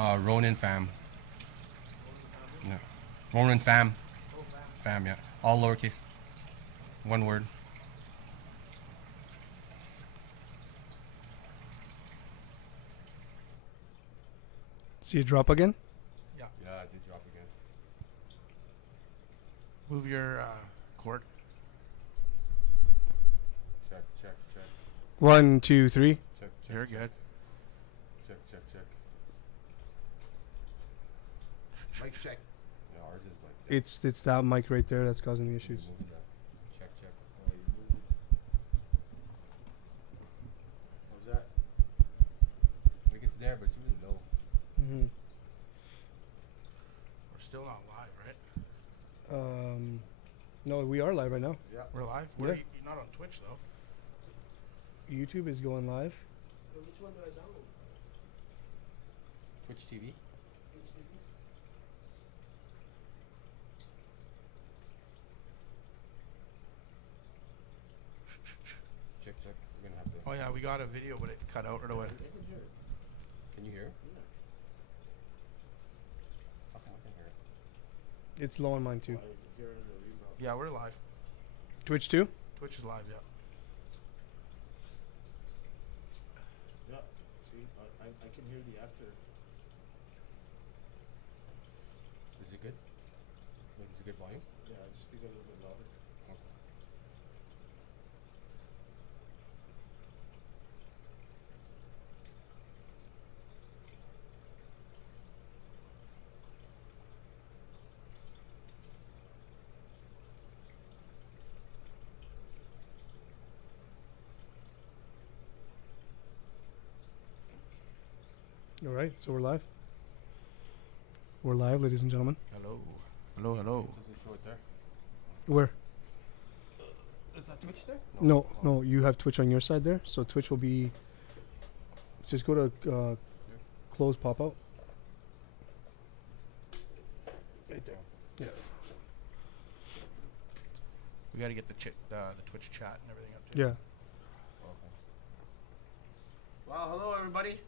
Ronin fam. Yeah. Ronin fam. Fam, yeah. All lowercase. One word. See it drop again? Yeah. Yeah, it did drop again. Move your cord. Check, check, check. 1, 2, 3. Check, check. You're good. Check, check, check. Mic check. Yeah, ours is like. It's that mic right there that's causing the issues. Check, check. How's that? Like it's there, but it's really low. Mm-hmm. We're still not live, right? No, we are live right now. Yeah. We're live? Yeah. You're not on Twitch, though. YouTube is going live. Which one do I download? Twitch TV. Check, check. We're gonna have to. Oh, yeah, we got a video, but it cut out right away. Can you hear it? Okay, I can hear it. It's low on mine too. Yeah, we're live. Twitch too? Twitch is live, yeah. Yeah. See, I can hear the after. Is it good? Like, is it good volume? Yeah, I just speak a little bit louder. Okay. All right, so we're live. We're live, ladies and gentlemen. Hello. Hello, hello. Does it show it there? Where? Is that Twitch there? No, no, you have Twitch on your side there. So Twitch will be. Just go to close pop out. Right there. Yeah. We got to get the Twitch chat and everything up, too. Yeah. Okay. Well, hello everybody.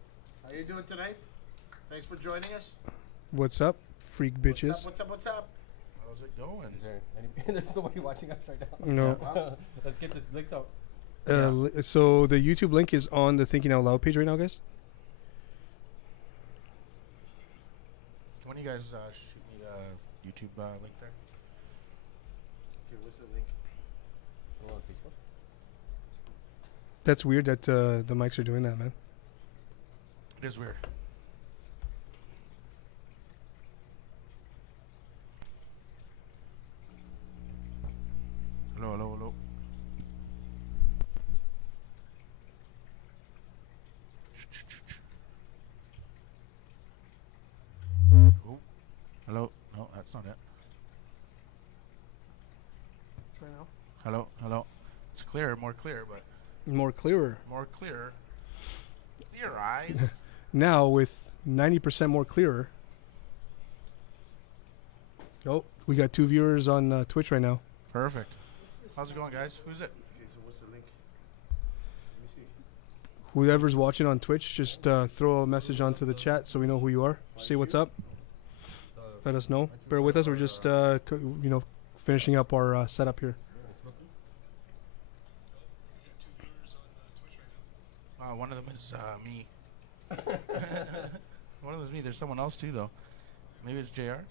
How you doing tonight? Thanks for joining us. What's up, freak bitches? What's up? What's up? How's it going? Is there any? There's nobody watching us right now. No. Well, Let's get the links out. So the YouTube link is on the Thinking Out Loud page right now, guys. When you guys shoot me the YouTube link there? okay, what's the link? Go on Facebook. That's weird that the mics are doing that, man. It is weird. Hello, hello, hello. Oh, hello. No, that's not it. Right now. Hello, hello. It's clear, more clear, but More clearer. more clear. Clear eyes. Now with 90% more clearer. Oh, we got 2 viewers on Twitch right now. Perfect. How's it going, guys? Who's it? Okay, so what's the link? Let me see. Whoever's watching on Twitch, just throw a message onto the chat so we know who you are. Say what's up. Let us know. Bear with us. We're just, finishing up our setup here. One of them is me. One of them is me. There's someone else too, though. Maybe it's JR.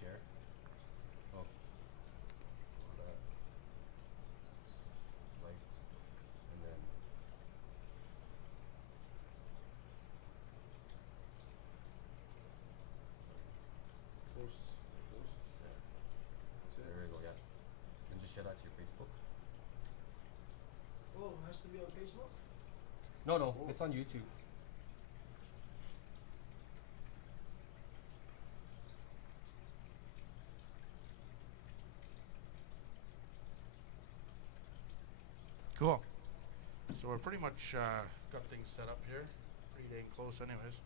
Share. Oh. Like, and then. Posts. There you go. Yeah. And just share that to your Facebook. Oh, it has to be on Facebook? No, no, it's on YouTube. Cool. So we're pretty much got things set up here. Pretty dang close, anyways.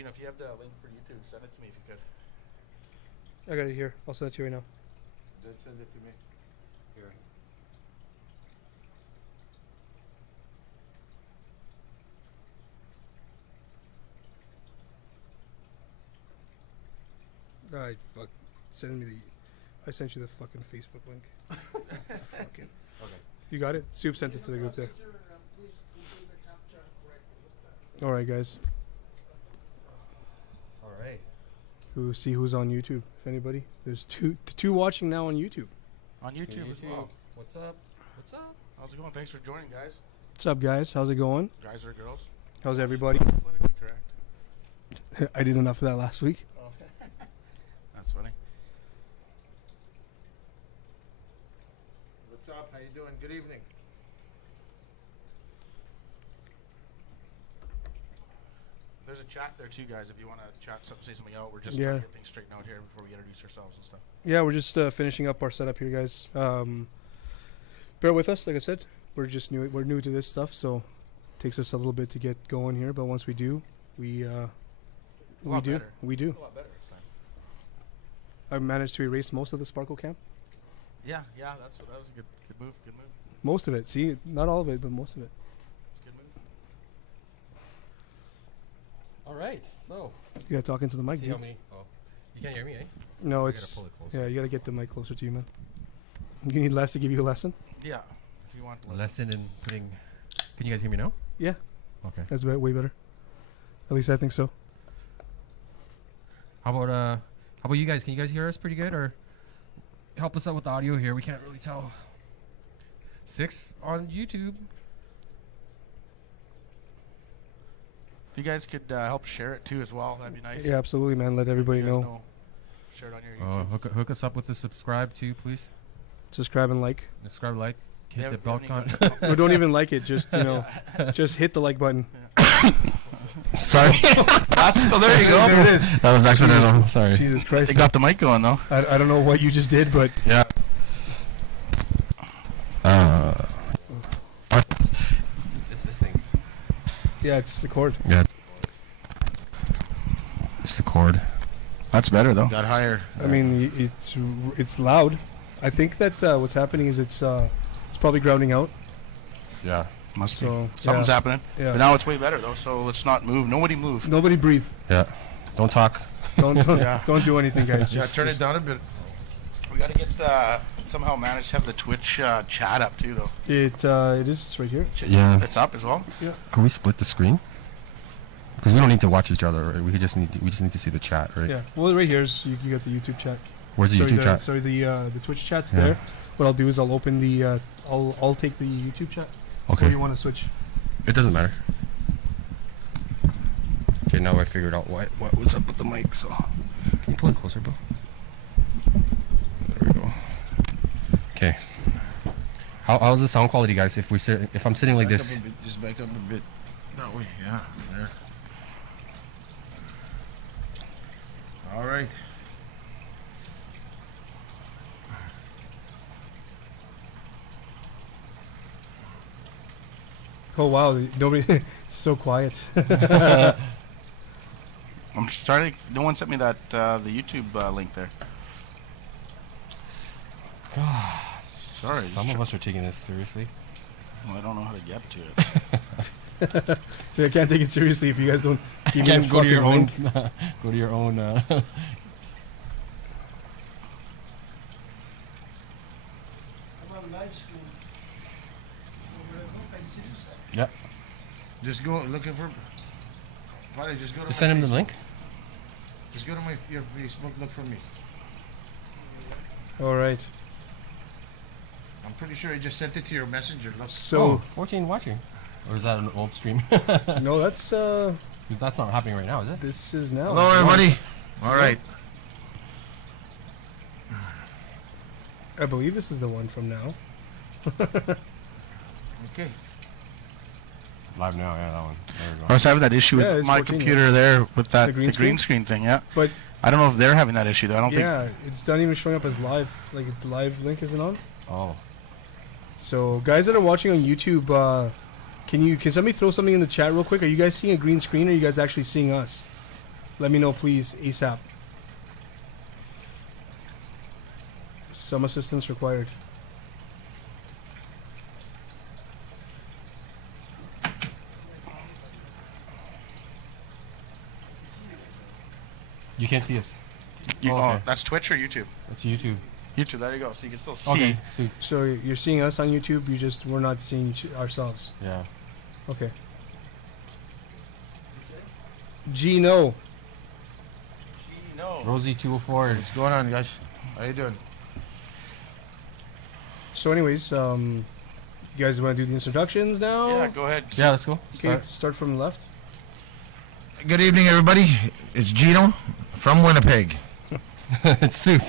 Gina, if you have the link for YouTube, send it to me if you could. I got it here. I'll send it to you right now. Then send it to me. Here. Alright, fuck. Send me the. I sent you the fucking Facebook link. Fucking. Okay. You got it? Soup sent it to the group there. Please complete the captcha correctly. What's that? Alright, guys. All right. Who see who's on YouTube? If anybody, there's two watching now on YouTube. On YouTube as well. What's up? What's up? How's it going? Thanks for joining, guys. What's up, guys? How's it going? Guys or girls? How's everybody? Politically correct. I did enough of that last week. Oh. That's funny. What's up? How you doing? Good evening. There's a chat there too, guys. If you want to chat, say something out. We're just Yeah. trying to get things straightened out here before we introduce ourselves and stuff. Yeah, we're just finishing up our setup here, guys. Bear with us, like I said. We're new to this stuff, so it takes us a little bit to get going here. But once we do, we A do. lot better. We do. A lot better this time. I managed to erase most of the sparkle cam. Yeah, that was a good move. Good move. Most of it. See, not all of it, but most of it. Good move. All right. So. You gotta talk into the mic, See dude. how many? Oh, you can't hear me, eh? No, I it's gotta pull it closer. yeah. You gotta get the mic closer to you, man. You need Les to give you a lesson. Yeah. If you want to listen. Lesson in putting. Can you guys hear me now? Yeah, Okay. that's way better. At least I think so. How about you guys? Can you guys hear us pretty good, or help us out with the audio here? We can't really tell. 6 on YouTube. If you guys could help share it too as well, that'd be nice. Yeah, absolutely, man. Let everybody If you guys know. Share it on your YouTube. Hook us up with the subscribe too, please. Subscribe and like. Subscribe, like, hit They the bell haven't con. Or don't even like it. Just just hit the like button. Sorry. Oh, there you go. There it is. That was accidental. Sorry. Jesus Christ. They got the mic going though. I don't know what you just did, but Yeah. What? It's this thing. yeah, it's the cord. Yeah. It's the cord. That's better though. Got higher. I mean, it's loud. I think that what's happening is it's probably grounding out. Yeah. Must be. So, Something's yeah. happening. Yeah. But now it's way better though. So let's not move. Nobody move. Nobody breathe. Yeah. Don't talk. Don't Yeah. don't do anything, guys. Yeah, Just- turn it just- down a bit. We gotta get somehow manage to have the Twitch chat up too though. It is it's right here. Yeah. It's up as well. Can we split the screen? Because we don't need to watch each other, right? We just need to see the chat, right? Yeah. Well, right here is you got the YouTube chat. Where's the Sorry, YouTube chat? Sorry, the Twitch chat's Yeah. there. What I'll do is I'll open the I'll take the YouTube chat. Or do Okay. you want to switch? It doesn't matter. Okay, now I figured out what was up with the mic. So, can you pull it closer, bro? There we go. Okay. How's the sound quality, guys? If I'm sitting like this. Back up a bit, just back up a bit. That way, yeah. There. All right. Oh wow, nobody. So quiet. I'm just trying to. No one sent me that the YouTube link there. Sorry. Some of us are taking this seriously. Well, I don't know how to get to it. I can't take it seriously if you guys don't give me Again, the go to your fucking own. link. Go to your own. How about a live stream? Yeah. Just go looking for. Buddy, just go to. Just my send him the Facebook. link. Just go to your Facebook. Look for me. All right. I'm pretty sure I just sent it to your messenger. Look. So 14 watching. Or is that an old stream? no, that's 'Cause that's not happening right now, is it? this is now. Hello, everybody. All right. I believe this is the one from now. Okay. Live now, yeah, that one. There we I go. was having that issue Yeah, with it's my 14, computer there with that The green the green screen? screen thing. Yeah. But I don't know if they're having that issue though. I don't yeah, it's not even showing up as live. Like the live link isn't on. Oh. So guys that are watching on YouTube, can somebody throw something in the chat real quick? Are you guys seeing a green screen, or are you guys actually seeing us? Let me know, please, ASAP. Some assistance required. You can't see us. You, Oh, okay. that's Twitch or YouTube? It's YouTube. YouTube. There you go. So you can still see. Okay. Sweet. So you're seeing us on YouTube. We're not seeing ourselves. Yeah. Okay. Gino. No. Rosie 204. What's going on, guys? How you doing? So, anyways, you guys want to do the introductions now? Yeah, go ahead. Yeah, let's go. Okay, start from the left. Good evening, everybody. It's Gino from Winnipeg. It's Soup.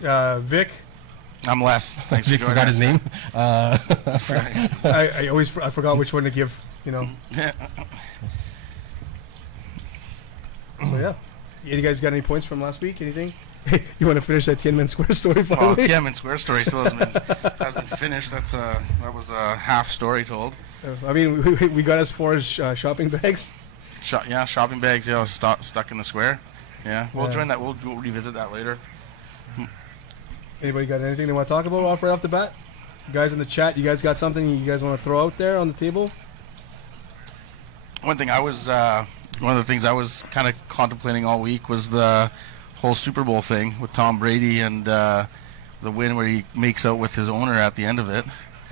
Vic. I'm Les. Thanks for Vic joining forgot us. his name. I forgot which one to give. You know. So yeah. You guys got any points from last week? Anything? You want to finish that Tiananmen Square story Well, finally? Tiananmen Square story still hasn't been finished. That was a half story told. I mean, we got as far as shopping bags. Shopping bags. Yeah, stuck in the square. Yeah, we'll Yeah. join that. We'll revisit that later. Anybody got anything they want to talk about right off the bat? You guys in the chat, you guys got something you guys want to throw out there on the table? One of the things I was kind of contemplating all week was the whole Super Bowl thing with Tom Brady and the win where he makes out with his owner at the end of it.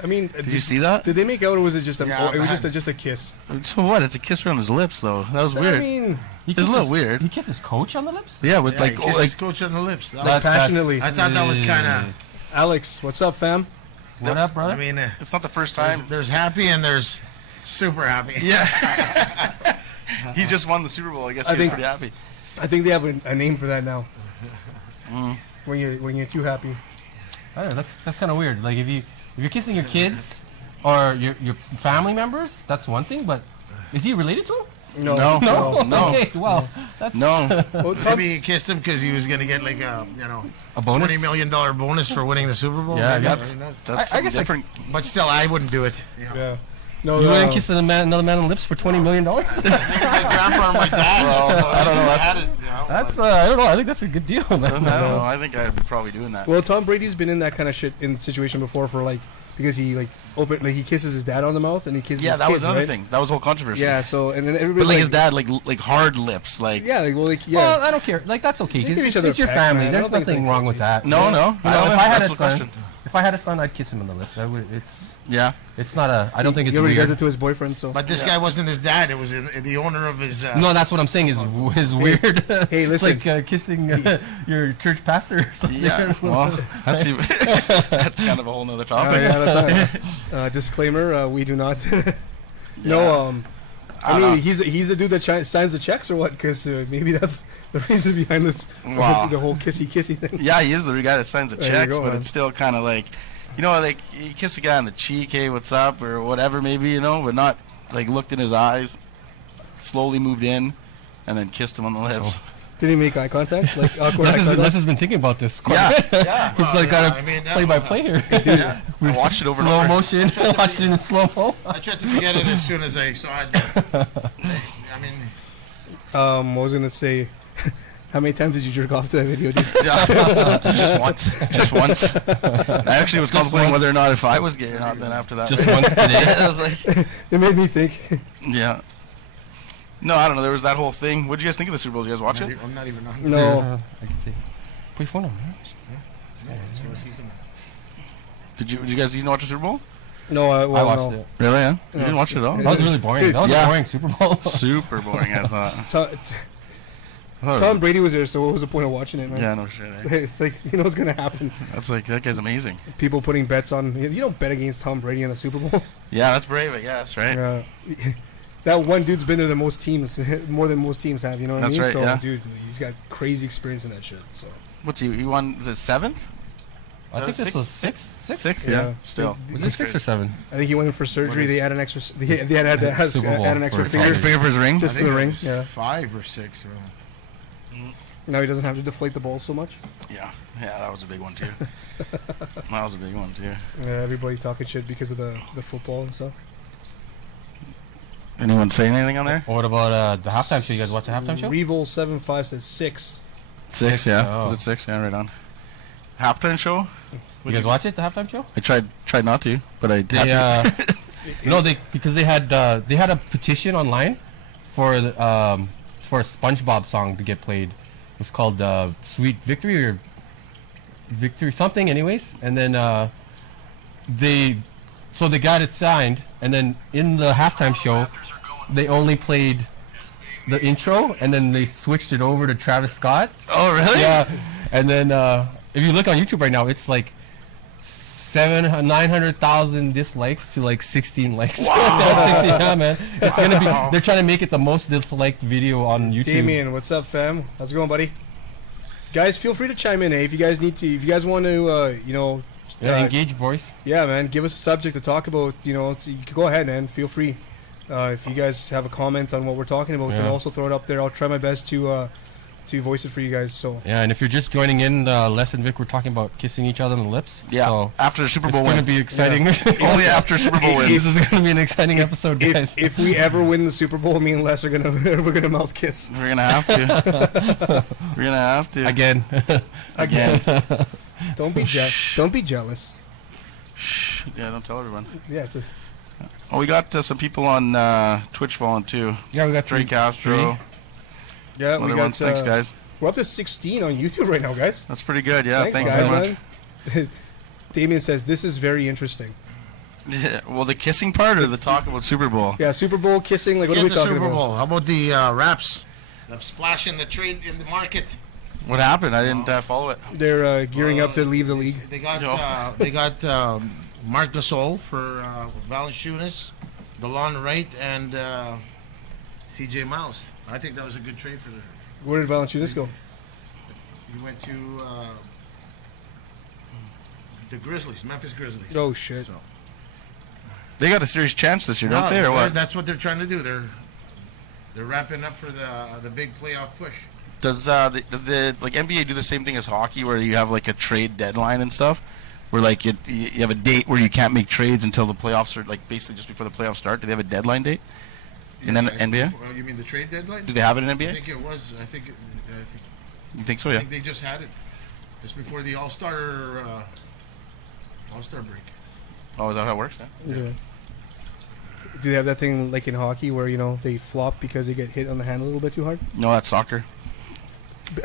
I mean, Did you see that? Did they make out, or was it just Yeah, it was just a kiss? So what? It's a kiss around his lips, though. That was I weird. mean, It's a little weird. He kissed his coach on the lips? Yeah, with He kissed his coach on the lips. That was- passionately. I thought that was kind of. Alex, what's up, fam? What up, brother? I mean, it's not the first time. there's happy and there's super happy. Yeah. He just won the Super Bowl. I guess I he was think- pretty happy. I think they have a name for that now. Mm. When you're too happy. I don't know, that's kind of weird. Like if you're kissing your kids or your family members, that's one thing. But is he related to him? No. Okay, well, that's No. Well, Tom, Maybe he kissed him because he was going to get like a a bonus. $20 million bonus for winning the Super Bowl. Yeah, Maybe. That's Who knows? that's I guess I- different. But still, I wouldn't do it. yeah. No, You wouldn't kiss another man on the lips for $20 million? My grandpa or my dad. Well, I don't know. had it, That's I don't know. I think that's a good deal, man. I don't know. I think I'd be probably doing that. Well, Tom Brady's been in that kind of shit in situation before for because he he kisses his dad on the mouth and he kisses Yeah, his that kids, was another right? thing. That was whole controversy. Yeah, so and then everybody But like his dad, like hard lips, like. yeah, Well, I don't care. Like that's okay. They 'Cause give each it's, other it's your a peck, family. man. I There's don't think it's nothing like wrong with that. No. You know, I if I had that's a the son, question. if I had a son, I'd kiss him on the lips. Yeah. It's not a. I don't think it's he already weird. does it to his boyfriend. So But this guy wasn't his dad. It was the owner of his. No, that's what I'm saying is weird. Hey, It's listen. like kissing your church pastor or something. Yeah. Well, that's that's kind of a whole nother topic. yeah, that's right. Disclaimer: we do not. No, I don't mean, know. he's the dude that signs the checks or what? Because maybe that's the reason behind this Wow. the whole kissy thing. Yeah, he is the guy that signs the There you checks, go, but man. it's still kind of like, like you kiss a guy on the cheek, hey, what's up, or whatever, maybe, but not like looked in his eyes, slowly moved in, and then kissed him on the lips. Did he make eye contact? Like awkward eye Les contact? has been thinking about this. Yeah, yeah. He's like got I mean, play by play here. yeah. I watched it over and Slow over. motion. Watched it in slow mo. I tried to forget it as soon as I saw it. I mean, I was gonna say, how many times did you jerk off to that video, dude? Yeah. Just once. Just once. I actually was contemplating once. whether or not if I was gay or not then after that. Just once today. I was like, It made me think. yeah. No, I don't know. There was that whole thing. What did you guys think of the Super Bowl? Did you guys watch it? I'm not even on. No, I can see. Put your phone on, man. Did you guys even watch the Super Bowl? no, I well, watched no. it. Really? Yeah. You Yeah. didn't watch it at all? That was really boring. Dude, That was yeah. a boring Super Bowl. Super boring, I thought. Tom Brady was there, so what was the point of watching it, man? Yeah, no shit. Eh? It's like you know what's gonna happen. That's like that guy's amazing. People putting bets on. You don't bet against Tom Brady in the Super Bowl. Yeah, that's brave, I guess, right? That one dude's been to the most teams, more than most teams have. You know what That's I mean? right, So, yeah. dude, he's got crazy experience in that shit. So, What's he won? Is it seventh? I think this Sixth? was sixth. Sixth, Yeah. yeah. Still. Was it 6 or 7? I think he went in for surgery. What is- They had an extra. They had to have, Super Bowl add an extra for finger. Like finger for his ring? Just for the ring. Yeah. 5 or 6. Now he doesn't have to deflate the ball so much. Yeah. Yeah, that was a big one too. That was a big one too. Everybody talking shit because of the football and stuff. Anyone saying anything on there? What about the halftime show? You guys watch the halftime show? Revol75 says 6. 6, yeah. Oh. Was it 6? Yeah, right on. Halftime show? You guys watch it, the halftime show? I tried not to, but I They, had to. no, because they had a petition online for a SpongeBob song to get played. It was called Sweet Victory or Victory something, anyways. And then they got it signed, and then in the halftime show, they only played the intro, and then they switched it over to Travis Scott. Oh, really? Yeah, and then if you look on YouTube right now, it's like 900,000 dislikes to like 16 likes. Wow. 16, yeah, man. It's gonna be. They're trying to make it the most disliked video on YouTube. Damien, what's up, fam? How's it going, buddy? Guys, feel free to chime in. If you guys need to, if you guys want to, Engage, boys. Yeah, man. Give us a subject to talk about. So you can go ahead, man. Feel free. If you guys have a comment on what we're talking about, then also throw it up there. I'll try my best to voice it for you guys. So yeah, and if you're just joining in, Les and Vic were talking about kissing each other on the lips. Yeah, so after the Super Bowl it's win. going to be exciting. Yeah. Only after Super Bowl win. This is going to be an exciting episode, guys. If we ever win the Super Bowl, me and Les are we're gonna mouth kiss. We're gonna have to. We're gonna have to again. Don't be jealous. Shh. Yeah, don't tell everyone. Yeah, it's we got some people on Twitch following too. Yeah, we got Trey Castro. Yeah, we got. Thanks, guys. We're up to 16 on YouTube right now, guys. That's pretty good. Yeah, thanks guys, very much. Damien says this is very interesting. Yeah, well, the kissing part or the talk about Super Bowl? Yeah, Super Bowl kissing. Like, what are we talking Super about? Bowl. How about the Raps? The splash in the trade in the market. What happened? I didn't follow it. They're gearing up to leave the league. They got Marc Gasol for Valanciunas, DeLon Wright, and C.J. Miles. I think that was a good trade for them. Where did Valanciunas go? He went to the Grizzlies, Memphis Grizzlies. Oh shit! So. They got a serious chance this year, don't they, or what? That's what they're trying to do. They're wrapping up for the big playoff push. Does the NBA do the same thing as hockey, where you have like a trade deadline and stuff, where like you have a date where you can't make trades until the playoffs are like basically just before the playoffs start? Do they have a deadline date in NBA? You mean the trade deadline? Do they have it in NBA? I think it was. I think. You think so? I Yeah. think they just had it just before the All-Star break. Oh, is that how it works? Yeah. Do they have that thing like in hockey where they flop because they get hit on the hand a little bit too hard? No, that's soccer.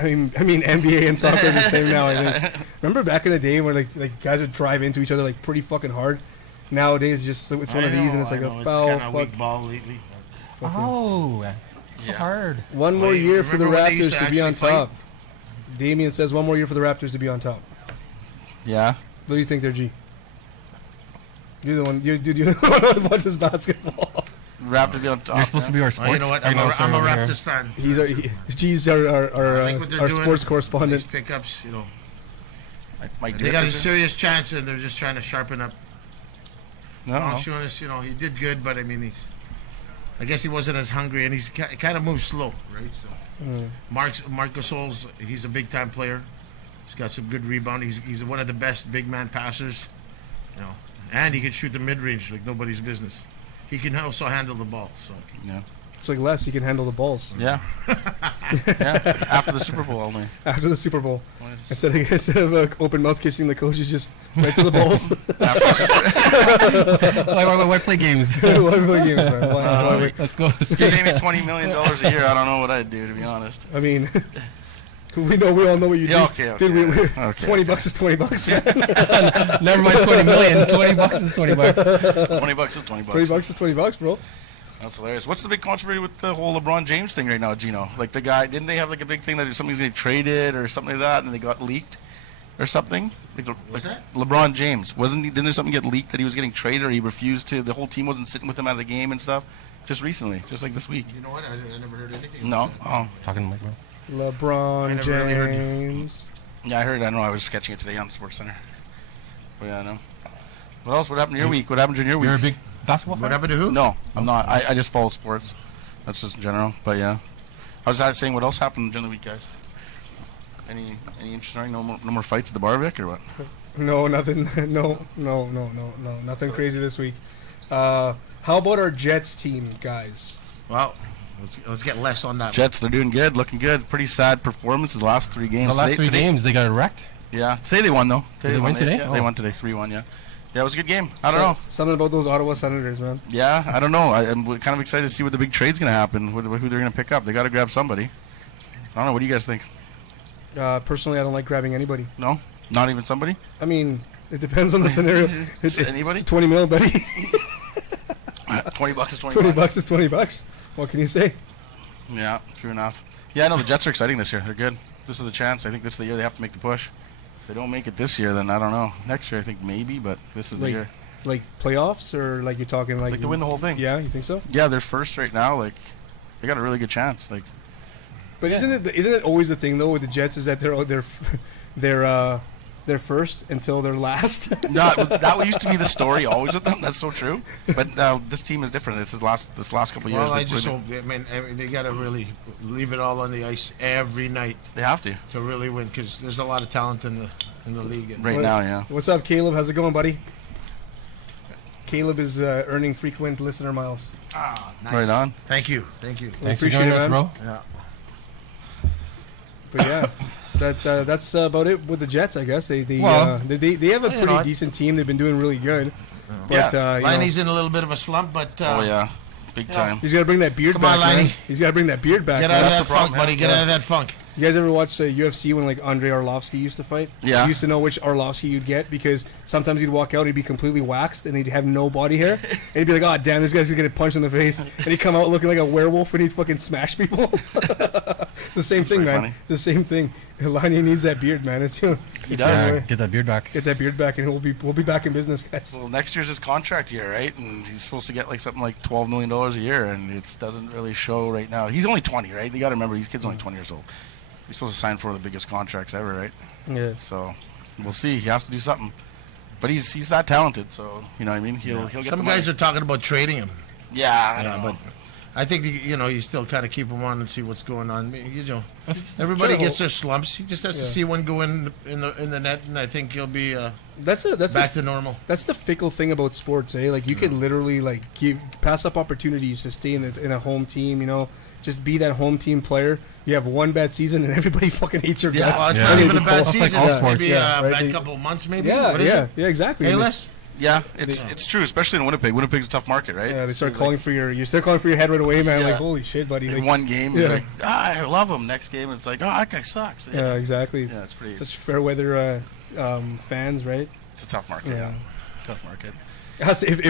I mean NBA and soccer is the same now. I think. Remember back in the day where like guys would drive into each other like pretty fucking hard. Nowadays, it's one of these and it's like a foul. It's kind of weak ball lately. Oh, so hard. One more year for the Raptors to be on top. Fight? Damien says 1 more year for the Raptors to be on top. Yeah. What do you think there, G? You're the one. You're the one that watches basketball. Raptors be on top. You're supposed to be our sports. You know what? I'm a Raptors fan. G's our sports correspondent. These pickups, Mike they got a serious chance, and they're just trying to sharpen up. No. He did good, but I mean, I guess he wasn't as hungry, and he kind of moves slow, right? So, Marc Gasol's he's a big time player. He's got some good rebounding. He's one of the best big man passers, and he can shoot the mid range like nobody's business. He can also handle the ball. So yeah, it's like Les. He can handle the balls. Yeah, yeah. After the Super Bowl only. After the Super Bowl, instead of open mouth kissing the coach, he's just right to the balls. Why play games? Why play games? Why, let's go. If you gave me $20 million a year, I don't know what I'd do, to be honest. I mean. We all know what you do. Okay. Dude, $20 is $20. Never mind 20 million. $20 is $20. $20 is $20. $20 is $20, bro. That's hilarious. What's the big controversy with the whole LeBron James thing right now, Gino? Like the guy, didn't they have like a big thing that something's getting traded or something like that, and they got leaked or something? What's that? LeBron James didn't there something get leaked that he was getting traded or he refused to? The whole team wasn't sitting with him at the game and stuff. Just recently, just like this week. You know what? I never heard anything. No. Oh. Talking like that. LeBron James. Yeah, I heard. I know. I was sketching it today on SportsCenter. But yeah, I know. What else? What happened to your week? What happened during your week? You're a big basketball fan? What happened to who? No, I'm not. I just follow sports. That's just in general. But yeah, I was saying what else happened during the week, guys. Any interesting? No more fights at the bar, Vic, or what? No, nothing. No, nothing crazy this week. How about our Jets team, guys? Well, let's get less on that. Jets, they're doing good, looking good. Pretty sad performances the last 3 games. The last three games, they got wrecked. Yeah, today they won though. Did they win today? Yeah, they won today, 3-1. Yeah, yeah, it was a good game. I don't know. Something about those Ottawa Senators, man. Yeah, I don't know. I'm kind of excited to see what the big trade's going to happen, who they're going to pick up. They got to grab somebody. I don't know. What do you guys think? Personally, I don't like grabbing anybody. No, not even somebody. I mean, it depends on the scenario. Anybody? It's 20 mil, buddy. $20 is 20. 20 bucks is 20 bucks. What can you say? Yeah, true enough. Yeah, no, the Jets are exciting this year. They're good. This is the chance. I think this is the year they have to make the push. If they don't make it this year, then I don't know. Next year, I think maybe, but this is the year. Like playoffs, or like you're talking like to win the whole thing. Yeah, you think so? Yeah, they're first right now. Like, they got a really good chance. Like, but isn't it always the thing though with the Jets is that they're first until they're last? no, that used to be the story always with them. That's so true. But this team is different. This last couple of years. Well, I just hope. I mean, they got to really leave it all on the ice every night. They have to really win, because there's a lot of talent in the league right now. Yeah. What's up, Caleb? How's it going, buddy? Caleb is earning frequent listener miles. Ah, nice. Right on. Thank you. Thanks for joining us, bro. Yeah. But yeah, that's about it with the Jets, I guess. They have a pretty decent team. They've been doing really good. Yeah. But, Liney's in a little bit of a slump, but oh yeah, big time. He's got to bring that beard Come back. on, Liney. Man. He's got to bring that beard back. Get out of That's that the problem, funk, buddy. Get out of that funk. You guys ever watch UFC when like Andrei Arlovsky used to fight? Yeah. You used to know which Arlovsky you'd get because sometimes he'd walk out, he'd be completely waxed, and he'd have no body hair. And he'd be like, "Oh damn, this guy's gonna get punched in the face." And he'd come out looking like a werewolf, and he'd fucking smash people. The same thing, man. funny. The same thing. Lonnie needs that beard, man. He does. Get that beard back. Get that beard back, and we'll be back in business, guys. Well, next year's his contract year, right? And he's supposed to get like something like $12 million a year, and it doesn't really show right now. He's only 20, right? You got to remember, his kid's only 20 years old. He's supposed to sign for one of the biggest contracts ever, right? Yeah. So we'll see. He has to do something. But he's that talented, so you know what I mean. He'll get Some the guys money. are talking about trading him. Yeah, I don't know. But I think you still kind of keep him on and see what's going on. Everybody gets their slumps. He just has to see one go in the net, and I think he'll be that's back to normal. That's the fickle thing about sports, eh? Like you could literally like pass up opportunities to stay in a home team. You know, just be that home team player. You have one bad season, and everybody fucking hates your guts. Yeah, well, it's not even a bad season. Like all sports. Maybe a bad couple months, maybe. Yeah, exactly. Hey, Les? Yeah, it's true, especially in Winnipeg. Winnipeg's a tough market, right? Yeah, they start calling for your head right away, man. Yeah. Like, holy shit, buddy. In like, one game, yeah. you're like, I love him. Next game, it's like, oh, that guy sucks. Yeah, exactly. Yeah, it's pretty. Such fair weather fans, right? It's a tough market. Yeah, tough market. If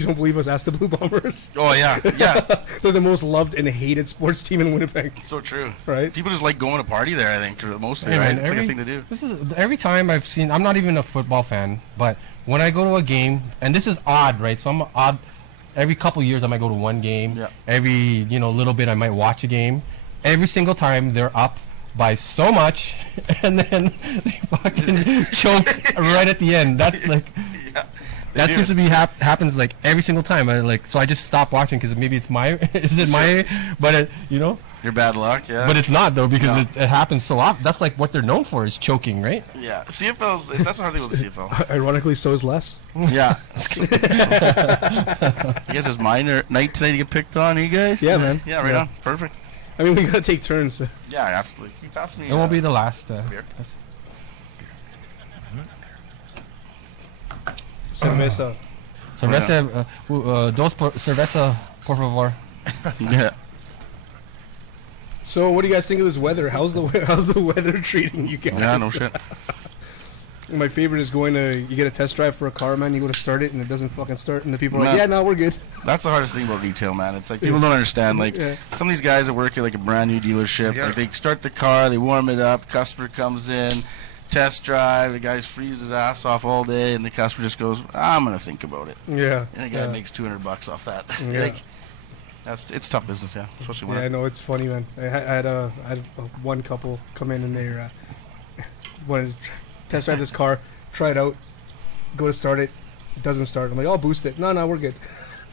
you don't believe us, ask the Blue Bombers. Oh yeah, yeah. They're the most loved and hated sports team in Winnipeg. So true. Right? People just like going to party there. I think mostly, Hey, right? man, It's like a thing to do. This is every time I've seen. I'm not even a football fan, but when I go to a game, and this is odd, right? So I'm odd. Every couple years, I might go to one game. Yeah. Every little bit, I might watch a game. Every single time, they're up by so much, and then they fucking choke right at the end. That's like. Yeah. That seems to be happens like every single time. So I just stop watching because maybe it's my but Your bad luck, yeah. But it's not though because it happens so often. That's like what they're known for is choking, right? Yeah, that's a hard thing with the CFL. Ironically, so is Les. Yeah. You guys, it's my night today to get picked on, you guys? Yeah, man. Yeah, right on. Perfect. I mean, we gotta take turns. Yeah, absolutely. Can you pass me? It won't be the last. Beer. Cerveza. Cerveza, cerveza, por favor. Yeah. So, what do you guys think of this weather? How's the weather treating you guys? Yeah, no shit. My favorite is you get a test drive for a car, man. You go to start it and it doesn't fucking start, and the people are like, Man. "Yeah, no, we're good." That's the hardest thing about retail, man. It's like people don't understand. Like some of these guys that work at like a brand new dealership, like they start the car, they warm it up, customer comes in, test drive, the guy freezes his ass off all day, and the customer just goes, "I'm gonna think about it." Yeah. And the guy makes $200 off that. Yeah. Like, it's tough business, yeah. Especially when I know it's funny, man. I had one couple come in and they wanted to test drive this car, try it out, go to start it, it doesn't start. I'm like, "I'll boost it." No, we're good.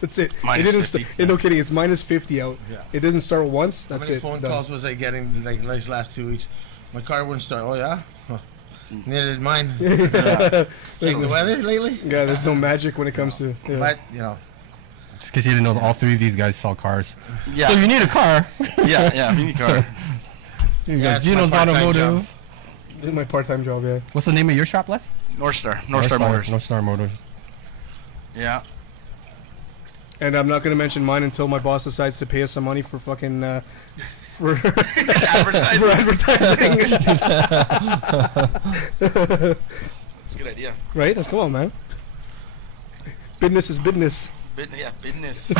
That's it. Minus it 50. No kidding. It's minus 50 out. Yeah. It doesn't start once. That's How many it. phone Done. calls was I getting like these last 2 weeks? My car wouldn't start. Oh yeah. Huh. Neither did mine. Check the weather lately. Yeah, there's no magic when it comes to. Yeah. But because you didn't know all three of these guys sell cars. Yeah. So you need a car. yeah, you need a car. You Yeah, got it's Gino's my part-time Automotive. This is my part-time job, yeah. What's the name of your shop, Les? North Star Motors. North Star Motors. Yeah. And I'm not going to mention mine until my boss decides to pay us some money for fucking for Advertising. for advertising. It's a good idea. Right? Come on, man. Business is business. Business.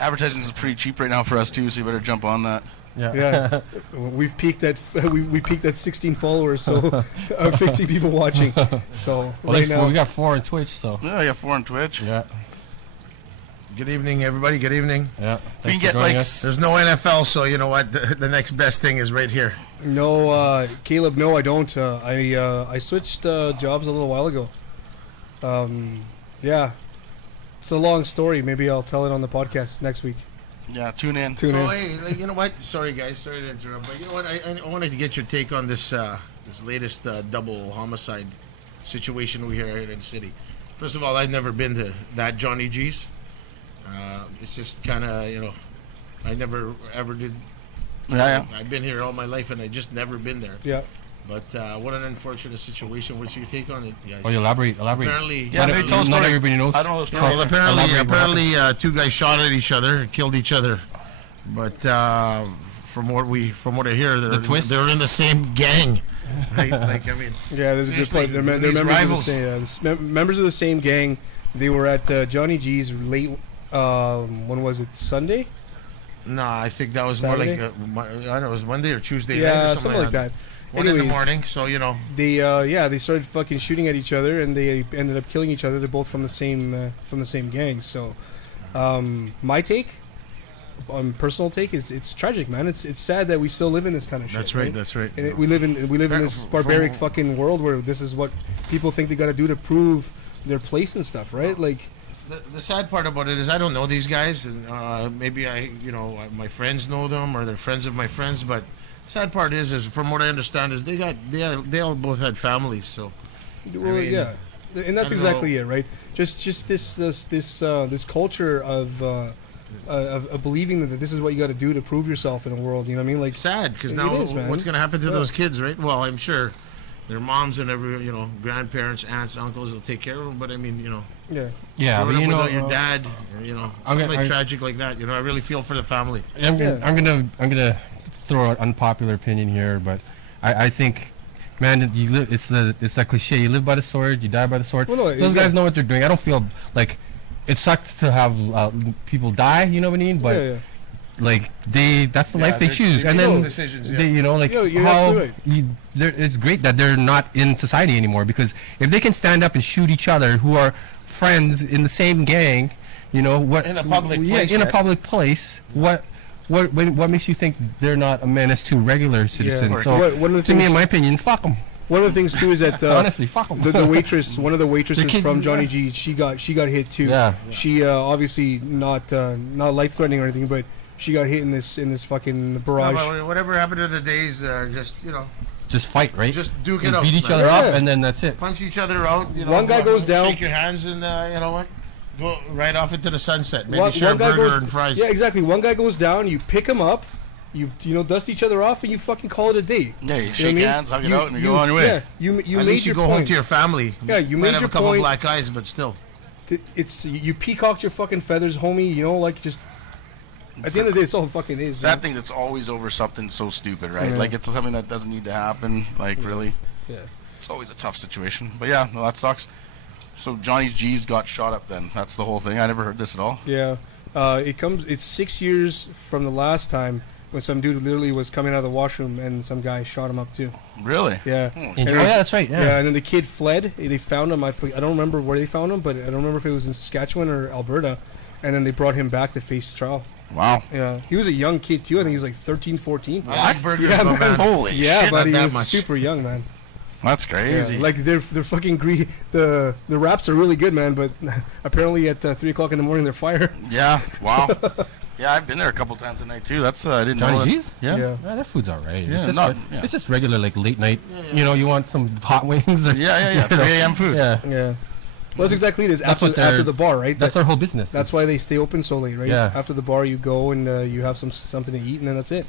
Advertising is pretty cheap right now for us too, so you better jump on that. Yeah. We've peaked at we peaked at 16 followers, so 50 people watching. So right now we got 4 on Twitch, so. Yeah, I got 4 on Twitch. Yeah. Good evening, everybody. Good evening. Yeah. We can get like There's no NFL, so you know what? The next best thing is right here. No, Caleb. No, I don't. I switched jobs a little while ago. Yeah, it's a long story. Maybe I'll tell it on the podcast next week. Yeah, tune in. Tune in. Hey, like, you know what? Sorry, guys. Sorry to interrupt, but you know what? I wanted to get your take on this this latest double homicide situation we hear in the city. First of all, I've never been to that Johnny G's. It's just kind of, you know, I never ever did. Yeah. I've been here all my life, and I just never been there. Yeah. But what an unfortunate situation. What's your take on it, guys? Oh, you elaborate. Apparently, Yeah, maybe tell a Not story. everybody knows. I don't know the story. well, apparently, two guys shot at each other, killed each other. But from what I hear, they're in the same gang. Right? Like, I mean, Yeah, there's a good seriously, point. They're these members rivals. of the same, members of the same gang. They were at Johnny G's late. When was it? Sunday? no, I think that was Saturday? more like I don't know, it was Monday or Tuesday night or Yeah, something like that. 1 in the Anyways, morning. So you know, they started fucking shooting at each other, and they ended up killing each other. They're both from the same gang. So, my take, personal take, is it's tragic, man. It's sad that we still live in this kind of shit. that's right. That's right. And we live in this barbaric fucking world where this is what people think they got to do to prove their place and stuff, right? Like, The sad part about it is I don't know these guys, and maybe my friends know them or they're friends of my friends. But sad part is from what I understand is they all both had families. So well, mean, yeah, and that's I don't exactly know. it, right? Just this culture of believing that this is what you got to do to prove yourself in the world. You know what I mean? Like, sad because It now is, man. what's going to happen to Yeah. those kids, right? Well, I'm sure their moms and grandparents, aunts, uncles will take care of them. But I mean, yeah, Yeah, but growing you up know, without your dad, something like I'm- tragic like that. I really feel for the family. I'm gonna throw an unpopular opinion here, but I think, man, you live. It's that cliche. You live by the sword, you die by the sword. Well, no, Those guys know what they're doing. I don't feel like it sucks to have people die. You know what I mean? But yeah. like that's the life they they're- choose, they and make then those decisions. they, like Yeah, you're how absolutely it's great that they're not in society anymore, because if they can stand up and shoot each other who are friends in the same gang, what In a public yeah, place, in a right? public place, what makes you think they're not a menace to regular citizens? Yeah. So One of the to me, things- in my opinion, fuck them. One of the things too is that Honestly, fuck them. the waitress, one of the waitresses The kids- from Johnny yeah. G's, she got hit too. Yeah. She obviously not life threatening or anything, but she got hit in this fucking barrage. Whatever happened to the days, Just fight, right? just duke You it out, beat each man. other up, Yeah. and then that's it. punch each other out. One guy goes down. shake your hands, and you know what? Go right off into the sunset. Maybe One share a guy burger goes- and fries. Yeah, exactly. One guy goes down, you pick him up, you dust each other off, and you fucking call it a day. Yeah, you You know shake what I mean? hands, hug it out, and you go on your way. Yeah, you At made least you your go point. home to your family. Yeah, you might made have your a couple point. black eyes, but still. It's you peacocked your fucking feathers, homie. Like just at the end of the day, it's all it fucking is. Sad man. thing that's always over something so stupid, right? Yeah. Like it's something that doesn't need to happen. Like really, Yeah. it's always a tough situation. But yeah, no, that sucks. So Johnny G's got shot up. Then that's the whole thing. I never heard this at all. Yeah, it's 6 years from the last time when some dude literally was coming out of the washroom and some guy shot him up too. Really? Yeah. Hmm. Oh, And yeah, that's right. Yeah, Yeah. and then the kid fled. They found him. I don't remember where they found him, but I don't remember if it was in Saskatchewan or Alberta. And then they brought him back to face trial. Wow. Yeah, he was a young kid too. I think he was like 13, 14. I like burgers, Yeah, but man. man. Holy Yeah, shit! but he not that was much. super young, man. That's Yeah, crazy. like they're fucking the wraps are really good, man. But apparently at 3 o'clock in the morning they're fire. Yeah. Wow. Yeah, I've been there a couple times tonight too. That's I didn't know. Johnny that. G's? Yeah. Yeah. Yeah, that food's alright. Yeah, it's, just yeah. it's just regular like late night. You know, you want some hot wings or Yeah, 3 a.m. food. yeah. Yeah. Well, that's exactly it. Is That's after, what they're- after the bar, right? That's our whole business. That's why they stay open so late, right? Yeah. After the bar, you go and you have something to eat, and then that's it.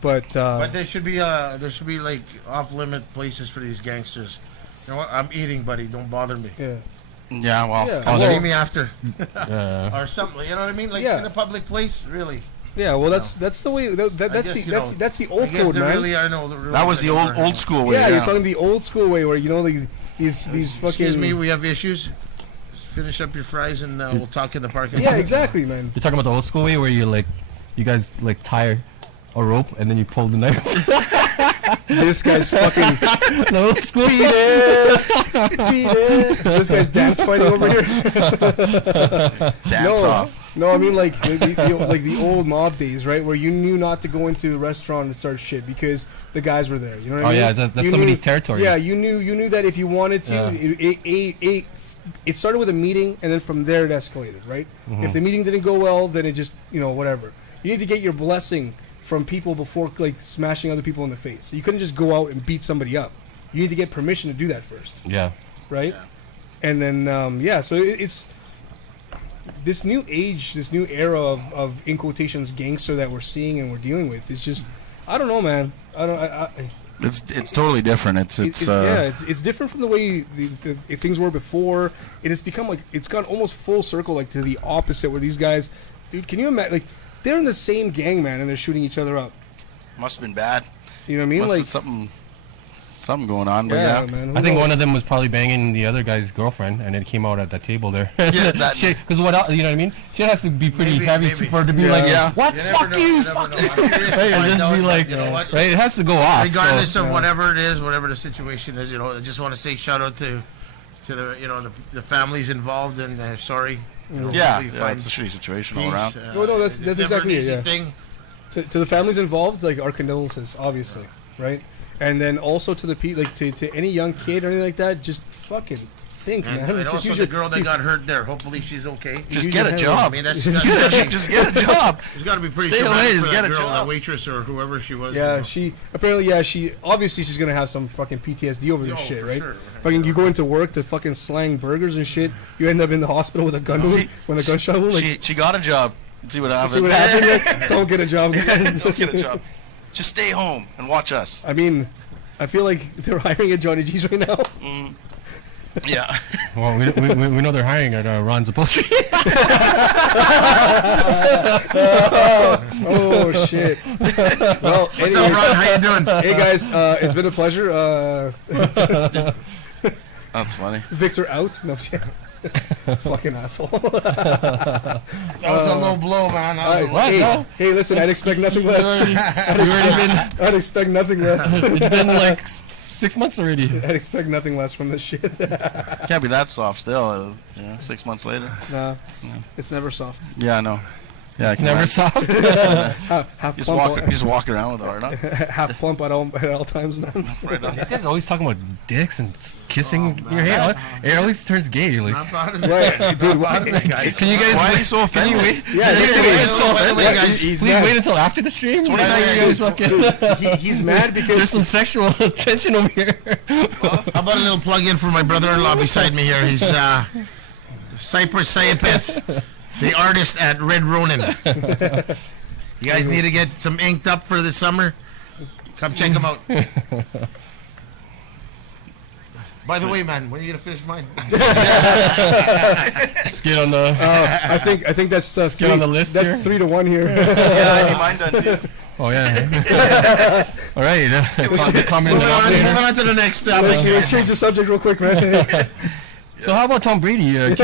But there should be like off limit places for these gangsters. You know what? I'm eating, buddy. Don't bother me. yeah, Yeah, well, Yeah. Come Well- see me after, Yeah. or something. You know what I mean? Like Yeah. in a public place, really. yeah. Well, that's the way. That's guess, you know, that's the I old guess code, there man. really are no. Really that was the old school way. yeah, you're talking the old school way where like these fucking. Excuse me, we have issues. Finish up your fries and we'll talk in the parking lot. Yeah, exactly, man. You're talking about the old school way where you guys like tie a rope and then you pull the knife. This guy's fucking. The old school. Beat it! Beat it! This guy's dance fighting over here. Dance no, off. No, I mean like the old mob days, right? Where you knew not to go into a restaurant and start shit because the guys were there. You know what I mean? Yeah, that's You somebody's knew- territory. Yeah, you knew that if you wanted to, Yeah. it started with a meeting and then from there it escalated, right? If the meeting didn't go well, then it just whatever. You need to get your blessing from people before like smashing other people in the face. So you couldn't just go out and beat somebody up. You need to get permission to do that first, Yeah. right? Yeah. And then so it's this new age, this new era of in quotations gangster that we're seeing and we're dealing with is just I don't know, man. It's totally different. It's different from the way if things were before. It has become like it's gone almost full circle, like to the opposite. Where these guys, dude, can you imagine? Like they're in the same gang, man, and they're shooting each other up. Must have been bad. You know what I mean? Must Like have been something going on. But yeah, man. I think one of them was probably banging the other guy's girlfriend, and it came out at that table there. Yeah, that- Because what else, you know what I mean? She has to be pretty Maybe, heavy maybe. for it to be Yeah. like, Yeah. what? You never Fuck know. you! You never know. I'm curious to Right, find it just out, be but like, you know what? right? It has to go off. Regardless so. of whatever it is, whatever the situation is, I just want to say shout out to the the families involved and sorry. yeah, hopefully it's a shitty situation all peace, around. No, that's it's never exactly an it, easy yeah. thing. to the families involved, like our condolences, obviously, right? And then also to the to any young kid or anything like that, just fucking think, And, man. and Just also use the your- girl that got hurt there. Hopefully she's okay. Just use get your a hand. I job. mean, that's Just get a job. It's got to be pretty Stay away, traumatic just for get that a girl, job. that waitress or whoever she was. Yeah, you know. she apparently she obviously she's gonna have some fucking PTSD over this Oh, shit, for right? sure. Fucking you go into work to fucking slang burgers and shit. You end up in the hospital with a gun wound, See, when a gunshot wound. Like, She got a job. Let's see what happens. see what happened? Like, don't get a job, guys. Don't get a job. Just stay home and watch us. I mean, I feel like they're hiring at Johnny G's right now. Yeah. Well, we know they're hiring at Ron's upholstery. Oh shit! Well, What's up, Ron? How you doing? Hey guys, it's been a pleasure. That's funny. Victor out. No, fucking asshole. That was a low blow, man. That was a low Hey, No. hey, listen, I'd expect nothing less. I'd expect nothing less. It's been like 6 months already. I'd expect nothing less from this shit. Can't be that soft still. 6 months later. Nah, it's never soft. Yeah, I know. Yeah, I can Never imagine. soft. Half Just plump, walk around with it, huh? half plump at all times, man. Right on. These guys always talking about dicks and kissing your hair. It always turns gay. You're like, Not proud of me. Right, dude. Proud of me, guys. can you guys Why are wait? you so Can you offended? wait? Yeah, Can you literally. wait until- By the way, guys, he's Please mad. wait until after the stream. 29 You guys years. fucking- He's mad There's because some sexual tension over here. How about a little plug-in for my brother-in-law beside me here? He's Cypress Sayapeth, the artist at Red Ronin. You guys need to get some inked up for the summer? Come check him out. By the way, man, when are you gonna finish mine? Let's get on the. I think that's get on the list That's here. 3-1 here. Yeah, I need mine done too. Oh yeah. All right. Comment Moving on, later. moving on to the next topic. Let's change the subject real quick, man. So how about Tom Brady? I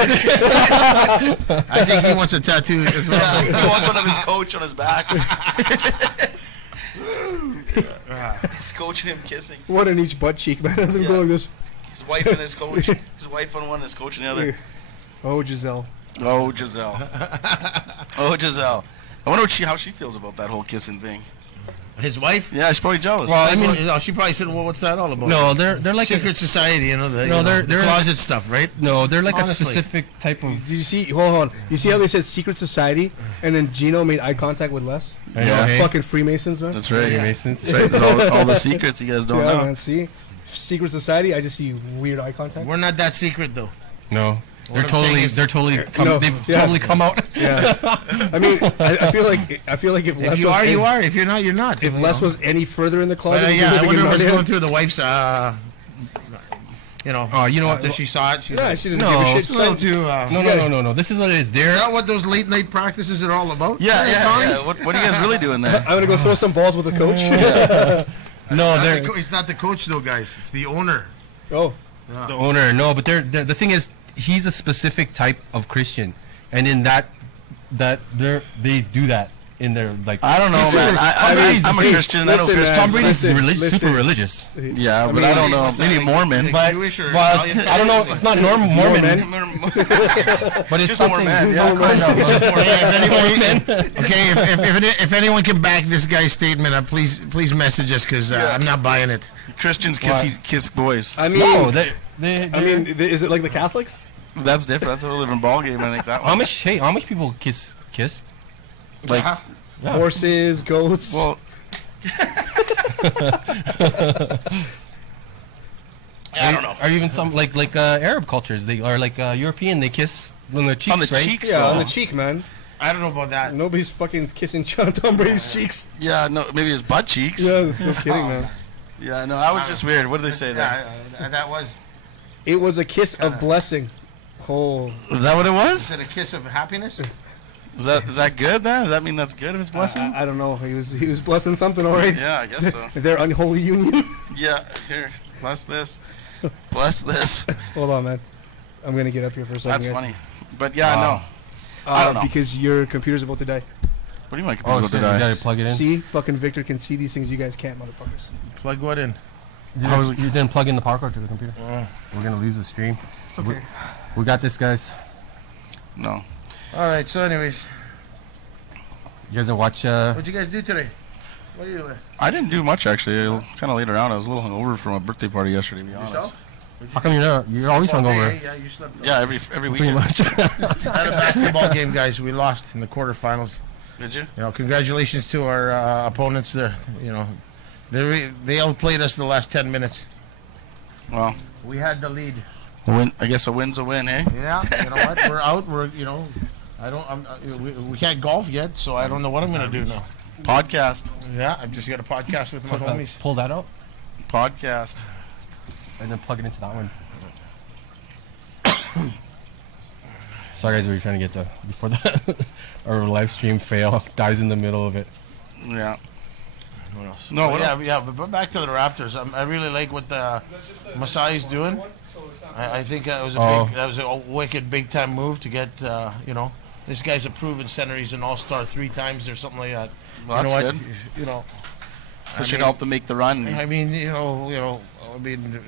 think he wants a tattoo as well. Yeah, he wants one of his coach on his back. He's coaching him kissing. One in each butt cheek, man. Them Yeah. going this. His wife and his coach. His wife on one, his coach on the other. Oh, Giselle. Oh, Giselle. Oh, Giselle. I wonder how she feels about that whole kissing thing. His wife? Yeah, she's probably jealous. Well, I mean, She probably said, "Well, what's that all about?" no, they're like Secret society, you know, No, the they're- closet stuff, right? they're like Honestly. a specific type of. Did you see? Hold on. You see how they said secret society, and then Gino made eye contact with Les? Yeah. Hey, Fucking Freemasons, man. That's right. Masons. That's right. There's all the secrets you guys don't Yeah, know. man. See, secret society. I just see weird eye contact. We're not that secret, though. No. What I'm saying is- They're totally No, they've yeah. totally come out. Yeah. I mean, I feel like if Les If you was are, any, you are. If you're not, you're not. If you Les know. was any further in the closet, But he'd be yeah, I living wonder in what's Narnia. going through the wife's. Oh, you know what? After she saw it, she's Yeah, like, she doesn't No, give a shit. she's a little too. No. This is what it is. Is They're that what those late night practices are all about? Yeah. What are you guys really doing there? I'm gonna go throw some balls with the coach. no, they're It's not the coach though, guys. It's the owner. Oh, the owner. No, but they're the thing is, he's a specific type of Christian, and in that they do that in their like. I don't know, He's man. super- I'm a Hey, Christian. I don't listen, Christian. Tom Brady's Listen. super religious, Yeah, but mean, I don't know. what's that, Maybe like- Mormon. like but Jewish or well, Italian I don't know. families? It's not Mormon, but it's Just more something. men, It's yeah. all kind of- It's just more Okay, if anyone can back this guy's statement up, please message us because I'm not buying it. Christians kiss boys. I mean, No, is it like the Catholics? That's different. That's a whole different ball game. I think that one. Amish people kiss. Like, Yeah. Horses, goats. well, I don't know. Or even some like Arab cultures, they are like European. They kiss on their cheeks, On the right? cheeks, yeah, though. on the cheek, man. I don't know about that. Nobody's fucking kissing Tom Brady's cheeks. Yeah, no, maybe his butt cheeks. Yeah, just kidding, man. Yeah, no, that was just weird. What did they say there? Yeah, that was. It was a kiss of blessing. Oh, Is that what it was? Is it a kiss of happiness? Is that good then? Does that mean that's good if it's blessing? I don't know. He was blessing something, all right. Yeah, I guess so. Their unholy union. Yeah, here, bless this. Bless this. Hold on, man. I'm gonna get up here for a second. That's guys. funny. But yeah, no. I don't know. Because your computer's about to die. What do you mean my Oh, computer's shit, about you to die? gotta plug it in. See, fucking Victor can see these things you guys can't, motherfuckers. Plug what in? You didn't plug in the power cord to the computer. We're gonna lose the stream. It's okay. We got this, guys. No. All right. So, anyways, You guys didn't watch? what'd you guys do today? What did you do? I didn't do much actually. Kind of laid around. I was a little hungover from a birthday party yesterday, to be honest. Yourself? How come you're always All day, hungover? Yeah, you slept. Yeah, every Pretty weekend. much. I had a basketball game, guys. We lost in the quarterfinals. Did you? You know, congratulations to our opponents there. You know, they outplayed us the last 10 minutes. Well, We had the lead. I guess a win's a win, eh? Yeah. You know what? We're out. We can't golf yet, so I don't know what I'm gonna do now. Podcast. Yeah, I've just got a podcast with my homies. Pull that out Podcast. and then plug it into that one. Sorry, guys, we were trying to get to before that. Our live stream fail dies in the middle of it. Yeah. What else? No, what yeah, but back to the Raptors. I really like what Masai's doing. I think that was a wicked big time move to get. This guy's a proven center. He's an all-star 3 times or something like that. Well, that's good. You know, So it should help them make the run. I mean, it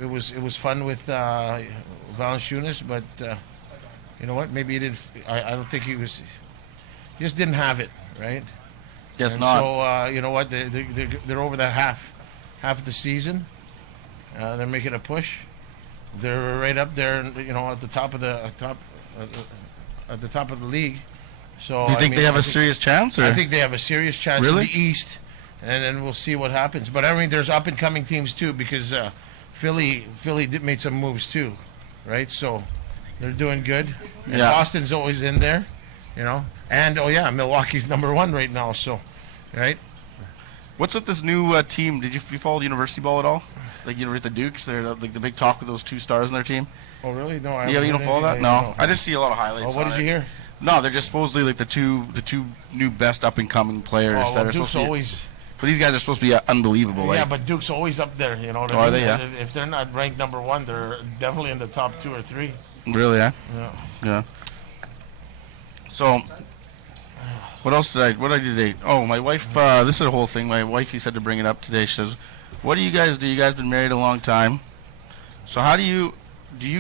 was fun with Valanciunas, but you know what? Maybe he didn't. I don't think he was. He just didn't have it, right? Guess And not. So you know what? They're over that half of the season. They're making a push. They're right up there, you know, at the top of the league. So Do you think they have a serious chance? Or? I think they have a serious chance Really? in the East, and then we'll see what happens. But I mean, there's up and coming teams too, because Philly made some moves too, right? So they're doing good. And Yeah. Boston's always in there, you know. And Milwaukee's #1 right now. So, right? What's with this new team? Did you follow university ball at all? Like with the Dukes, they're like the big talk with those 2 stars in their team. Oh, really? No, I Yeah, you don't follow that? No, No. I just see a lot of highlights. Oh, what on did you it. hear? No, they're just supposedly like the two new best up and coming players Oh, that well, are Duke's supposed to be. always. But these guys are supposed to be unbelievable. Yeah, Like, but Duke's always up there. You know what Oh, I are mean? they? Yeah. If they're not ranked #1, they're definitely in the top 2 or 3. really, eh? Yeah. Yeah. So, what else did I do today? Oh, my wife. This is a whole thing. My wifey said to bring it up today. She says, "What do you guys do? You guys been married a long time. So how do you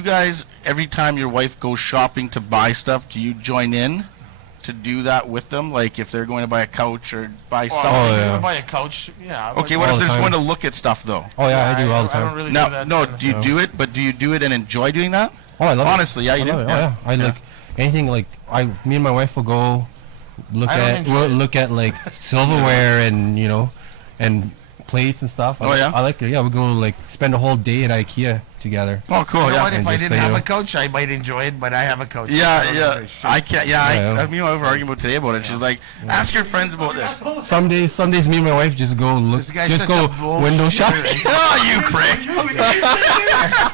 guys every time your wife goes shopping to buy stuff, do you join in to do that with them? Like if they're going to buy a couch or buy something? Oh, If yeah. you're gonna buy a couch, yeah. Okay, but- what All if the they're just time. going to look at stuff though? Oh yeah, I do all the I don't time. really do Now, that. no, kind of do you stuff. do it? But do you do it and enjoy doing that? Oh, I love it. Honestly, yeah, you I do. love it. Oh, yeah. I like anything like me and my wife will go look I don't at enjoy it. like silverware and and plates and stuff. Oh, yeah? I like it. Yeah, we go like spend a whole day at IKEA together. Oh, cool. You know Yeah. what? If And I just didn't so have you a know. coach, I might enjoy it, but I have a coach. Yeah, So yeah. I can't. Yeah, Yeah. me and my wife were arguing about today about it. She's like, ask your friends about this. Some days, me and my wife just go look, This guy's just such go a bullshitter. window shopping. Oh, you prick!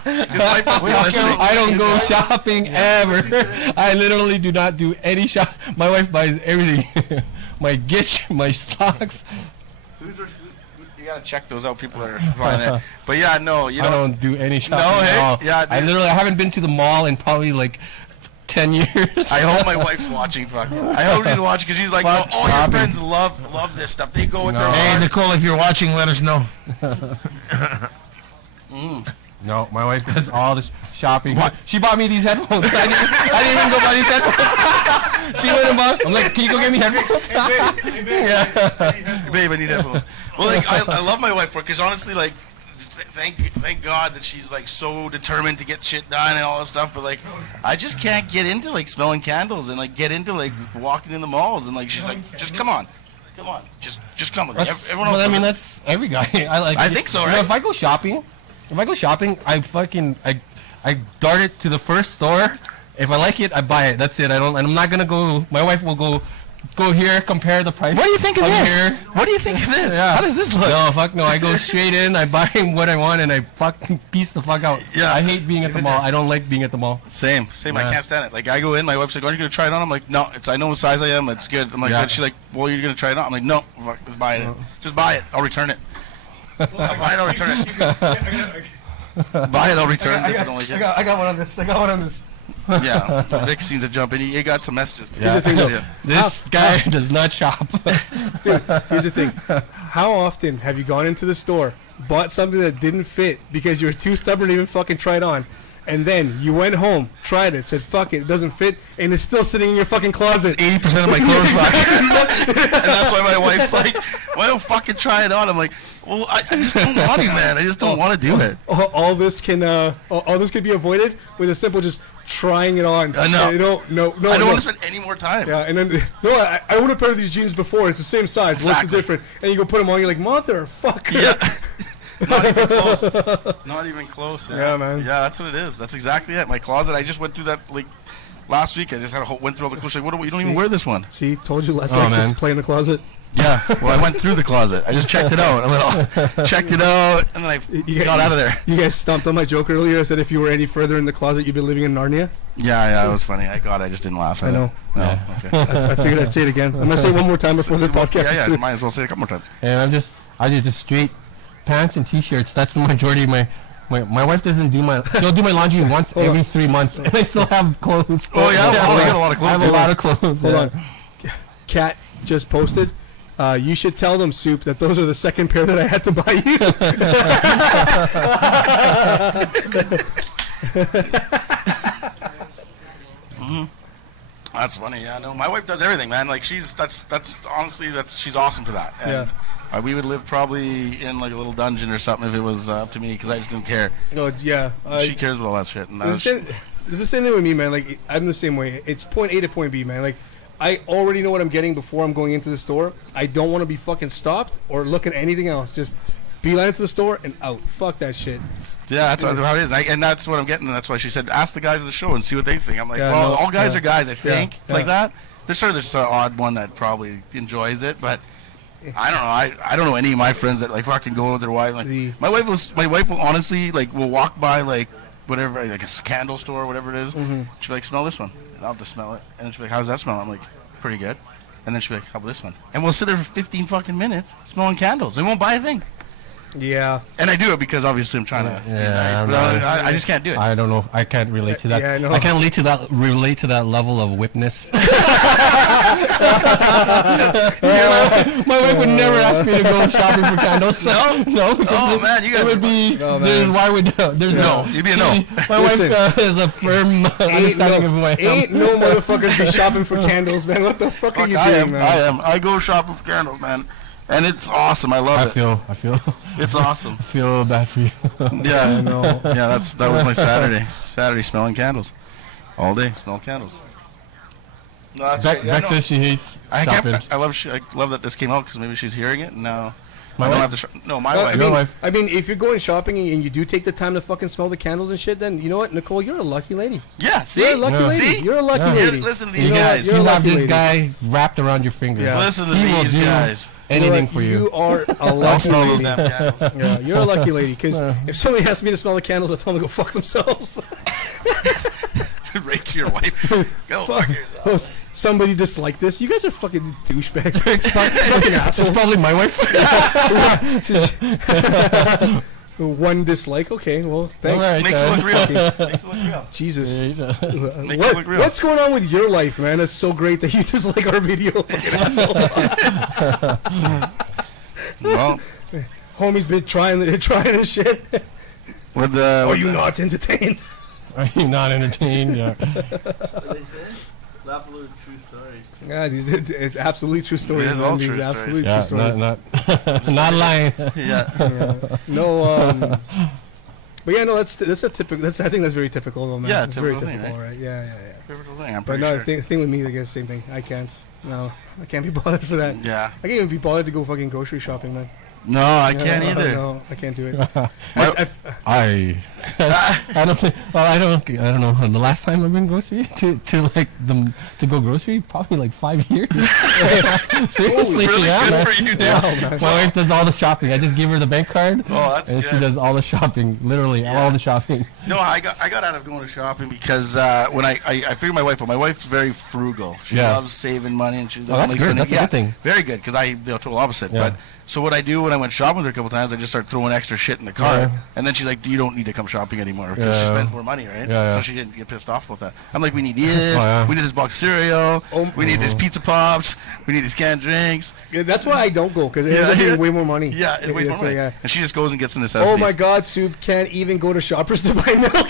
His wife must be listening. I don't go shopping ever. I literally do not do any shop. My wife buys everything. My Gitch, my socks. You gotta check those out. People that are buying there. But yeah, no, you I don't. don't do any shopping No, at hey? all. Yeah, I dude. literally haven't been to the mall in probably like 10 years. I hope my wife's watching. Fuck. I hope she's watching because she's like, no, Fuck all your shopping. friends love this stuff. They go with their No. Hey, heart. Nicole, if you're watching, let us know. No, my wife does all the shopping. What? She bought me these headphones. I didn't even go buy these headphones. She went and bought. I'm like, can you go get me headphones? Babe, I need headphones. Well, like, I love my wife for it because honestly, like, thank God that she's like so determined to get shit done and all that stuff. But like, I just can't get into like smelling candles and like get into like walking in the malls and like she's like, just come on, just come with me. Everyone else. Well, I mean, does it. that's every guy. I think so, You know, right? if I go shopping, I dart it to the first store. If I like it, I buy it. That's it. And I'm not gonna go. My wife will go here, compare the price. What do you think of Come this? Here. What do you think of this? Yeah. How does this look? No, fuck no. I go straight in. I buy what I want, and I fucking piece the fuck out. Yeah. I hate being at the mall. I don't like being at the mall. Same. I Yeah. can't stand it. Like I go in, my wife's like, "Aren't you gonna try it on?" I'm like, "No, I know what size I am. It's good." I'm like, Yeah. "Good." She's like, "Well, you're gonna try it on?" I'm like, "No, fuck, just buy it. Just buy it. I'll return it. I'll buy it. I'll return it. Buy it. I'll return it if I don't like it." I got one on this. Yeah, Vic seems to jump in. He got some messages too. Yeah. Here's the thing, though. Yeah. This guy does not shop. Here's the thing. How often have you gone into the store, bought something that didn't fit because you were too stubborn to even fucking try it on, and then you went home, tried it, said fuck it, it doesn't fit, and it's still sitting in your fucking closet? 80% of my clothes back. And that's why my wife's like, "Why don't fucking try it on?" I'm like, "Well, I just don't want to, man. I just don't want to do it." All this can be avoided with a simple just trying it on. No. And no. I don't want to spend any more time. Yeah, and then I would have paired these jeans before. It's the same size. What's Exactly. the difference? And you go put them on. You're like, motherfucker. Yeah. Not even close. Not even close. Yeah, man. Yeah, that's what it is. That's exactly it. My closet. I just went through that like last week. I just went through all the clothes. Like, you don't even wear this one. See, told you last Oh, night man. just play in the closet. Yeah. Well, I went through the closet. I just checked it out a little. Checked it out, and then I got out of there. You guys stomped on my joke earlier. I said if you were any further in the closet, you'd be living in Narnia. Yeah, it was funny. I just didn't laugh. I know. No. Yeah. Okay. I figured I'd say it again. I'm gonna say it one more time before the podcast is Yeah. through. Might as well say it a couple more times. And I just straight pants and t-shirts. That's the majority of my wife doesn't do she'll do my laundry once every 3 months, and I still have clothes. Oh, yeah? Well, you got a lot of clothes, I have a too. lot of clothes. Hold yeah. on. Kat just posted. You should tell them, Soup, that those are the second pair that I had to buy you. That's funny. Yeah, no, my wife does everything, man. Like that's honestly she's awesome for that. And we would live probably in like a little dungeon or something if it was up to me because I just didn't care. Oh yeah. She cares about all that shit. And It's the same thing with me, man. Like I'm the same way. It's point A to point B, man. Like I already know what I'm getting before I'm going into the store. I don't want to be fucking stopped or look at anything else. Just beeline into the store and out. Fuck that shit. Yeah, that's how it is. And that's what I'm getting. And that's why she said, ask the guys at the show and see what they think. I'm like, Yeah, well, no, all guys yeah. are guys, I think, Yeah, like yeah. that. There's an odd one that probably enjoys it, but I don't know. I don't know any of my friends that like fucking go with their wife. Like my wife will honestly like will walk by like whatever, like a candle store or whatever it is. She'll be like, smell this one. And I'll have to smell it. And then she'll be like, how does that smell? I'm like, pretty good. And then she'll be like, how about this one? And we'll sit there for 15 fucking minutes smelling candles. And we won't buy a thing. Yeah. And I do it because obviously I'm trying to be nice, I'm but not- I just can't do it. I don't know. I can't relate to that. Yeah, I know. I can't relate to that level of whipness. My wife would never ask me to go shopping for candles. No, because Oh, man, you guys it would are be. No, There's, man. why would there's no? You'd be a no. My Listen. wife is a firm understanding of who I am. Ain't no motherfuckers be shopping for candles, man. What the fuck are Fuck, you I doing, am. man? I am. I go shopping for candles, man. And it's awesome. I love I it. feel It's awesome. bad for you. Yeah. know. Yeah, that was my Saturday. Saturday smelling candles. All day, smell candles. No, that's Beck, great. Yeah, Beck no. says she hates I shopping. love that this came out because maybe she's hearing it and now My I don't wife? have to. No, my I wife. mean, wife. I mean, if you're going shopping and you do take the time to fucking smell the candles and shit, then you know what, Nicole, you're a lucky lady. Yeah, see, You're a lucky Yeah. lady. See? You're a lucky Yeah. lady. Listen to You these know what? guys. You're You a have lucky this lady. guy wrapped around your finger. Yeah. Listen to He will these do guys. anything You for know you. what? You are a I'll lucky smell those lady. damn candles. Yeah, you're a lucky lady. Because if somebody asks me to smell the candles, I tell them to go fuck themselves. Right to your wife. Go fuck yourself. Somebody disliked this. You guys are fucking douchebags. Fucking asshole. It's probably my wife. One dislike. Okay, well, thanks. All right. Makes it look real. Makes it look real. Jesus. Makes it look real. What's going on with your life, man? It's so great that you dislike our video. Fucking asshole. Well, Homie's been trying this shit. with the. Are you not entertained? Are you not entertained? Yeah. Laugh a little true stories. Yeah, it's absolutely true stories. It is man. all These true are stories. absolutely Yeah, true stories. not lying. Yeah. No, but yeah, no, that's a typical. I think that's very typical, though, man. Yeah, it's very typical thing, typical, right? right? Yeah. Typical thing. I'm But pretty no, sure. thing with me, I guess, same thing. I can't. No, I can't be bothered for that. Yeah. I can't even be bothered to go fucking grocery shopping, man. No, I No, can't either. No, I can't do it. I don't think. Well, I don't know. The last time I've been grocery to go grocery, probably like 5 years. Seriously, really yeah, good man. for you, dude. Yeah. My wife does all the shopping. I just give her the bank card, Oh, that's and good. she does all the shopping. Literally, Yeah. all the shopping. No, I got out of going to shopping because when I figured my wife out. My wife's very frugal. She Yeah. loves saving money and she doesn't that's like good. spending. That's a good thing. Very good because the total opposite. Yeah. But so what I do when I went shopping with her a couple times, I just start throwing extra shit in the car, Yeah. and then she's like, "You don't need to come shopping anymore because she Yeah. spends more money, right?" Yeah, So yeah. she didn't get pissed off about that. I'm like, "We need this. Oh, yeah. We need this box of cereal. Oh, we need this pizza pops. We need these canned drinks." Yeah, that's why I don't go, because it Yeah, ends up being yeah. way more money. Yeah, it's way more so, money. yeah. And she just goes and gets the necessities. Oh my God, Soup can't even go to Shoppers to buy milk.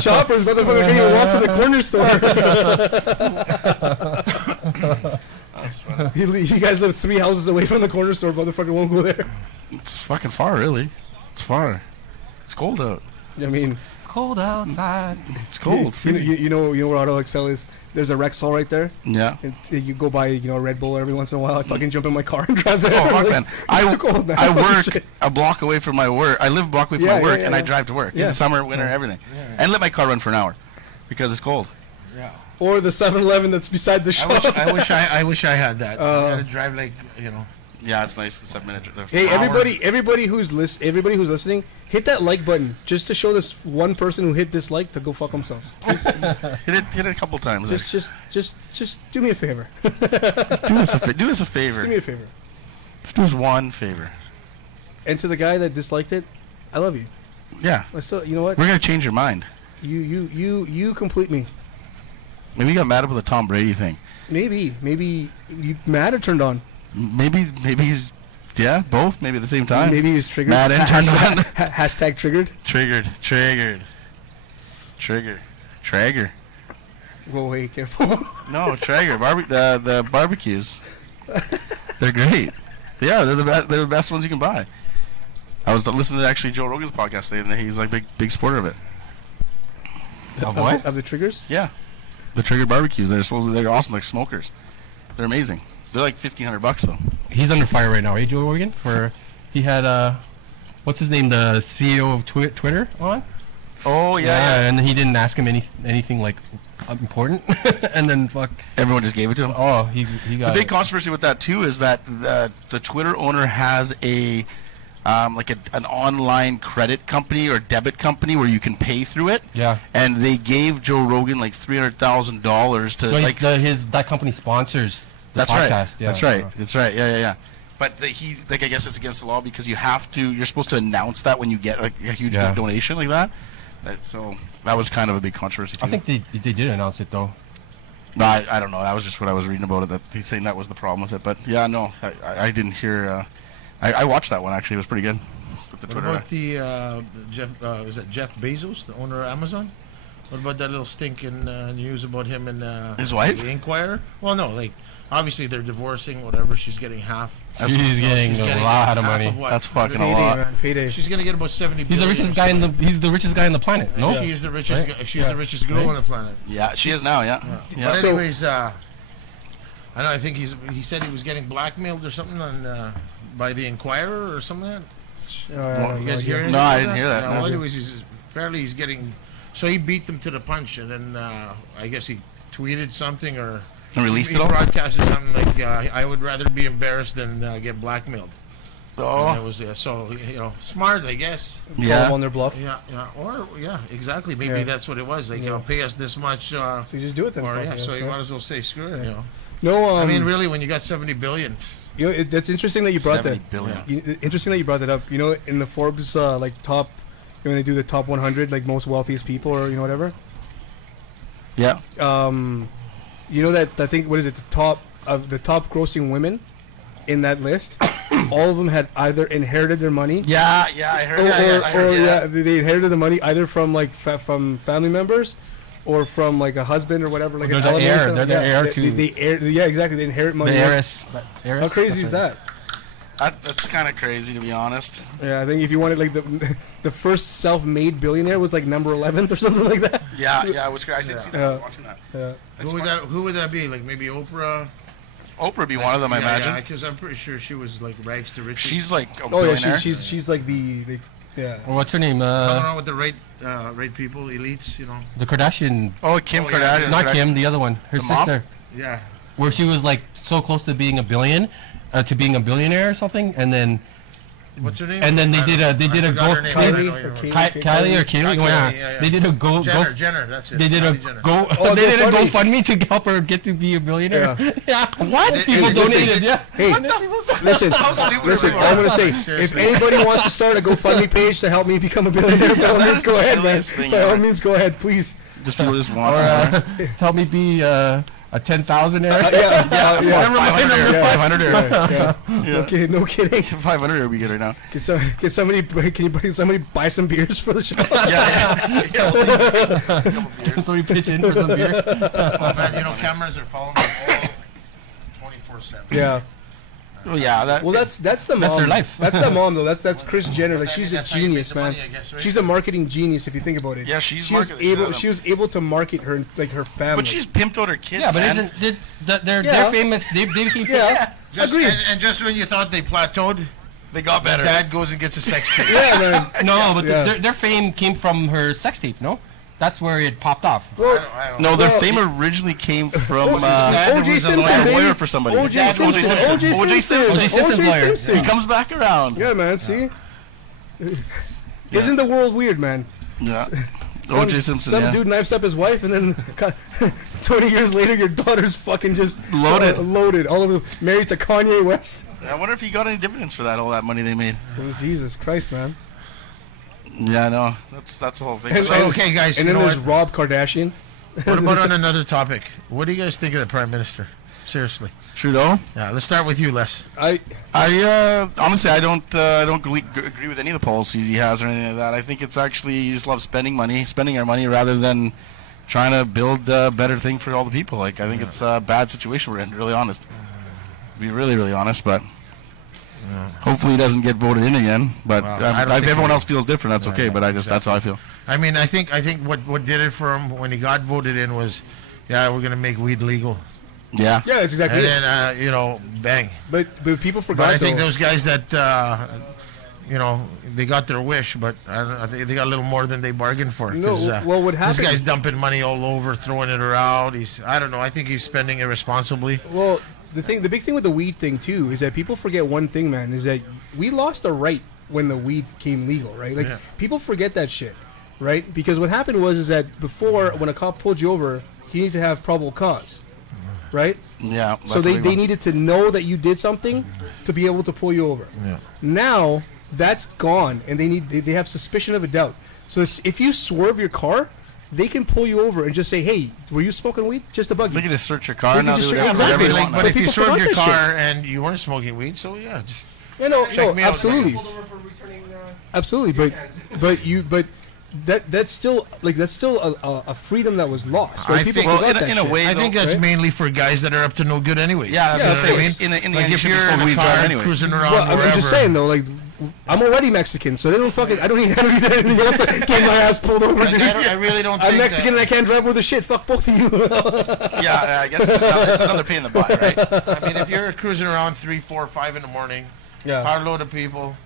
Shoppers, motherfucker, can't even walk to the corner store. That's funny. You guys live 3 houses away from the corner store, motherfucker won't go there. It's fucking far, really. It's far. It's cold out. I mean, It's cold outside. It's cold. you know where Auto Excel is? There's a Rexall right there. Yeah. And you go buy, a Red Bull every once in a while. I fucking jump in my car and drive there. Oh, fuck, Like, man. it's too cold, man. I Holy work shit. a block away from my work. I live a block away from Yeah, my work, yeah, and I yeah. drive to work. In Yeah. the summer, winter, everything. And let my car run for an hour because it's cold. Or the 7-Eleven that's beside the shop. I wish I had that. I gotta drive like Yeah, it's nice. The 7 minute. Hey, everybody who's listening, hit that like button just to show this one person who hit dislike to go fuck themselves. hit it a couple times. Just do me a favor. do us a favor. Do me a favor. Just do us one favor. And to the guy that disliked it, I love you. Yeah. You know what? We're gonna change your mind. You complete me. Maybe you got mad about the Tom Brady thing. Maybe you mad or turned on. Maybe he's both. Maybe at the same time. Maybe he's triggered. Mad and turned on. Hashtag triggered. Traeger. Whoa, wait, careful. No, Traeger. The barbecues. They're great. Yeah, they're the best. They're the best ones you can buy. I was listening to actually Joe Rogan's podcast today, and he's like big supporter of it. Of what? Of the triggers? Yeah, the Traeger barbecues. They're awesome. Like smokers. They're amazing. They're like $1,500 though. He's under fire right now, eh, Joe Rogan? He had what's his name, the CEO of Twitter on? Oh yeah. And he didn't ask him anything like important, and then Everyone just gave it to him. oh, he got The big controversy with that too is that the Twitter owner has a an online credit company or debit company where you can pay through it. Yeah. And they gave Joe Rogan like $300,000 to No, like. that company sponsors the That's podcast. right. Yeah, That's right. That's right. Yeah. But I guess it's against the law because you're supposed to announce that when you get like a huge Yeah. donation like that. So that was kind of a big controversy too. I think they did announce it though. No, I don't know. That was just what I was reading about it. That he's saying that was the problem with it. But yeah, no, I didn't hear. I watched that one actually. It was pretty good. With the What Twitter. about the was that Jeff Bezos, the owner of Amazon? What about that little stinking news about him and His wife? the Inquirer? Well, no, like obviously they're divorcing, whatever. She's getting half. She's getting a lot of half money. what? That's fucking a Payday, lot. man. Payday. She's gonna get about 70 He's the billion richest or guy something. he's the richest guy on the planet. And No. she is the richest. Right? She's the richest girl Right? on the planet. Yeah, she is now. Yeah. But So- anyways, I know. I think he said he was getting blackmailed or something on by the Inquirer or something like that. You guys hear anything? No, I didn't hear that. Yeah, No. well, anyways, apparently he's getting. So he beat them to the punch, and then I guess he tweeted something or And released he it all? broadcasted something like, "I would rather be embarrassed than get blackmailed." Oh. And it was so smart, I guess. Call them on their bluff. Yeah, exactly. Maybe that's what it was. Like, pay us this much. So you just do it then. so you might as well say screw it. No, I mean, really, when you got 70 billion. That's interesting that you brought 70 that. billion. Interesting that you brought that up. In the Forbes like top, when they do the top 100 like most wealthiest people or whatever. Yeah. That I think what is it the top grossing women in that list, all of them had either inherited their money. Yeah, I heard that. They inherited the money either from from family members, or from like a husband or whatever. Like they're the heir. They're the heir too. Yeah, exactly. They inherit money. The heiress. How crazy is that? That's kind of crazy, to be honest. Yeah, I think if you wanted like the first self-made billionaire was like number 11th or something like that. Yeah, it was crazy. I did see that. I was watching that. Yeah. Who would that be? Like maybe Oprah. Oprah would be one of them, I imagine. Yeah, because I'm pretty sure she was like rags to riches. She's like a Oh yeah, billionaire. she's like the yeah. Well, what's her name? I don't know with the right people, elites, The Kardashian. Oh, Kim Kardashian. Not Kim, the other one. Her The mom? sister. Yeah. Where she was like so close to being a billionaire or something, and then. What's her name? And then they did a Kylie or Kaylee. Yeah. They did a Jenner, that's it. They did a Oh, they did a GoFundMe. GoFundMe to help her get to be a billionaire. Yeah. What? People donated. Yeah. Hey, listen. I'm gonna say, if anybody wants to start a GoFundMe page to help me become a billionaire, by all means, go ahead, man. By all means, go ahead, please. Just people just want Or help me be a 10,000-aire. 500 Okay, no kidding. 500 would be good right now. Can somebody buy some beers for the show? Somebody pitch in for some beer. Man, cameras are following them all 24/7. Yeah. Well, yeah. That's the mom. That's their life. That's the mom though. That's Kris Jenner. Like she's a That's how you make genius, the man. money, I guess, right? She's a marketing genius if you think about it. Yeah, she was able to market her family. But she's pimped out her kids. Yeah, but man. they're famous? They keep. Yeah. Agreed. And just when you thought they plateaued, They got better. Dad goes and gets a sex tape. Yeah, man. No, but Yeah. their fame came from her sex tape. No, that's where it popped off. Well, I don't No, their Well, fame originally came from O.J. Simpson, a lawyer baby. for somebody. O.J. Simpson. O.J. Simpson's lawyer. He comes back around. Yeah, man. See, isn't the world weird, man? Yeah. O.J. Simpson. Some Yeah. dude knifes up his wife, and then 20 years later, your daughter's fucking just Loaded. loaded, all over, married to Kanye West. I wonder if he got any dividends for all that money they made. Oh, Jesus Christ, man. Yeah, no, that's the whole thing. And- So, okay, guys, And you then know there's what? Rob Kardashian. What about on another topic? What do you guys think of the Prime Minister? Seriously. Trudeau. Yeah, let's start with you, Les. I honestly I don't agree with any of the policies he has or anything like that. I think it's actually he just loves spending our money rather than trying to build a better thing for all the people. Like I think it's a bad situation we're in. To be really honest, to be really honest, but. Hopefully he doesn't get voted in again. But Well, if everyone else feels different, that's okay. But that's how I feel. I mean, I think what did it for him when he got voted in was, we're gonna make weed legal, Yeah. Yeah, that's exactly and it. then bang. But people forgot. But I think though. those guys that they got their wish, but I think they got a little more than they bargained for. No, 'cause, well, what this happened? guy's dumping money all over, throwing it around. I don't know. I think he's spending irresponsibly. Well, the big thing with the weed thing too is that people forget one thing, man. Is that we lost a right when the weed came legal, right? Like people forget that shit, right? Because what happened is that before, when a cop pulled you over, he needed to have probable cause, right? Yeah. So they needed to know that you did something to be able to pull you over. Yeah. Now that's gone, and they have suspicion of a doubt. So if you swerve your car, they can pull you over and just say, "Hey, were you smoking weed?" Just to bug you. They can just search your car They and can now just do search- whatever exactly, they like, want. but But if you people swerved forgot your that car and you weren't smoking weed, so just Yeah, no, Check me out, absolutely, absolutely. But that's still a freedom that was lost. Right? I People think- forgot Well, that in a shit. way, I think though, that's right? mainly for guys that are up to no good anyway. Yeah, Yeah, that's of what I course. mean. In the end, Like you if should you're be in a weed car driver anyway. cruising around Well, wherever. I'm just saying though, like I'm already Mexican, so they don't fucking. I don't need anything else to get my ass pulled over. Dude. I really don't. I'm think Mexican and I can't drive worth a shit. Fuck both of you. Yeah, I guess it's another pain in the butt, right? I mean, if you're cruising around 3, 4, 5 in the morning, carload of people,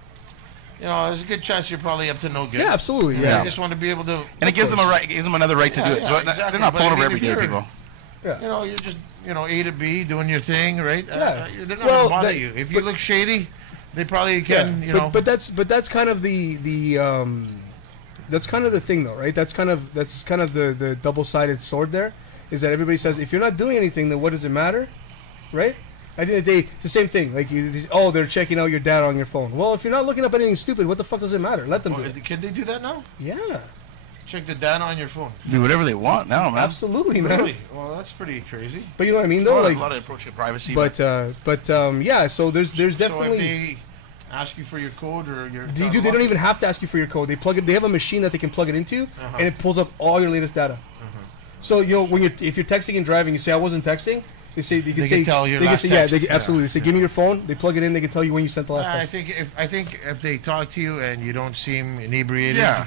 you know, there's a good chance you're probably up to no good. Yeah, absolutely. And Yeah, I just want to be able to. And it gives them a right, gives them another right to do it. So exactly. they're not pulling over every day, you're- people. Yeah. You know, you're just, you know, A to B, doing your thing, right? Yeah. They're not Well, going to bother that- you. If you look shady, they probably can, you know. But that's kind of the that's kind of the thing, though, right? That's kind of the double-sided sword. There is that everybody says if you're not doing anything, then what does it matter, right? At the end of the day, it's the same thing. Like, they're checking out your data on your phone. Well, if you're not looking up anything stupid, what the fuck does it matter? Let them do it. Can they do that now? Yeah, Check the data on your phone. Do whatever they want now, man. absolutely, man. Really? Well, that's pretty crazy. But you know what I mean, It's though. a Like, lot of approach to privacy. but yeah. So there's So definitely. if they ask you for your code or your... Dude, they don't even have to ask you for your code. They plug it. They have a machine that they can plug it into, and it pulls up all your latest data. So you know when if you're texting and driving, you say I wasn't texting. They say they can tell your they last can say, yeah, text. they, absolutely. They say give me your phone. They plug it in. They can tell you when you sent the last I text. think if they talk to you and you don't seem inebriated, Yeah.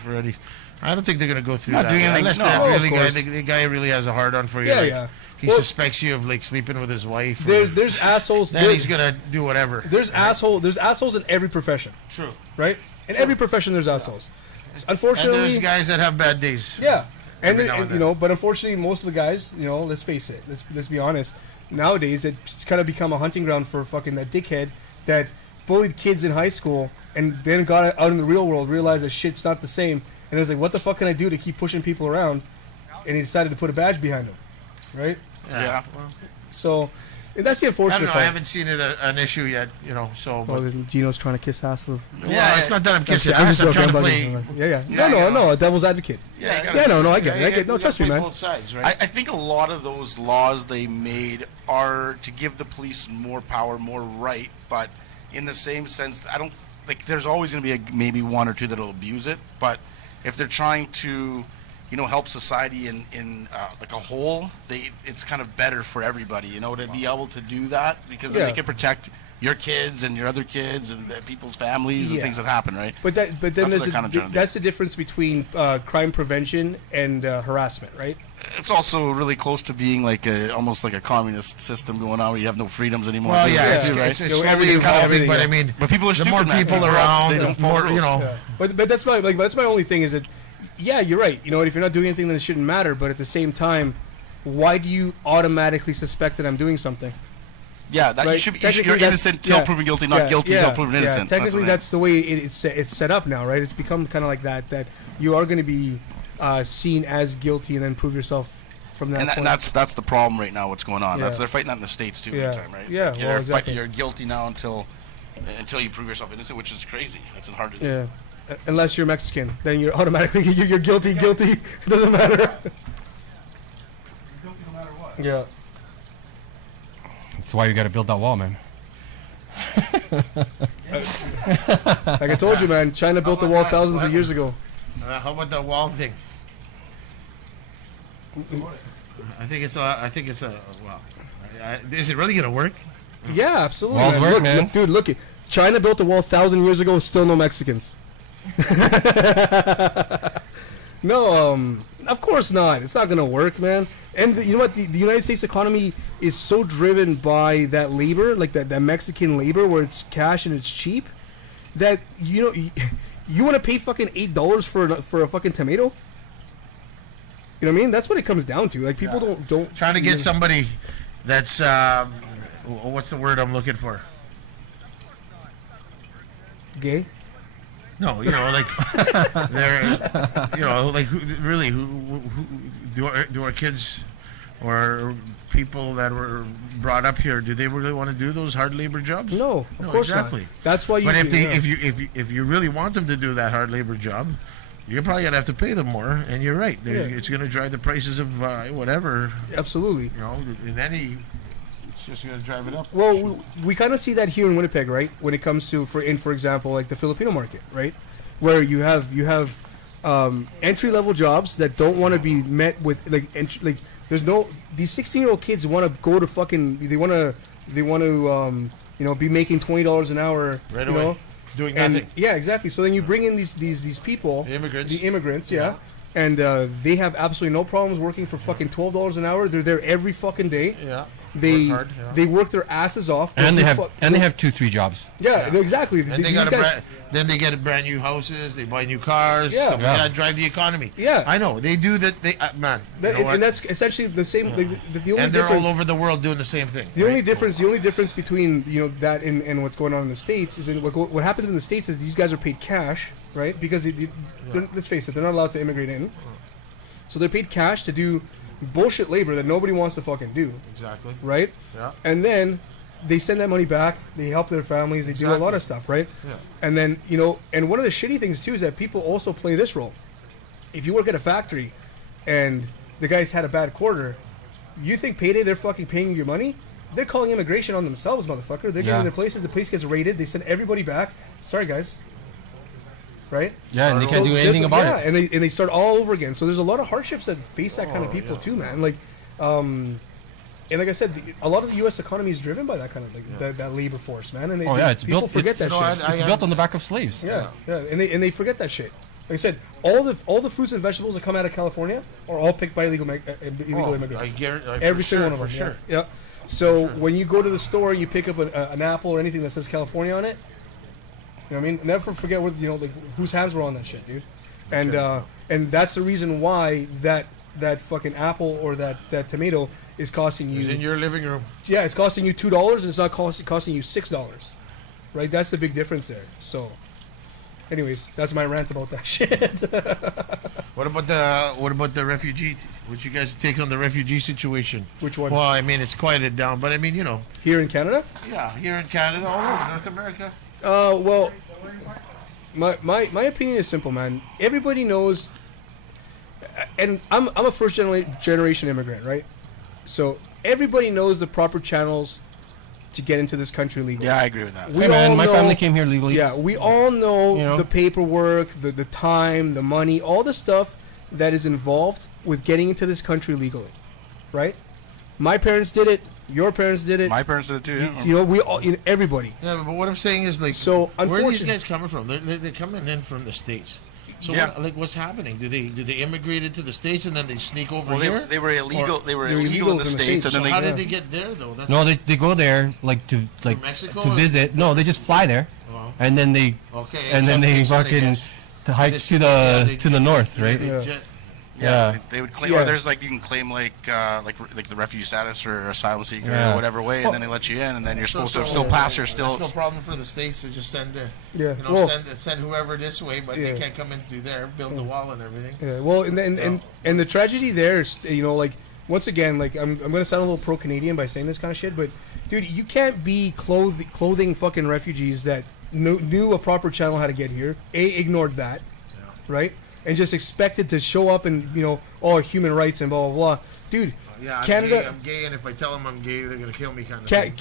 I don't think they're gonna go through Not that. doing anything- Unless no. that Oh, really of guy, course. the guy really has a hard on for you. Yeah, like, yeah. He Well, suspects you of like sleeping with his wife. or- There's assholes. Then he's gonna do whatever. There's assholes in every profession, True. right? In every profession, there's assholes. And Unfortunately, there's guys that have bad days. yeah. And, Every now and you then. know, but unfortunately, most of the guys, you know, let's face it, let's be honest. Nowadays, it's kind of become a hunting ground for fucking that dickhead that bullied kids in high school and then got out in the real world, realized that shit's not the same, and was like, what the fuck can I do to keep pushing people around? And he decided to put a badge behind him, right? Yeah. So, and that's the I unfortunate don't know. I part. haven't seen it an issue yet, you know. So, but, Oh, Gino's trying to kiss ass. well, it's not that I'm kissing I'm ass. just I'm joking, trying to I'm play. Yeah. Yeah, No, a devil's advocate. Yeah, you gotta- Yeah, no, I get it. Yeah, I get. No, you trust me, gotta play man. Both sides, right? I think a lot of those laws they made are to give the police more power, more right, but in the same sense, I don't like. There's always going to be maybe one or two that'll abuse it, but if they're trying to, you know, help society in like a whole, it's kind of better for everybody, you know, to be able to do that because then Yeah. they can protect your kids and your other kids and people's families and Yeah. things that happen, right? But then That's what there's they're kinda trying to do. that's the difference between crime prevention and harassment, right? It's also really close to being like almost like a communist system going on where you have no freedoms anymore. Well, Things yeah, like it's, that, right? it's You know, slowly everything's kind of evolving, everything, but I yeah. mean, But people are the stupid, more man. people They're around, they the don't follow more, you rules. know. Yeah. But that's my only thing is that yeah, you're right. You know, if you're not doing anything, then it shouldn't matter. But at the same time, why do you automatically suspect that I'm doing something? Yeah, that Right? you should. Technically, You're that's- innocent till yeah. proven guilty, not Yeah, guilty yeah, till proven innocent. Yeah, technically, the that's the way it's set up now, right? It's become kind of like that. That you are going to be seen as guilty and then prove yourself from that thing. point. And that's the problem right now. What's going on? Yeah. They're fighting that in the states too, Yeah. big time, right? Yeah, Like, well, exactly. You're guilty now until you prove yourself innocent, which is crazy. That's hard to do. Yeah. Unless you're Mexican, then you're automatically you're guilty. Guilty. It doesn't matter. You're guilty no matter what. Yeah. That's why you got to build that wall, man. Like I told you, man, China built the wall thousands of years ago. How about the wall thing? I think it's a well. Is it really gonna work? Yeah, absolutely. Walls man. work, Look, man. look, dude, look it. China built the wall 1,000 years ago. Still no Mexicans. No, of course not. It's not gonna work, man. And you know what? The United States economy is so driven by that labor, like that Mexican labor, where it's cash and it's cheap, that you know you want to pay fucking $8 for a fucking tomato. You know what I mean? That's what it comes down to. Like people don't Trying to get somebody that's what's the word I'm looking for? gay. No, you know, like they're, you know, like who do our kids or people that were brought up here, do they really want to do those hard labor jobs? No, of course exactly. not. That's why you. But if yeah. if you really want them to do that hard labor job, you're probably gonna have to pay them more. And you're right, Yeah. it's gonna drive the prices of whatever. Absolutely. You know, in any, it's just gonna drive it up. Well, we kind of see that here in Winnipeg, right? When it comes to, for example, like the Filipino market, right? Where you have entry level jobs that don't want to be met with there's no, these 16-year-old kids want to go to fucking, they want to you know, be making $20 an hour, Right you away. know, Doing and nothing. yeah, exactly. So then you bring in these people, The immigrants. the immigrants, yeah. And they have absolutely no problems working for fucking $12 an hour. They're there every fucking day. Yeah. They Work hard, yeah. they work their asses off. And they have fu- 2-3 jobs. yeah, exactly. And These they got guys- then they get brand new houses. They buy new cars. Yeah. Stuff like Yeah. that, drive the economy. Yeah. I know they do that. They man, you that, know what? and that's essentially the same. The only and they're difference, all over the world doing the same thing. the only right? difference between that and what's going on in the States is what happens in the States is these guys are paid cash, right? Because let's face it, they're not allowed to immigrate in, so they're paid cash to do bullshit labor that nobody wants to fucking do, Exactly. right? Yeah. And then they send that money back. They help their families. They do a lot Exactly. of stuff, right? Yeah. And then and one of the shitty things too is that people also play this role. If you work at a factory, and the guy's had a bad quarter, you think payday they're fucking paying you your money? They're calling immigration on themselves, motherfucker. They're Yeah. getting their places. The place gets raided. They send everybody back. Sorry, guys. Right? Yeah, and they can't do there's anything about it. and they start all over again. So there's a lot of hardships that face that kind of people too, man. Like, and like I said, a lot of the U.S. economy is driven by that kind of that labor force, man. And It's people built. forget that shit. It's built on the back of slaves. Yeah, and they forget that shit. Like I said, all the fruits and vegetables that come out of California are all picked by illegal immigrants. I guarantee Every single one of them. for sure. Yeah. So when you go to the store and you pick up an apple or anything that says California on it, you know what I mean? Never forget what whose hands were on that shit, dude. And and that's the reason why that fucking apple or that tomato is costing you. It's in your living room. Yeah, it's costing you $2 and it's not costing you $6. Right? That's the big difference there. So, anyways, that's my rant about that shit. What about the refugee? What you guys take on the refugee situation? Which one? Well, I mean, it's quieted down, but I mean, Here in Canada? yeah, here in Canada, all over North America. Well, my opinion is simple, man. Everybody knows, and I'm a first generation immigrant, right? So everybody knows the proper channels to get into this country legally. Yeah, I agree with that. We Hey man, all my know- family came here legally. Yeah, we all know, You know? the paperwork, the time, the money, all the stuff that is involved with getting into this country legally, right? My parents did it. Your parents did it. My parents did it too. Yeah. You know, we all, everybody. Yeah, but what I'm saying is, like, So, where are these unfortunately- guys coming from? They're coming in from the States. So, Yeah. what's happening? Do they immigrate into the States and then they sneak over Well, here? they were illegal. They were They were illegal in the illegals States, and So then how they. did they get there, though? That's, No, they go there to Mexico to or- visit. No, they just fly there, Oh. and then they okay. and then some they places, I fucking guess. to hike This- to yeah, they- the north, yeah, right? they Yeah. jet- Yeah. They would claim, Yeah. or there's you can claim like the refugee status or asylum seeker Yeah. or whatever way, and then they let you in, and then you're supposed to So- still pass your still. That's no problem for the States. They just send Yeah. Well, send whoever this way, but Yeah. they can't come in through there, build the wall and everything. Yeah, well, and the tragedy there is, like, once again, like, I'm going to sound a little pro-Canadian by saying this kind of shit, but, dude, you can't be clothing fucking refugees that knew a proper channel how to get here, ignored that, right, and just expected to show up and, human rights and blah, blah, blah. Dude, Yeah, Canada... I'm gay, and if I tell them I'm gay, they're gonna kill me, kind of. thing.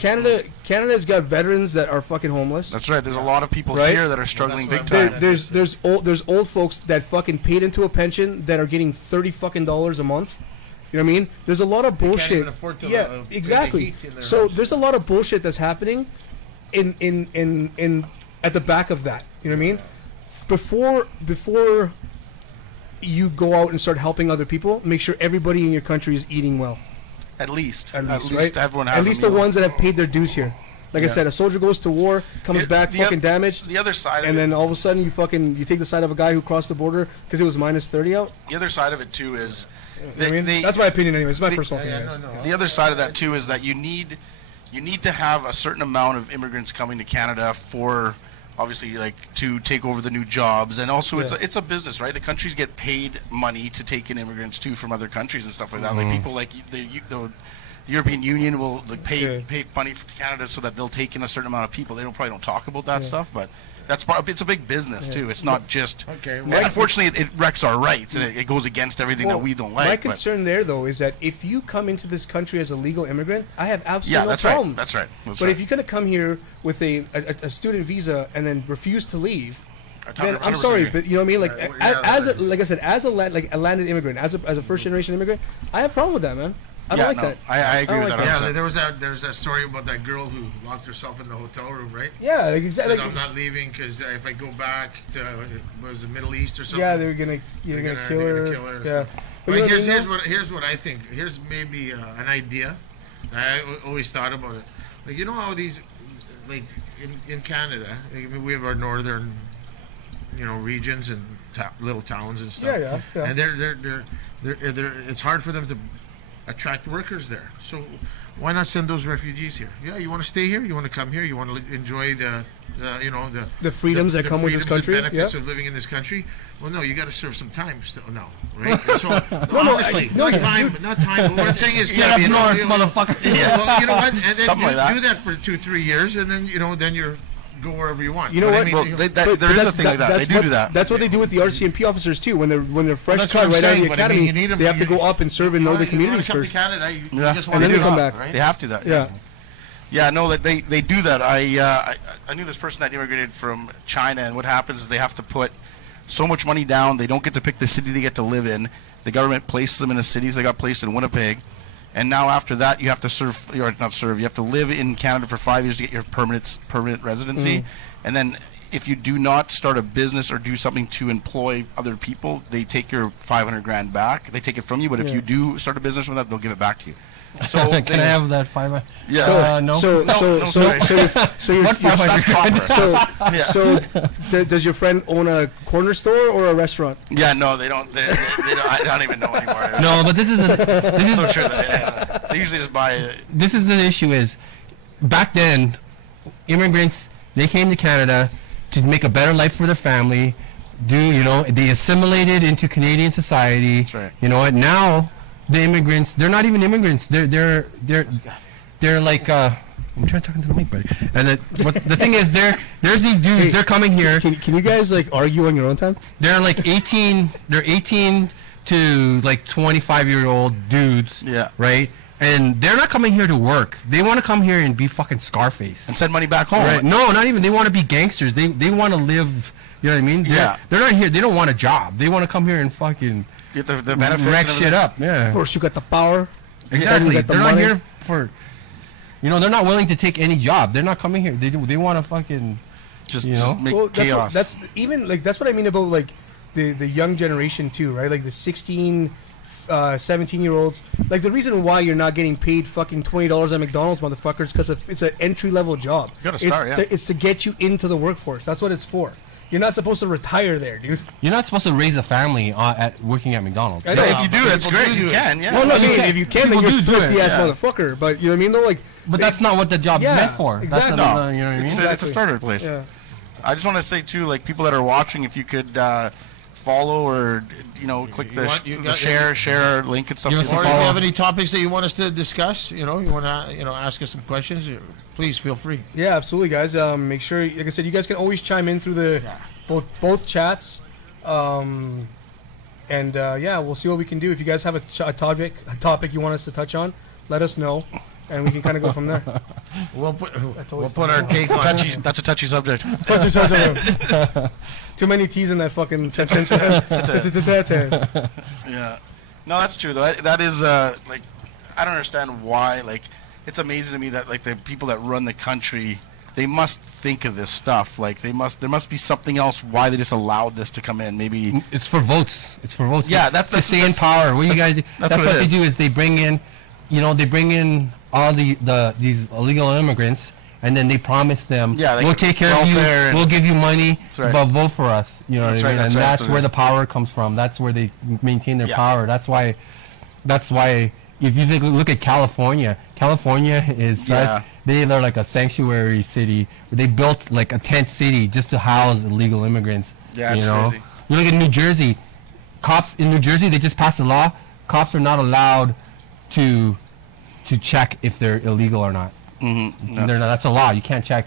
Canada's got veterans that are fucking homeless. That's right. There's a lot of people Right? here that are struggling Well, big that's time. There's old folks that fucking paid into a pension that are getting $30 fucking a month. You know what I mean? There's a lot of bullshit. even afford to, yeah, pay the exactly. heat in their So house. there's a lot of bullshit that's happening in at the back of that. You know what I mean? Before you go out and start helping other people, make sure everybody in your country is eating well. At least Right? everyone has. At least a the meal. ones that have paid their dues here. Like I Yeah. said, a soldier goes to war, comes The- back the fucking oth- damaged, The other side of and it, then all of a sudden you take the side of a guy who crossed the border because it was minus 30 out. the other side of it too is, You know what I mean? they- That's my opinion anyway. It's my they- personal Yeah, opinion. no. the other side of that too is that you need to have a certain amount of immigrants coming to Canada for obviously to take over the new jobs, and also Yeah. it's a business, right? The countries get paid money to take in immigrants too from other countries and stuff like that. Like people like the European Union will pay money for Canada so that they'll take in a certain amount of people. They probably don't talk about that stuff, but it's a big business too. It's not just. Okay, and well, unfortunately, it wrecks our rights and it goes against everything that we don't like. My but- concern there, though, is that if you come into this country as a legal immigrant, I have absolutely yeah, no that's problems. right. That's right. That's But right. if you're going to come here with a student visa and then refuse to leave, then I'm 100% sorry, agree. but you know what I mean. Like Yeah, like I said, as a landed immigrant, as a first generation immigrant, I have a problem with that, man. I don't like that. I agree with like that. Yeah, 100%. there's that story about that girl who locked herself in the hotel room, right? Yeah, like, exactly. Said, I'm not leaving because if I go back to was it Middle East or something? Yeah, they're gonna kill her. Yeah. But you know here's what I think. Here's maybe an idea. I always thought about it. Like, you know how these, like in Canada, we have our northern, regions and little towns and stuff. Yeah. And they're it's hard for them to attract workers there. So why not send those refugees here? Yeah, you want to stay here? You want to come here? You want to enjoy the freedoms that come with this country? The benefits of living in this country? Well, no, you got to serve some time still now, right? So honestly, not time. But what I'm saying is, motherfucker. Well, you know what? And then Something like that. do that for 2-3 years, and then then you're go wherever you want. You know what? There is a thing like that. They do that. That's what they do with the RCMP officers too. When they're fresh cut right out of the academy, they have to go up and serve in northern communities first. Come to Canada, you just and want then to they come back. right? They have to that. Yeah, no, like they do that. I knew this person that immigrated from China, and what happens is they have to put so much money down. They don't get to pick the city they get to live in. The government places them in the cities. They got placed in Winnipeg, and now after that, you have to serve. Or not serve. You have to live in Canada for 5 years to get your permanent residency, and then if you do not start a business or do something to employ other people, they take your $500,000 back. They take it from you, but if you do start a business with that, they'll give it back to you. So can I have that 500? Yeah. No. So does your friend own a corner store or a restaurant? Yeah, no, they don't. They don't. I don't even know anymore. No, but this is So true that they usually just buy it. This is the issue. Is back then, immigrants, they came to Canada to make a better life for their family. They assimilated into Canadian society. That's right. You know what? Now the immigrants, they're not even immigrants. They're like I'm trying to talk into the mic, buddy. And the thing is, there's these dudes. Hey, they're coming here. Can you guys like argue on your own time? They're like 18. They're 18 to like 25-year-old dudes. Yeah. Right. And they're not coming here to work. They want to come here and be fucking Scarface And send money back home. Right? No, not even. They want to be gangsters. They want to live. You know what I mean? They're not here. They don't want a job. They want to come here and fucking Get the benefits. Wreck shit up. Yeah. Of course, you got the power. Exactly. They're not here for. They're not willing to take any job. They're not coming here. They want to fucking. Just make chaos. That's what I mean about like the young generation too, right? Like the 16, 17-year-olds. Like the reason why you're not getting paid fucking $20 at McDonald's, motherfuckers, because it's an entry-level job. You gotta start, it's to get you into the workforce. That's what it's for. You're not supposed to retire there, dude. You're not supposed to raise a family working at McDonald's. I know, if you do, that's great. You can, yeah. Well, no, if you can, then you're a thrifty-ass motherfucker. But you know what I mean, though? Like, but that's not what the job's meant for. Exactly. That's not, you know what I mean? It's a starter place. Yeah. I just want to say, too, like, people that are watching, if you could follow or, click the share our link and stuff. Or if you have any topics that you want us to discuss, you want to, ask us some questions, please feel free. Yeah, absolutely, guys. Make sure, like I said, you guys can always chime in through the both chats. And we'll see what we can do. If you guys have a topic you want us to touch on, let us know, and we can kind of go from there. We'll put our take on it. That's a touchy subject. Too many T's in that fucking sentence. Yeah. No, that's true, though. That is, like, I don't understand why. Like, it's amazing to me that, like, the people that run the country, they must think of this stuff. Like, there must be something else why they just allowed this to come in. Maybe it's for votes. It's for votes. Yeah, to stay in power. What you guys do? That's what they do is they bring in, all these illegal immigrants, and then they promise them, we'll take care of you, we'll give you money, but vote for us. You know what I mean? And that's where the power comes from. That's where they maintain their power. That's why. If you look at California is they're like a sanctuary city. They built like a tent city just to house illegal immigrants. Yeah, it's crazy. You look at New Jersey. Cops in New Jersey, they just passed a law. Cops are not allowed to check if they're illegal or not. Mm-hmm. No. They're not. That's a law. You can't check.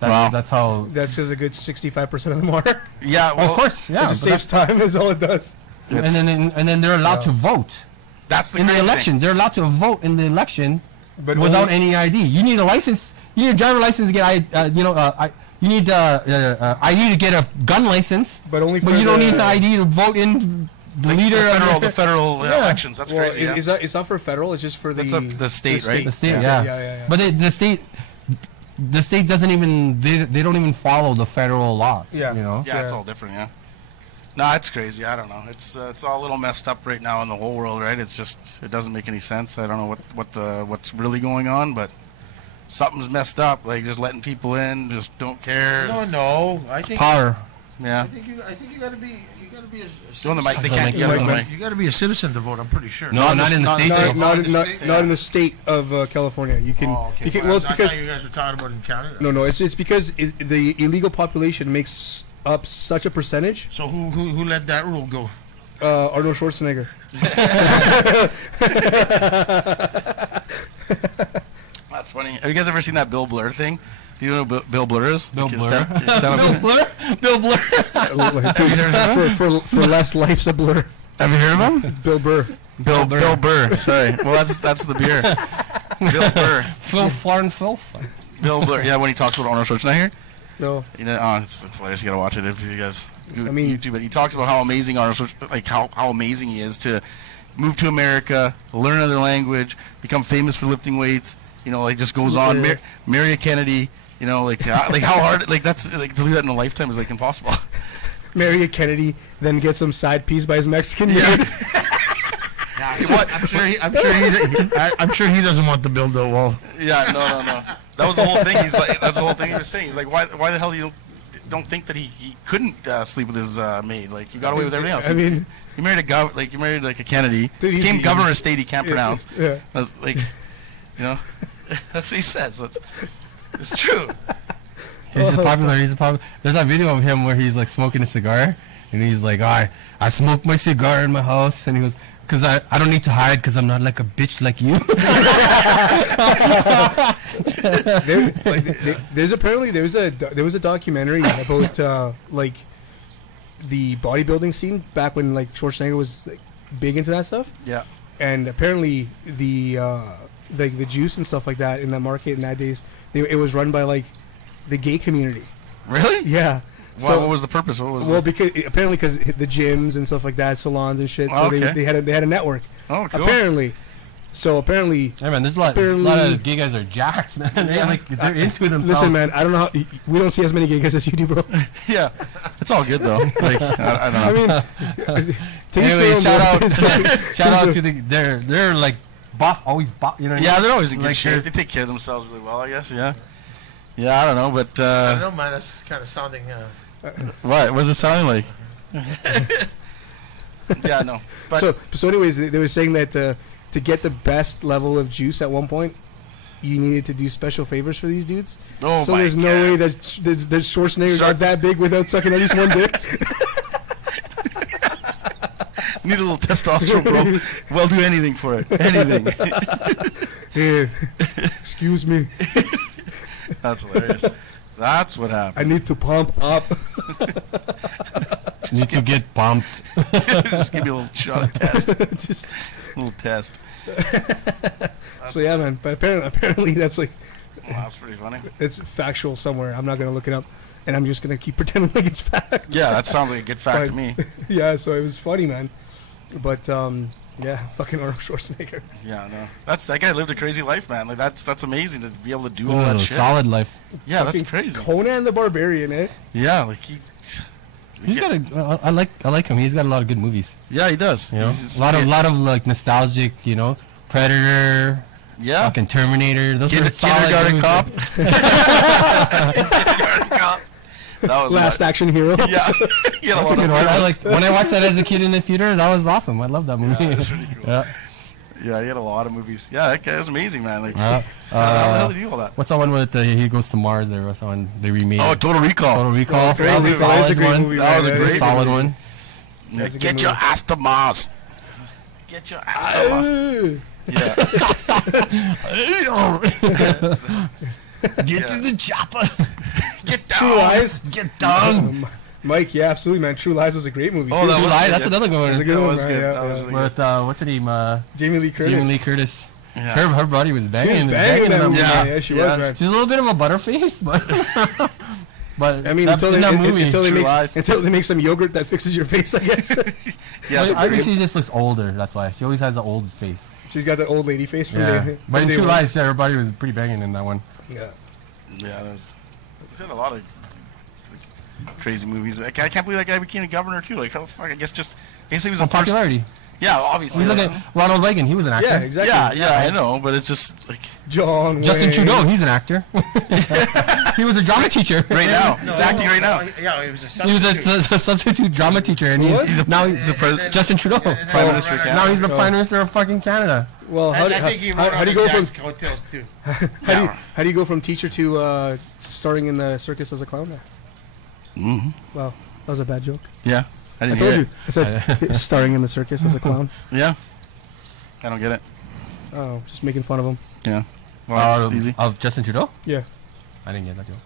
That's how. That's because a good 65% of them are. Yeah, well, of course. Yeah, it just saves time. Is all it does. And then they're allowed to vote. That's the in the election. They're allowed to vote in the election, but without any ID. You need a license. You need a driver license to get you need ID to get a gun license. But only. But you don't need an ID to vote in the leader of the federal elections. That's crazy. Yeah. It's not for federal. It's just for the state, right? The state, yeah. But the state doesn't even they don't even follow the federal laws. Yeah, you know. Yeah, it's all different. Yeah. No, it's crazy. I don't know. It's all a little messed up right now in the whole world, right? It's just it doesn't make any sense. I don't know what's really going on, but something's messed up. Like just letting people in, just don't care. No. I think Power. Yeah. I think you got to be a Go on the mic. They can't You get on the mic. You got to be a citizen to vote. I'm pretty sure. No, not in the state. Not in the state of California. You can. Oh, okay. You can Well, it's I because thought you guys were talking about in Canada. no. It's because the illegal population makes up such a percentage. So who let that rule go? Arnold Schwarzenegger. That's funny. Have you guys ever seen that Bill Blur thing? Do you know who Bill Blur is? Bill Blur. Bill Blur. for less life's a blur. Have you heard of him? Bill Burr. Bill Burr. Sorry. Well, that's the beer. Bill Burr. Phil. Bill Blur. Yeah, when he talks about Arnold Schwarzenegger. No. You know, it's hilarious. You gotta watch it if you guys. YouTube it. He talks about how amazing Arnold, like how amazing he is to move to America, learn another language, become famous for lifting weights. You know, like just goes on. Marry a Kennedy. You know, like how hard, like that's like to do that in a lifetime is like impossible. Marry a Kennedy, then get some side piece by his Mexican dude. I'm sure he doesn't want to build a wall. Yeah, no. That was the whole thing. That's the whole thing he was saying. He's like, why the hell you don't think that he couldn't sleep with his maid? Like, you got away with everything else. I mean, you married a Kennedy. Dude, became governor of a state he can't pronounce. Yeah. Like, you know, that's what he says. It's true. He's popular. There's that video of him where he's like smoking a cigar, and he's like, I smoke my cigar in my house, and he goes, because I don't need to hide because I'm not like a bitch like you. there was a documentary about like the bodybuilding scene back when like Schwarzenegger was like, big into that stuff. Yeah. And apparently the juice and stuff like that in that market in that days, it was run by like the gay community. Really? Yeah. Well, what was the purpose? What was because the gyms and stuff like that, salons and shit. So okay. they had a network. Oh, cool. Apparently. Hey man, there's a lot of gay guys are jacked, man. Yeah. They're into themselves. Listen, man, I don't know how we don't see as many gay guys as you do, bro. Yeah, it's all good though. Like I don't know. I mean, anyway, shout out to they're like always buff. You know. Yeah, they're always in good like shape. They take care of themselves really well, I guess. Yeah. Yeah, I don't know, but I don't know, man. That's kind of sounding. What was it sounding like? Yeah, no. But so anyways, they were saying that to get the best level of juice at one point, you needed to do special favors for these dudes. Oh so my there's God. No way that Schwarzenegger's not that big without sucking at least one dick. Need a little testosterone, bro. Well, do anything for it. Anything. Here, excuse me. That's hilarious. That's what happened. I need to pump up. Need to get pumped. Just give me a little shot of test. Just A little test. so yeah, man. But apparently that's like That's pretty funny. it's factual somewhere. I'm not gonna look it up, and I'm just gonna keep pretending like it's fact. Yeah, that sounds like a good fact to me. Yeah, so it was funny, man. But yeah, fucking Arnold Schwarzenegger. Yeah, no. That guy lived a crazy life, man. Like that's amazing to be able to do all that shit. Solid life. Yeah, Fucking that's crazy. Conan the Barbarian, eh? Yeah, like He's got I like him. He's got a lot of good movies. Yeah, he does. You know, a lot of like nostalgic. You know, Predator. Yeah. Fucking Terminator. Those are solid Kindergarten movies. Cop. Kindergarten Cop. That was Last Action Hero. Yeah. He had a That's lot a good of one. fun. I like when I watched that as a kid in the theater. That was awesome. I love that movie. Yeah, that's really cool. Yeah. Yeah, he had a lot of movies. Yeah, that guy was amazing, man. Like, Uh, how the hell did he do all that? What's that one with he goes to Mars or what's that one they remade? Oh, Total Recall. Total Recall. Great That was a movie. That was a solid great one. movie, That was a man. great solid movie. one. Yeah, That's a good get your movie. ass to Mars. Get your ass to Mars. Yeah. Get to the chopper. Get down. True Lies. Get down. Mike, yeah, absolutely, man. True Lies was a great movie. Oh, too. that True was Lies, good. that's another good That was a one. good That one, was man, good. yeah, That was yeah. really good. With what's her name? Jamie Lee Curtis. Jamie Lee Curtis. Yeah. Her body was She banging. was banging that movie. Yeah. Yeah, she Yeah. was, man. She's a little bit of a butterface, but But I mean, that, in that movie, until they make some yogurt that fixes your face, I guess. Yeah, so Iris just looks older. That's why she always has an old face. She's got that old lady face from Yeah, day. but in day True one. Lies, yeah, everybody was pretty banging in that one. Yeah. there's had a lot of crazy movies. I can't believe that guy became a governor too. Like, how the fuck? I guess he was the first. Popularity. Yeah, obviously. We look at Ronald Reagan. He was an actor. Yeah, exactly. Yeah, I know, but it's just like Justin Justin Trudeau. He's an actor. He was a drama teacher. right now. He's acting right now. Yeah, he was a He was substitute. a substitute drama teacher, and he's the president. Justin Trudeau, Prime Minister of Canada. Now he's the Prime Minister of fucking Canada. Well, I think he wrote how on do his you go from dad's coattails too. how do you go from teacher to starring in the circus as a clown now? Mm-hmm. Wow, that was a bad joke. Yeah, I I didn't told hear you. I said starring in the circus as a clown. it. Yeah, I don't get it. Oh, just making fun of him. Yeah, well, that's easy. Of Justin Trudeau? Yeah. I didn't get that joke.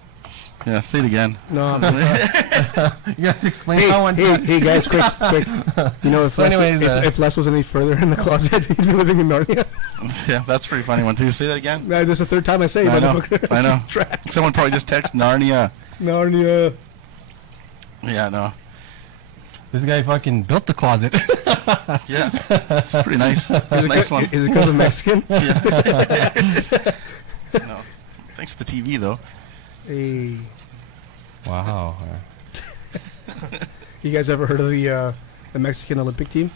Yeah, say it again. No. You guys explain that one to us. Hey guys, quick. You know, if, So Les, anyways, if Les was any further in the closet, he'd be living in Narnia. Yeah, that's a pretty funny one too. Say that again. Nah, this is the third time I say it. I know. motherfucker. I know. Track. Someone probably just texted Narnia. Narnia. Yeah, no. This guy fucking built the closet. Yeah, it's pretty nice. It's a nice one. Is it because of Mexican? Yeah. No, thanks to the TV though. Hey. Wow. You guys ever heard of the Mexican Olympic team?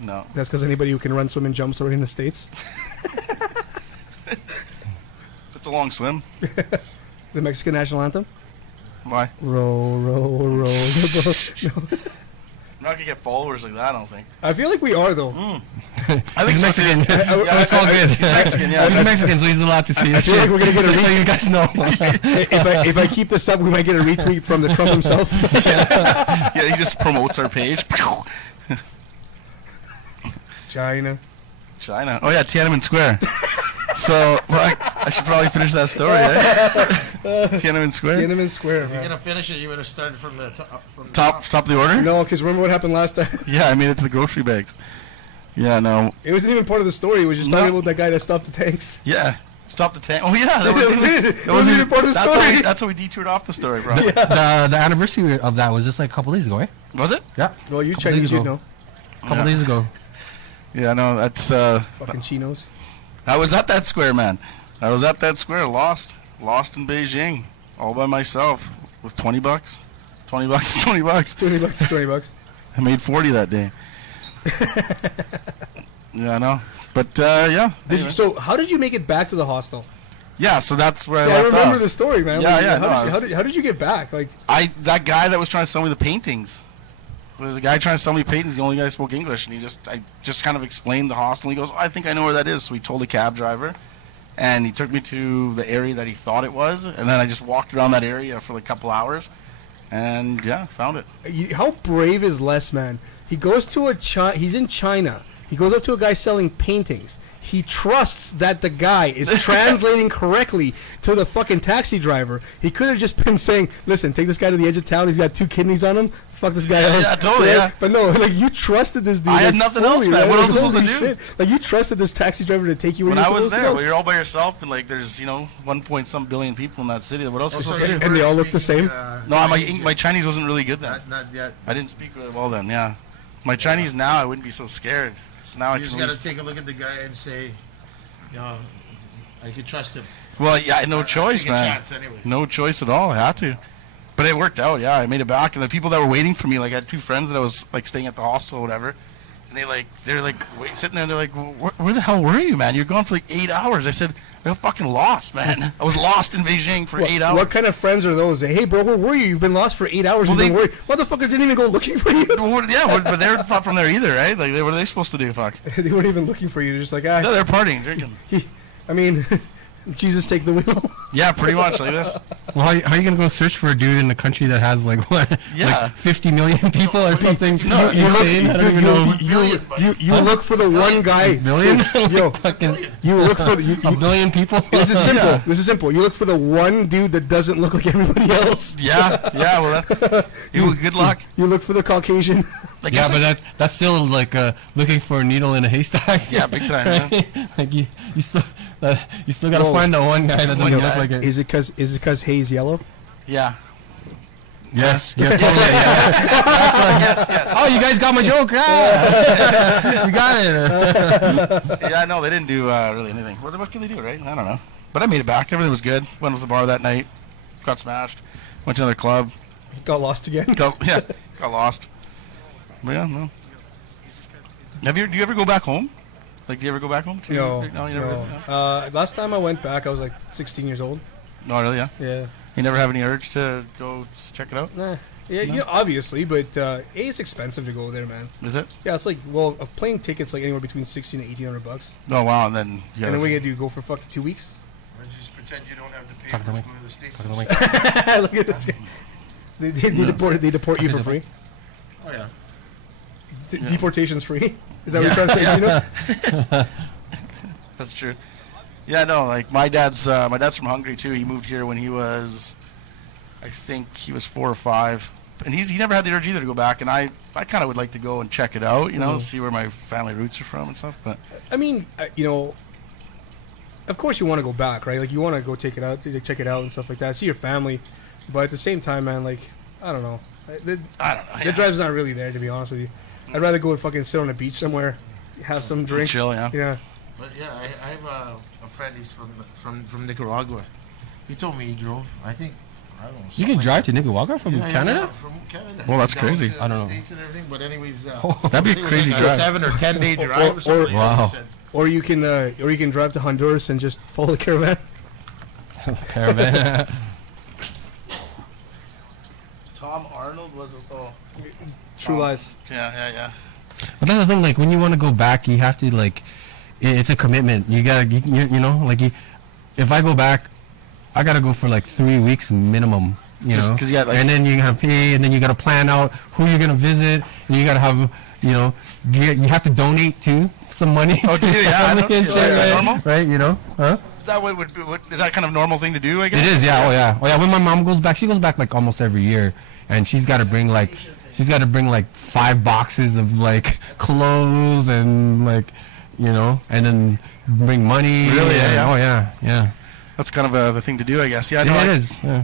No. That's because anybody who can run, swim, and jump is already in the States. It's a long swim. The Mexican national anthem? Why? Row, row, row. The boat. No. I'm not gonna get followers like that. I don't think. I feel like we are, though. I think He's so, Mexican. too. Yeah, It's all good. He's Mexican. Yeah. He's Mexican, so he's allowed to see I it. feel like we're gonna get a Just so you guys know. if I keep this up, we might get a retweet from the Trump himself. Yeah, he just promotes our page. China. China. Oh yeah, Tiananmen Square. So I should probably finish that story. Eh? Tiananmen Square. Tiananmen Square. If you're Man. gonna finish it, you better start from the top. Top of the order. No, because remember what happened last time? Yeah, I made it to the grocery bags. Yeah, no. It wasn't even part of the story. It was just No. talking about that guy that stopped the tanks. Yeah. Stop the tank. Oh yeah, that That was it. It wasn't even part of the that's story. That's how we detoured off the story, bro. The anniversary of that was just like a couple days ago, eh? Was it? Yeah. Well, you Couple Chinese, days you ago. know. A couple Yeah. days ago. Yeah, no, that's Fucking chinos. I was at that square, man. I was at that square, lost in Beijing, all by myself with $20. $20 is $20. $20 is $20. I made 40 that day. Yeah, I know. But yeah. Anyway. So how did you make it back to the hostel? Yeah, so that's where Yeah, I I left remember off. the story, man. Yeah, Like, yeah, How did you get back? Like, That guy that was trying to sell me the paintings. There was a guy trying to sell me paintings. The only guy who spoke English, and I just kind of explained the hostel. He goes, "Oh, I think I know where that is." So he told the cab driver, and he took me to the area that he thought it was, and then I just walked around that area for like a couple hours, and yeah, found it. how brave is Les, man? He goes to he's in China. He goes up to a guy selling paintings. He trusts that the guy is translating correctly to the fucking taxi driver. He could have just been saying, "Listen, take this guy to the edge of town. He's got 2 kidneys on him. Fuck this guy up." Yeah, totally, Right? yeah. But no, like you trusted this dude. I had like, nothing else, fully, man. right? What else was I Holy supposed to do? shit. Like you trusted this taxi driver to take you where When you're I was supposed to there, go? well, you're all by yourself, and like there's 1 point some billion people in that city. What else was I Also, supposed to And do? they all look the same? No, my Chinese wasn't really good then. Not yet. I didn't speak really well then. Yeah, my Chinese now I wouldn't be so scared. So now I You can just at gotta least. take a look at the guy and say, I can trust him. Well, yeah, no I choice, take a man. chance anyway. No choice at all. I had to. But it worked out. Yeah, I made it back, and the people that were waiting for me, like I had 2 friends that I was like staying at the hostel or whatever, and they're like sitting there, and they're like, where the hell were you, man? You're gone for like 8 hours. I said, I got fucking lost, man. I was lost in Beijing for 8 hours. What kind of friends are those? Hey, bro, where were you? You've been lost for 8 hours. Well, You've been they- worried. Motherfucker didn't even go looking for you. Yeah, but they're not from there either, right? Like, what are they supposed to do? Fuck. They weren't even looking for you. They're just like, No, they're partying, drinking. I mean, Jesus take the wheel. Yeah, pretty much like this. Well, how are you gonna go search for a dude in a country that has like what, Yeah. like 50 million people or something? No, insane. I don't even know. You look for the one guy. Billion? Yo, Fucking you look for the, a billion people. This is simple. Yeah. This is simple. You look for the one dude that doesn't look like everybody else. Yeah, well, good luck. You look for the Caucasian. Like, Yeah, it's but like- that's still like looking for a needle in a haystack. Yeah, big time, man. Right? Like you still You still gotta Whoa. find the one guy that doesn't look guy. like it. Is it because Hay's yellow? Yeah. Yes, yeah, totally. Yeah. That's what, Yes. oh, you guys got my joke. Ah. You got it. Yeah, no, they didn't do really anything. What can they do, right? I don't know. But I made it back. Everything was good. Went to the bar that night. Got smashed. Went to another club. Got lost again. Got lost. But yeah, no. Do you ever go back home? Like, do you ever go back home? No. You never. No. Last time I went back, I was like 16 years old. No, really? Yeah. Yeah. You never have any urge to go check it out? Nah. Yeah, No? yeah, obviously, but it's expensive to go there, man. Is it? Yeah, it's like, well, a plane ticket's like anywhere between $1,600 and $1,800. Oh wow, and then And then what you do? Go for fucking 2 weeks? Or just pretend you don't have to pay Talk to to me. go to the States. Talk to the mic. Look at this guy. They deport you for free? Oh, yeah. Yeah. Deportation's free? Is that what you're trying to say, Gino? That's true. Yeah, no, like my dad's from Hungary too. He moved here when he was, I think he was 4 or 5, and he never had the urge either to go back. And I kind of would like to go and check it out, you know, see where my family roots are from and stuff. But I mean, of course you want to go back, right? Like, you want to go check it out and stuff like that. See your family. But at the same time, man, like, I don't know. The I don't know. the drive's not really there, to be honest with you. I'd rather go and fucking sit on a beach somewhere, have some drinks. Chill, yeah. Yeah. But yeah, I have a friend. He's from Nicaragua. He told me he drove. I think I don't know. You can drive to Nicaragua from Canada? From Canada. Well, that's Down crazy. to I the don't know. States and everything. But anyways, That'd be I a think it was crazy like drive. a 7 or 10 day drive or something. Wow. He said. Or you can drive to Honduras and just follow the caravan. Caravan. Tom Arnold was True lies. Yeah. But that's the thing. Like, when you want to go back, you have to, like, it's a commitment. You gotta, you know, like, if I go back, I gotta go for like 3 weeks minimum. You know, 'cause you got, like, and then you gotta pay, and then you gotta plan out who you're gonna visit, and you gotta have, you know, you have to donate to some money. Oh, to do you? your Yeah, I family know. and Is shit, that right? normal? Right? You know, huh? Is that is that kind of a normal thing to do? I guess It is, yeah. Oh yeah. When my mom goes back, she goes back like almost every year, and she's got to bring like 5 boxes of like clothes and, like, you know, and then bring money. Really? and- Yeah. Oh yeah. That's kind of the thing to do, I guess. Yeah, no, It is. Yeah.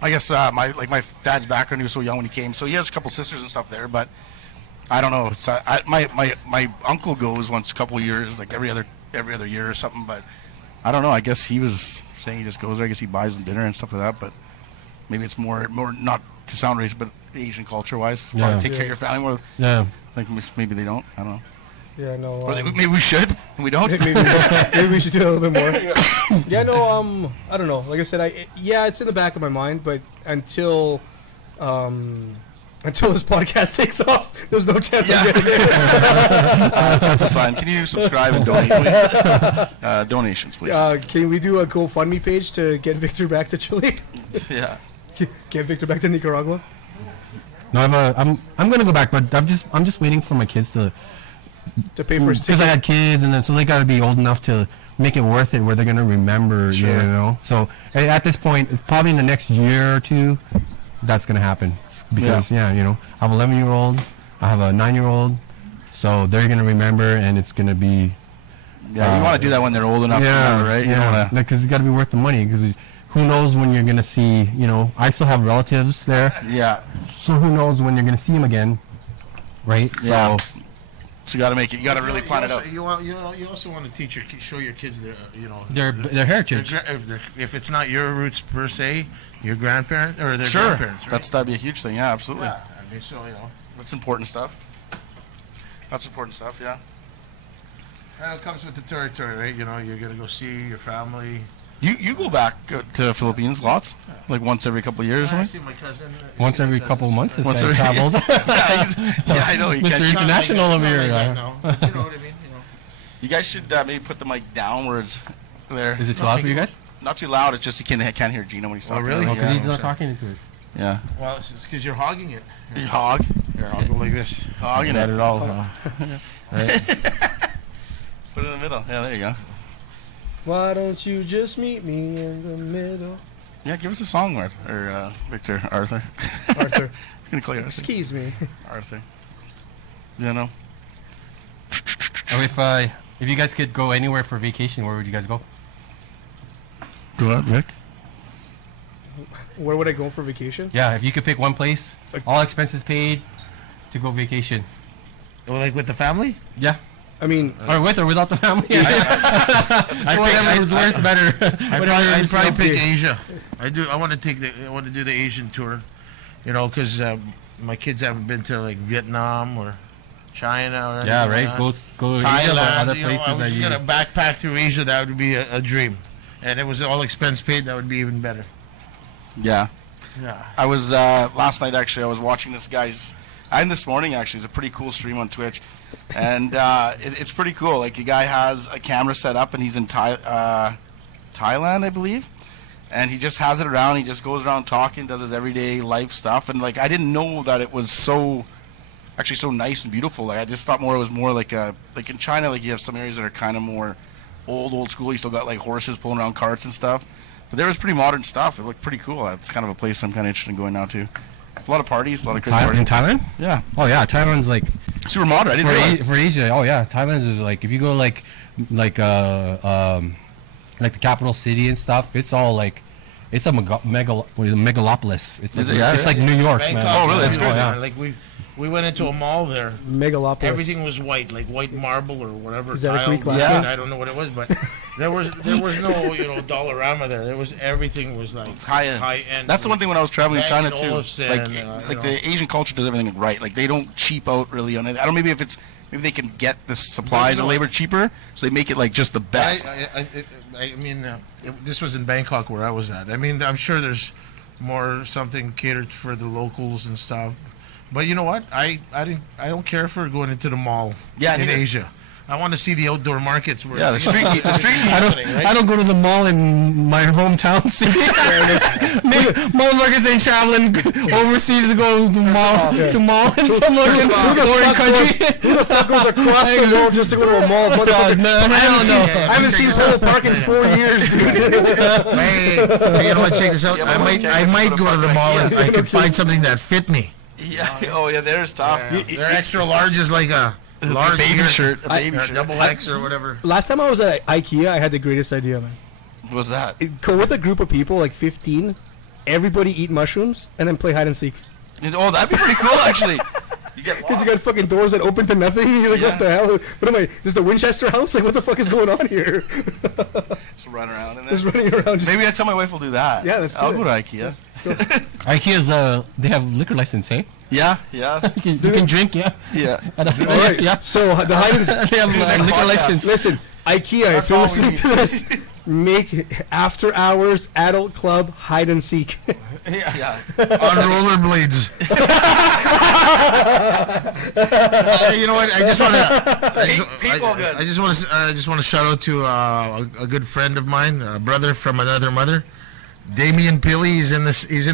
I guess my dad's background, he was so young when he came, so he has a couple sisters and stuff there. But I don't know. It's my uncle goes once a couple of years, like every other year or something. But I don't know. I guess he was saying he just goes there. I guess he buys them dinner and stuff like that. But maybe it's more not to sound racist, but Asian culture wise, Yeah. take care of your family more. Yeah. I think maybe they don't. I don't know. Yeah, no. Or maybe we should. And we don't. Maybe we should do a little bit more. Yeah, no. I don't know. Like I said, it's in the back of my mind, but until this podcast takes off, there's no chance I'm getting it. That's a sign. Can you subscribe and donate, please? Donations, please. Can we do a GoFundMe page to get Victor back to Chile? Yeah. Get Victor back to Nicaragua? No, I'm gonna go back, but I'm just waiting for my kids to pay for his because I ticket. had kids, and then so they got to be old enough to make it worth it, where they're gonna remember, Sure. you know. So at this point, it's probably in the next year or two, that's gonna happen. Because you know, I have an 11-year-old, I have a 9-year-old, so they're gonna remember, and it's gonna be. Yeah, you want to do that when they're old enough to remember, right? You don't want to. Because it's got to be worth the money. Because who knows when you're gonna see? You know, I still have relatives there, Yeah. so who knows when you're gonna see them again, right? Yeah. So, So you got to make it. You got to really plan it out. You also want to show your kids their, you know, their heritage. if it's not your roots per se, your grandparent or their Sure. grandparents. Right? That'd be a huge thing. Yeah, absolutely. Yeah, I mean, so you know, That's important stuff. That's important stuff. Yeah. and it comes with the territory, right? You know, you're gonna go see your family. You go back to Philippines lots, like once every couple of years or I something. see my cousin. Once every couple of months, this Once guy every- travels. Yeah, I know. You, Mr. can, International over here. You know what I mean? You know. you guys should maybe put the mic downwards there. Is it too loud for you guys? Not too loud. It's just you can't hear Gino when he's talking. really? Oh, because Yeah. he's not talking into it. Yeah. Well, it's because you're hogging it. You hog. Here, I'll go like this. Hogging it. all. Right? Put it in the middle. Yeah, there you go. Why don't you just meet me in the middle? Yeah, give us a song, Victor, Arthur. Arthur, I'm gonna call you Arthur. excuse me. Arthur. You know. Oh, if you guys could go anywhere for vacation, where would you guys go? Go ahead, Rick. Where would I go for vacation? Yeah, if you could pick one place, all expenses paid, to go vacation. Like with the family? Yeah. I mean, Or with or without the family. Whatever's worth better. I'd probably pick Asia. I want to do the Asian tour, you know, because my kids haven't been to like Vietnam or China or anything. Yeah, right. Like Go to Asia, Thailand. but other You know, places I was that you. gonna backpack through Asia. That would be a dream, and it was all expense paid. That would be even better. Yeah. Yeah. I was last night actually. I was watching this guy's. And this morning actually, it's a pretty cool stream on Twitch, and it's pretty cool. Like the guy has a camera set up, and he's in Thailand, I believe, and he just has it around. He just goes around talking, does his everyday life stuff, and like I didn't know that it was so nice and beautiful. Like I just thought it was more like like in China, like you have some areas that are kind of more old school. You still got like horses pulling around carts and stuff, but there was pretty modern stuff. It looked pretty cool. It's kind of a place I'm kind of interested in going now too. A lot of parties, a lot of crazy parties. In Thailand? Yeah. Oh yeah, Thailand's like Super modern. I didn't realize. for Asia. Oh yeah, Thailand is like if you go like the capital city and stuff. It's all like it's a megalopolis. It's like New York, Bangkok, man. Oh, really? That's crazy. cool. Yeah. Like we went into a mall there. Megalopolis. Everything was white, like white marble or whatever. Is that a tile. Greek last name? I don't know what it was, but there was no dollarama there. There was everything was like It's high end. High end. That's the one thing when I was traveling to China Bang too. Olufsen, Like the Asian culture does everything right. Like they don't cheap out really on it. I don't know maybe they can get the supplies and labor cheaper, so they make it like just the best. I mean, this was in Bangkok where I was at. I mean, I'm sure there's more something catered for the locals and stuff. But you know what? I don't care for going into the mall in neither. Asia. I want to see the outdoor markets. Where Yeah, the street I don't go to the mall in my hometown city. Most markets ain't traveling overseas to go to mall in some foreign country. Who the fuck goes across the world just to go to a mall? I haven't seen Polo Park in 4 years, dude. Hey, you know what? Check this out. Yeah, I might go to the mall if I can find something that fit me. Yeah. Oh yeah, there's tough. Their extra large is like a large baby here. shirt. A baby shirt. Double X or whatever. Last time I was at IKEA, I had the greatest idea, man. What was that? Go with a group of people, like 15. Everybody eat mushrooms and then play hide and seek. Oh, that'd be pretty cool actually. You get Because you got fucking doors that open to nothing. You're like, what the hell? What am I? This is the Winchester house? Like, what the fuck is going on here? Just run around in there. Just running around. Just Maybe I tell my wife we'll do that. Yeah, let's do I'll it. go to IKEA. IKEA's they have liquor license, eh? Yeah. You can drink, yeah. Yeah. All right. Yeah. So the hide and They have liquor license. Listen, IKEA. If you're all we listening need. to this, make after hours adult club hide and seek. Yeah. On rollerblades. You know what? I just want to. I just want to shout out to a good friend of mine, a brother from another mother, Damian Pili. He's in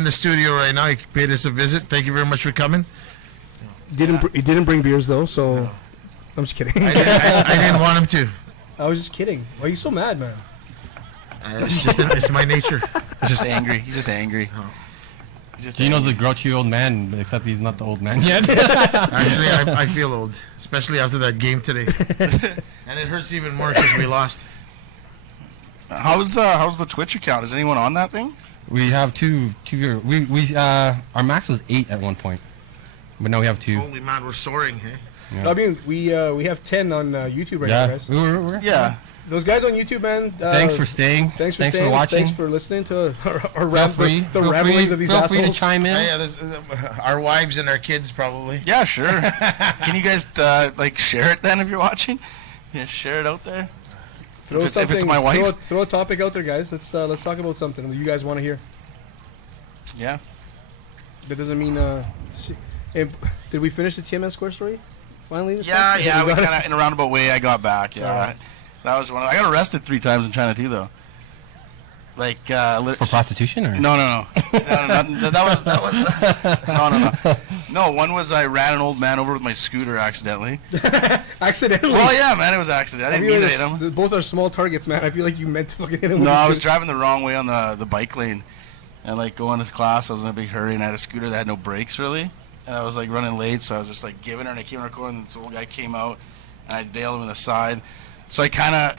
the studio right now. He paid us a visit. Thank you very much for coming. He didn't bring beers though, so I'm just kidding. I didn't want him to. I was just kidding. Why are you so mad, man? It's my nature. He's just angry. He's just angry. Gino's a grouchy old man, except he's not the old man yet. Actually, I feel old, especially after that game today, and it hurts even more because we lost. How's the Twitch account? Is anyone on that thing? We have two. Our max was 8 at one point, but now we have 2. Holy man, we're soaring, hey? Yeah. I mean, we have 10 on YouTube right now, Yeah, guys. we're Yeah. Those guys on YouTube, man. Thanks for staying. Thanks for staying. watching. Thanks for listening to our Feel free. the ramblings of these Feel free to assholes. chime in. Yeah, our wives and our kids probably. Yeah, sure. Can you guys like share it then if you're watching? Yeah, share it out there. If it's my wife. Throw a topic out there, guys. Let's talk about something that you guys want to hear. Yeah. That doesn't mean. Did we finish the TMS square story? Finally. This Yeah, time? yeah. We kind of in a roundabout way. I got back. Yeah, that was one. I got arrested 3 times in China too, though. Like For prostitution, or no. No, one was I ran an old man over with my scooter accidentally. Accidentally. Well, yeah, man, it was accident. I didn't mean to hit him. Both are small targets, man. I feel like you meant to fucking hit him. No, I was driving the wrong way on the bike lane, and like going to class, I was in a big hurry, and I had a scooter that had no brakes really, and I was like running late, so I was just like giving her, and I came in her corner, and this old guy came out, and I nailed him in the side. So I kind of,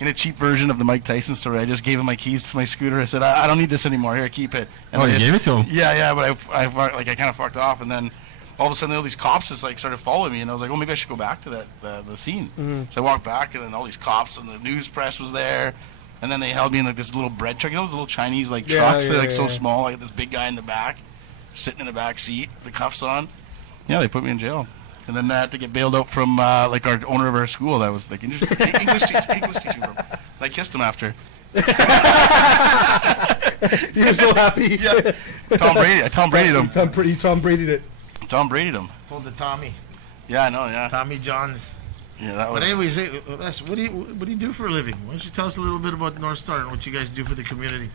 in a cheap version of the Mike Tyson story, I just gave him my keys to my scooter. I said, I don't need this anymore. Here, keep it. And you gave it to him? Yeah, but I kind of fucked off, and then all of a sudden all these cops just like started following me, and I was like, well, maybe I should go back to the scene. So I walked back, and then all these cops and the news press was there, and then they held me in like this little bread truck. You know those little Chinese like trucks? They're like so small. Like this big guy in the back, sitting in the back seat, the cuffs on. Yeah, they put me in jail. And then I had to get bailed out from like our owner of our school that was like English teaching firm. I kissed him after. You were so happy. Yeah. Tom Brady'd him. Tom Brady'd it. Tom Brady'd him. Pulled the Tommy. Yeah, I know. Yeah. Tommy Johns. Yeah, that was. But anyways, what do you do for a living? Why don't you tell us a little bit about North Star and what you guys do for the community?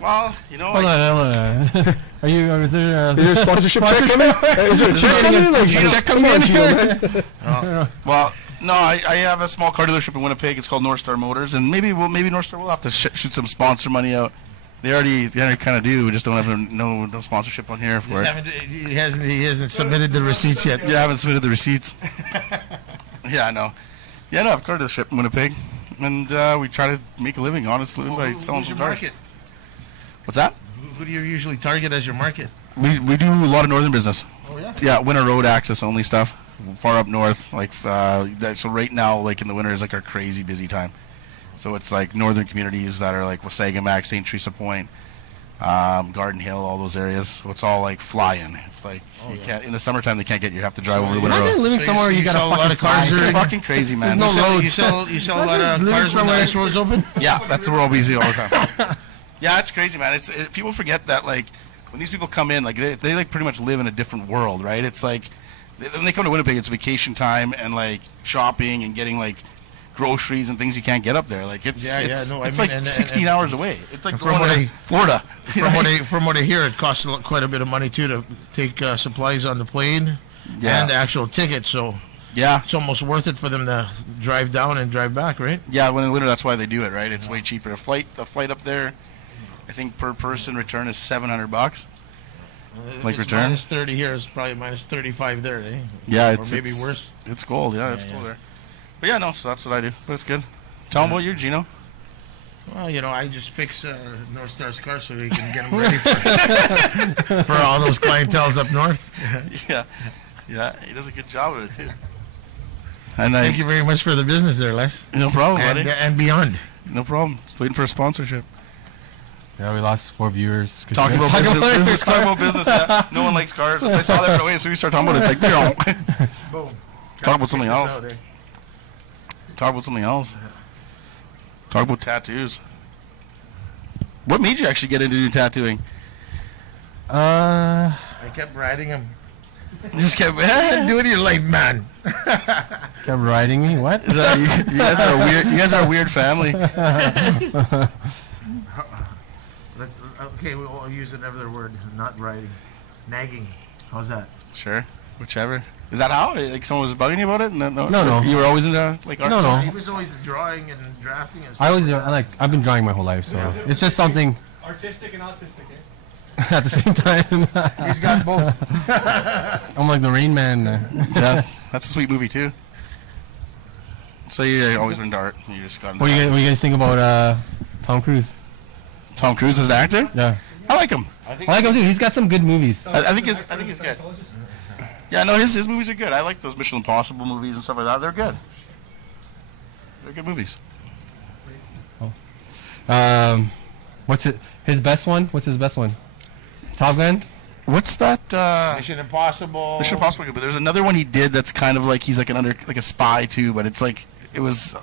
Well, you know. Hold on. Are you? Is there a sponsorship check coming? Is there a check coming in? Well, no, I have a small car dealership in Winnipeg. It's called North Star Motors, and maybe North Star will have to shoot some sponsor money out. They already kind of do. We just don't have no sponsorship on here for it. He hasn't submitted the receipts yet. Yeah, I haven't submitted the receipts. Yeah, I know. Yeah, no, I have a car dealership in Winnipeg, and we try to make a living, honestly, by selling who's your cars. market? What's that? Who do you usually target as your market? We do a lot of northern business. Oh yeah. Yeah, winter road access only stuff. Far up north, like so right now, like in the winter is like our crazy busy time. So it's like northern communities that are like Wasagamacc, St. Teresa Point, Garden Hill, all those areas. So it's all like fly-in. It's like you can't in the summertime they can't get you. You have to drive over the winter road. Imagine living somewhere you got sell a lot of cars. It's fucking crazy, man. There's no roads. You sell a lot of cars when the ice road's open. Yeah, that's where we'll be busy all the time. Yeah, it's crazy, man. People forget that like when these people come in, like they like pretty much live in a different world, right? It's like when they come to Winnipeg, it's vacation time and like shopping and getting like groceries and things you can't get up there. Like it's like 16 hours away. It's like from Florida. From what I hear, it costs quite a bit of money too to take supplies on the plane and the actual ticket. So yeah, it's almost worth it for them to drive down and drive back, right? Yeah, when in winter, that's why they do it, right? It's way cheaper. A flight up there, I think per person return is $700. Like return? Minus 30 here is probably minus 35 there, eh? Yeah, or maybe worse. It's cold, it's cold there. But yeah, no, so that's what I do. But it's good. Tell them about you, Gino. Well, you know, I just fix North Star's car so we can get them ready for all those clienteles up north. Yeah, he does a good job of it too. And thank you very much for the business there, Les. No problem, buddy. And beyond. No problem. Just waiting for a sponsorship. Yeah, we lost 4 viewers. Talking about business. Yeah. No one likes cars. Once I saw that right away, so we start talking about it. It's like, boom. Talk about something else. Talk about something else. Talk about tattoos. What made you actually get into doing tattooing? I kept riding him. You just kept do it in your life, man. Kept riding me? What? You guys are a weird. You guys are a weird family. Okay, we'll use another word. Not riding, nagging. How's that? Sure, whichever. Is that how? Like someone was bugging you about it? No. You were always into like art? No. He was always drawing and drafting and stuff. I've been drawing my whole life, so it's just something. Artistic and autistic, eh? At the same time. He's got both. I'm like the Rain Man. Yeah, that's a sweet movie too. So you always into art. You just got into what do you guys think about Tom Cruise? Tom Cruise as an actor? Yeah. I like him. I like him too. He's got some good movies. I think he's good. Yeah, no, his movies are good. I like those Mission Impossible movies and stuff like that. They're good. They're good movies. Oh. What's it? His best one? What's his best one? Top Gun? What's that? Mission Impossible. Mission Impossible. But there's another one he did that's kind of like he's like like a spy too. But it's like it was.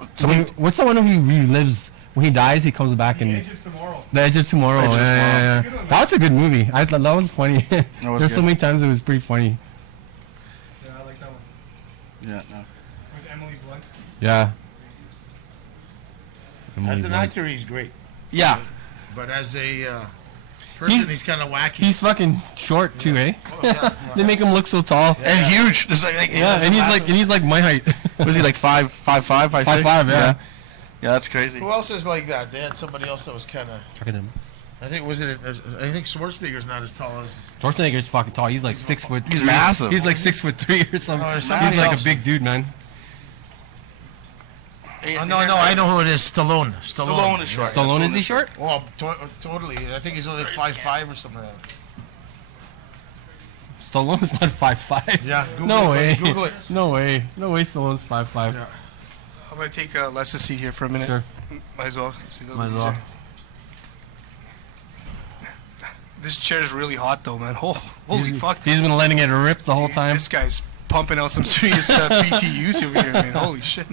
What's the one where he relives? When he dies, he comes back and... The Edge of Tomorrow. The Edge of Tomorrow. Yeah. That was a good movie. That was funny. There's so many times it was pretty funny. Yeah, I like that one. Yeah, no. With Emily Blunt. Yeah. As an actor, he's great. Yeah. But as a person, he's kind of wacky. He's fucking short too, eh? Oh, yeah. They make him look so tall and huge. Just like and he's like my height. Was he like 5'5", 5'6"? 5'5", yeah. Yeah, that's crazy. Who else is like that? They had somebody else that was kind of. I think Schwarzenegger's not as tall as. Schwarzenegger's fucking tall. He's like 6 foot. He's massive. He's like 6'3" or something. Oh, he's like a big dude, man. No, I know who it is. Stallone. Stallone is short. Stallone, is he short? Oh, totally. I think he's only 5'5" or something like that. Stallone's not 5'5". Yeah, no way. Google it. No way. No way Stallone's 5'5". Yeah. I'm going to take Les' seat here for a minute. Sure. Might as well. See Might as well. This chair is really hot, though, man. Holy fuck. He's been letting it rip the whole time. This guy's pumping out some serious BTUs over here, man. Holy shit.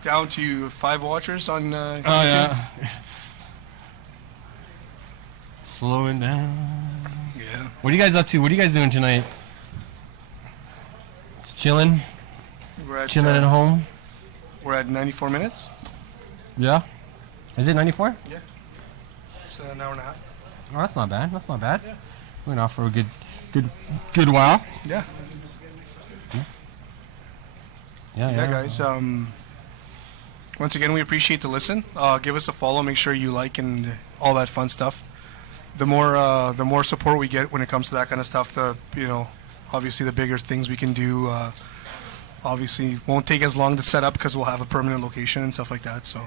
Down to 5 watchers on YouTube. Oh, yeah. Slowing down. Yeah. What are you guys up to? What are you guys doing tonight? Just chilling? We're at, Chilling at home? We're at 94 minutes. Yeah? Is it 94? Yeah. It's an hour and a half. Oh, that's not bad. That's not bad. Yeah. Went off for a good while. Yeah. Yeah, guys. Once again, we appreciate the listen. Give us a follow. Make sure you like and all that fun stuff. The more support we get when it comes to that kind of stuff, obviously the bigger things we can do. Obviously, won't take as long to set up because we'll have a permanent location and stuff like that. So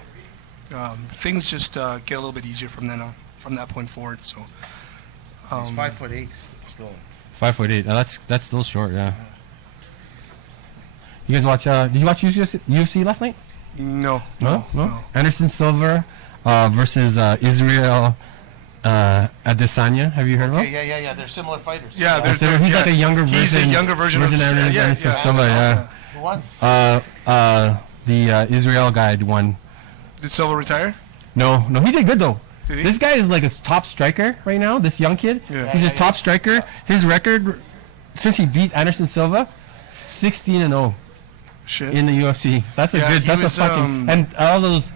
things just get a little bit easier from then on, from that point forward. So he's 5'8" still. 5'8". That's still short. Yeah. You guys watch? Did you watch UFC last night? No. Anderson Silva versus Israel Adesanya. Have you heard of him? Yeah. They're similar fighters. Yeah, he's like a younger version. He's a younger version of Anderson Silva. Yeah. Who won? The Israel guy won. Did Silva retire? No, he did good though. Did he? This guy is like a top striker right now. This young kid. Yeah. He's a top striker. His record since he beat Anderson Silva, 16-0. Shit. In the UFC. That's a good. That's a fucking. And all those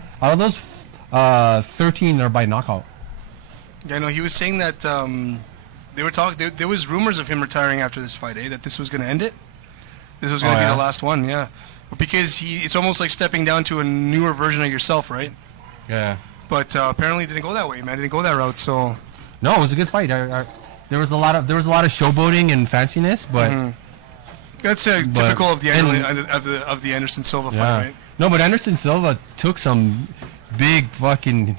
13 are by knockout. Yeah, no, he was saying that they were talking. There was rumors of him retiring after this fight. That this was going to end it. This was going to be the last one. Yeah, because it's almost like stepping down to a newer version of yourself, right? Yeah. But apparently, it didn't go that way, man. It didn't go that route. So. No, it was a good fight. There was a lot of showboating and fanciness, but. Mm-hmm. That's typical of the Anderson Silva fight, right? No, but Anderson Silva took some big fucking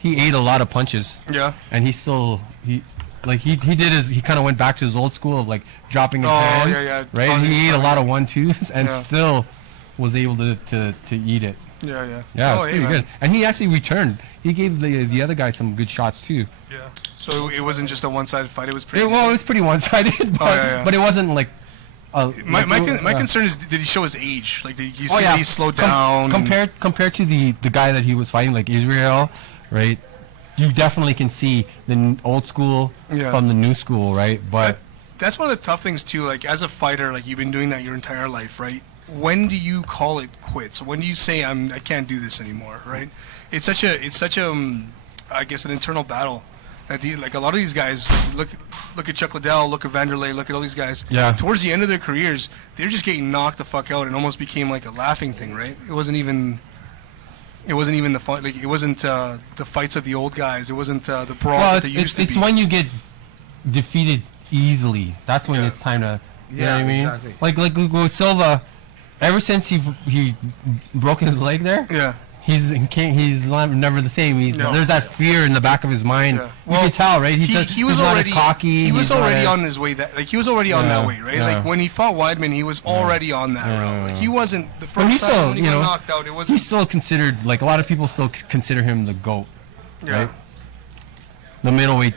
he ate a lot of punches. Yeah. And he kind of went back to his old school of dropping his hands. Yeah. Right. And he ate a lot of 1-2s and still was able to eat it. Yeah. Yeah, it was pretty good. And he actually returned. He gave the other guy some good shots too. Yeah. So it wasn't just a one-sided fight. It was pretty. It was pretty one-sided, but it wasn't like. My concern is, did he show his age? Did you see that he slowed down? Compared to the guy that he was fighting, like Israel, right? You definitely can see the old school from the new school, right? But that's one of the tough things too. As a fighter, you've been doing that your entire life, right? When do you call it quits? When do you say I can't do this anymore, right? It's such a I guess an internal battle. A lot of these guys, look at Chuck Liddell, look at Vanderlei, look at all these guys. Yeah. Towards the end of their careers, they're just getting knocked the fuck out and almost became like a laughing thing, right? It wasn't even the fun. It wasn't the fights of the old guys. It wasn't the brawls that they used to be. It's when you get defeated easily. That's when it's time to. You know what I mean? Exactly. Like with Silva, ever since he broke his leg there. Yeah. He's never the same. There's that fear in the back of his mind. Yeah. Well, you can tell, right? He was not already as cocky. He was already on his way. He was already on that way, right? Yeah. When he fought Weidman, he was already on that route. He wasn't the first time when he got knocked out. It wasn't. He's still considered a lot of people still consider him the GOAT, right? The middleweight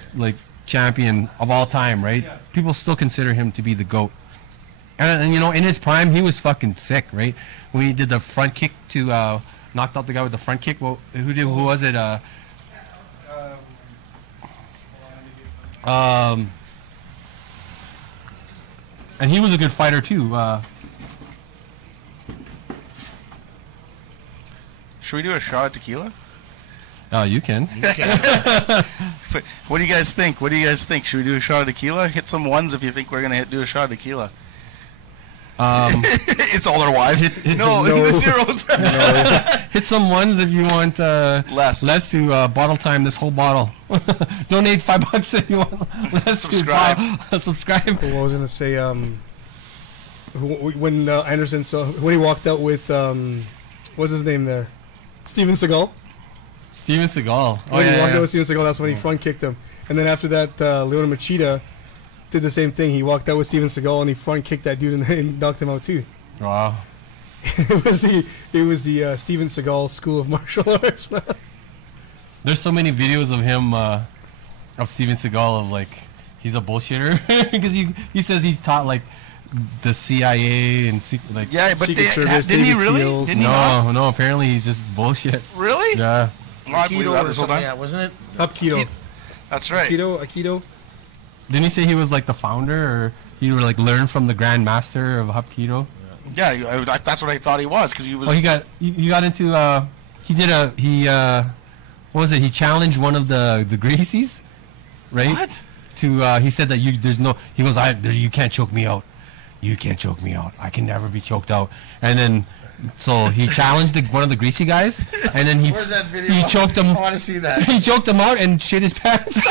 champion of all time, right? Yeah. People still consider him to be the GOAT. And in his prime, he was fucking sick, right? When he did the front kick to. Knocked out the guy with the front kick. Well, who was it? And he was a good fighter too. Should we do a shot of tequila? Oh, you can. What do you guys think? Should we do a shot of tequila? Hit some ones if you think we're gonna do a shot of tequila. It's all their wives. No, the zeros. Hit some ones if you want less to bottle time this whole bottle. Donate $5 if you want less. Subscribe. Subscribe. Well, I was gonna say when Anderson when he walked out with what's his name there, Steven Seagal. Steven Seagal. When he walked out with Steven Seagal, that's when he front kicked him. And then after that, Leona Machida did the same thing. He walked out with Steven Seagal and he front kicked that dude and then knocked him out too. Wow. It was the Steven Seagal School of Martial Arts. There's so many videos of him of Steven Seagal of like he's a bullshitter because he says he's taught like the CIA and like but Secret Service, didn't he Navy really? SEAls. Didn't he not? No, apparently he's just bullshit. Really? Yeah. Well, I believe that Keto or this whole something, time. yeah, wasn't it? Hapkido. That's right. Aikido. Didn't he say he was like the founder or he would like learn from the Grand Master of Hapkido? Yeah, that's what I thought he was because he was. Oh, he got into what was it? He challenged one of the Gracies, right? What? To he said that he goes, you can't choke me out. You can't choke me out. I can never be choked out. And then so he challenged one of the Greasy guys, and then Where's that video? he choked him. I want to see that. He choked him out and shit his pants.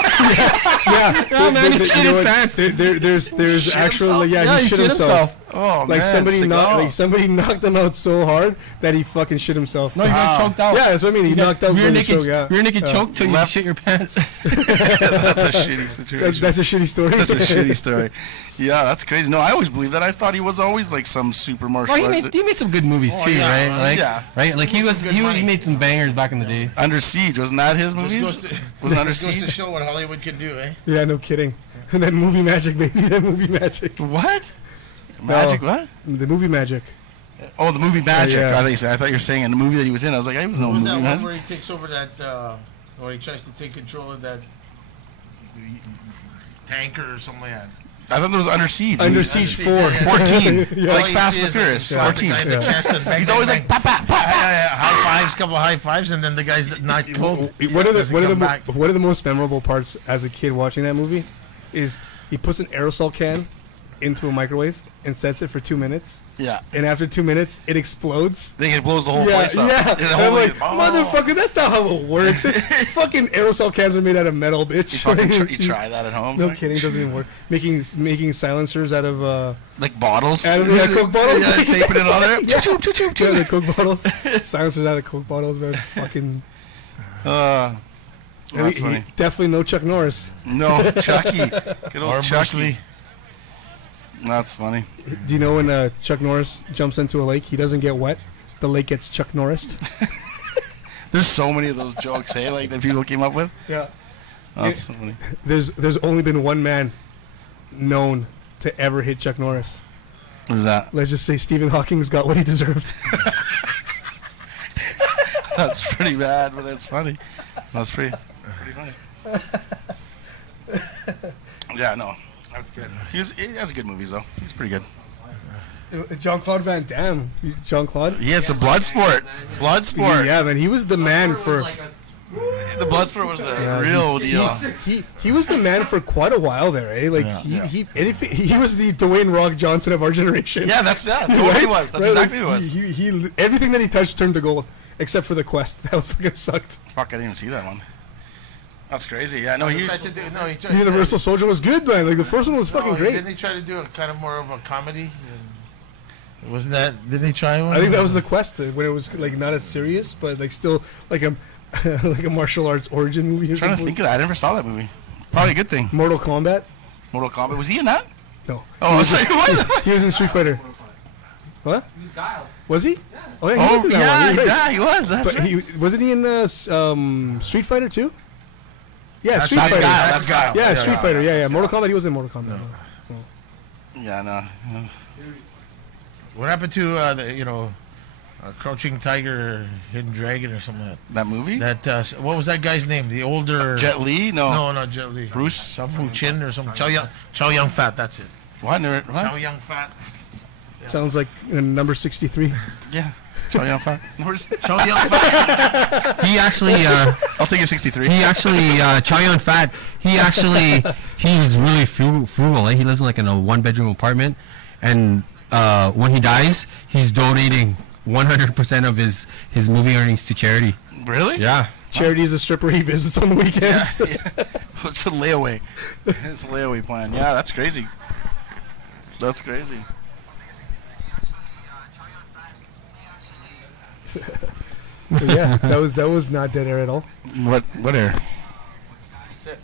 Yeah, man, he shit his pants. There's actually he shit himself. Oh Like man, somebody knocked him out so hard that he fucking shit himself. No, he got choked out. Yeah, that's what I mean. He knocked out rear the naked, choke, yeah. rear naked choke till you Left. shit your pants. That's a shitty situation. That's a shitty story. That's a shitty story. Yeah, that's crazy. No, I always believed that. I thought he was always like some super martial Well, artist. he made some good movies too, yeah, right? Like, yeah. right. Like he made some bangers back in the day. Under Siege, wasn't that his Just movies? goes to, Was Under just goes to Siege? show what Hollywood can do, eh? Yeah, no kidding. And then movie magic, baby. That movie magic. What? Magic? What? The movie magic. Oh, the movie Magic. Yeah. I thought you were saying in the movie that he was in. I was like, I was no What was movie that one Magic. where he takes over that, or he tries to take control of that tanker or something like that? I thought there was Under Siege. Under Siege 4. 14. It's Yeah. like All you Fast see and is Furious. slap the 14. guy in the chest and bang, He's bang, always bang. like, pop, pop, pop, pop. High fives, couple of high fives, and then the guy's not told. One of doesn't come the back. one of the most memorable parts as a kid watching that movie is he puts an aerosol can into a microwave and sets it for 2 minutes, Yeah. and after 2 minutes it explodes. Then it blows the whole Yeah, place up. yeah. The And whole I'm like, thing- oh. motherfucker, that's not how it works. It's fucking aerosol cans are made out of metal, bitch. You try that at home? No kidding, it doesn't even work. Making silencers out of Like bottles? Out of the Coke bottles? Yeah, taping it on there. Yeah. Choo, choo, choo, choo, yeah, the choo. Coke bottles, silencers out of Coke bottles, man. Fucking. That's funny. Definitely no Chuck Norris. No, Chucky. Good Or old Bruce Chucky. Lee. E. That's funny. Do you know when Chuck Norris jumps into a lake, he doesn't get wet. The lake gets Chuck Norris. There's so many of those jokes, hey, like that people came up with. Yeah. That's so funny. There's only been one man known to ever hit Chuck Norris. Who's that? Let's just say Stephen Hawking's got what he deserved. That's pretty bad, but it's funny. That's pretty funny. Yeah, no, that's good. He has good movies though. He's pretty good. Jean-Claude Van Damme. Jean-Claude? Yeah, it's a blood sport. Blood sport. Yeah, man. He was the man for... The blood sport was the real deal. He was the man for quite a while there, eh? Like he was the Dwayne Rock Johnson of our generation. Yeah, that's what he was. That's exactly what he was. He everything that he touched turned to gold, except for the Quest. That fucking sucked. Fuck, I didn't even see that one. That's crazy. Yeah, no, He tried to do, no, he tried Universal Soldier was good, man. Like the first one was fucking no, great. Didn't he try to do a kind of more of a comedy? Wasn't that? Didn't he try one? I think that was the Quest when it was like not as serious, but like still like a like a martial arts origin movie. Or I'm trying to something. think of that. I never saw that movie. Probably a good thing. Mortal Kombat. Mortal Kombat. Was he in that? No. Oh, I was like, what? He was in Street Fighter. What? He was Guile. Was he? Oh yeah, he was in that one. You're right. He was. That's But right. wasn't he in Street Fighter too? Yeah, That's Street That's Fighter. Guile. That's Guile. Yeah, Street Fighter. Yeah. Mortal Kombat. He was in Mortal Kombat. Yeah, no. What happened to Crouching Tiger, Hidden Dragon, or something like That movie? that? What was that guy's name? The older Jet Li? No. No, not Jet Li. Bruce? Some Fu Chin or something. Chow Yun Fat. That's it. What? Chow Yun Fat. Sounds like number 63. Yeah. Chow Yun Fat. Chow Yun Fat. He actually, I'll take a 63. Chow Yun Fat, he's really frugal. Eh? He lives in a one-bedroom apartment, and when he dies, he's donating 100% of his movie earnings to charity. Really? Yeah. Charity is a stripper he visits on the weekends. Yeah. It's a layaway. It's a layaway plan. Yeah, that's crazy. That's crazy. But yeah, that was not dead air at all. What air? That's it.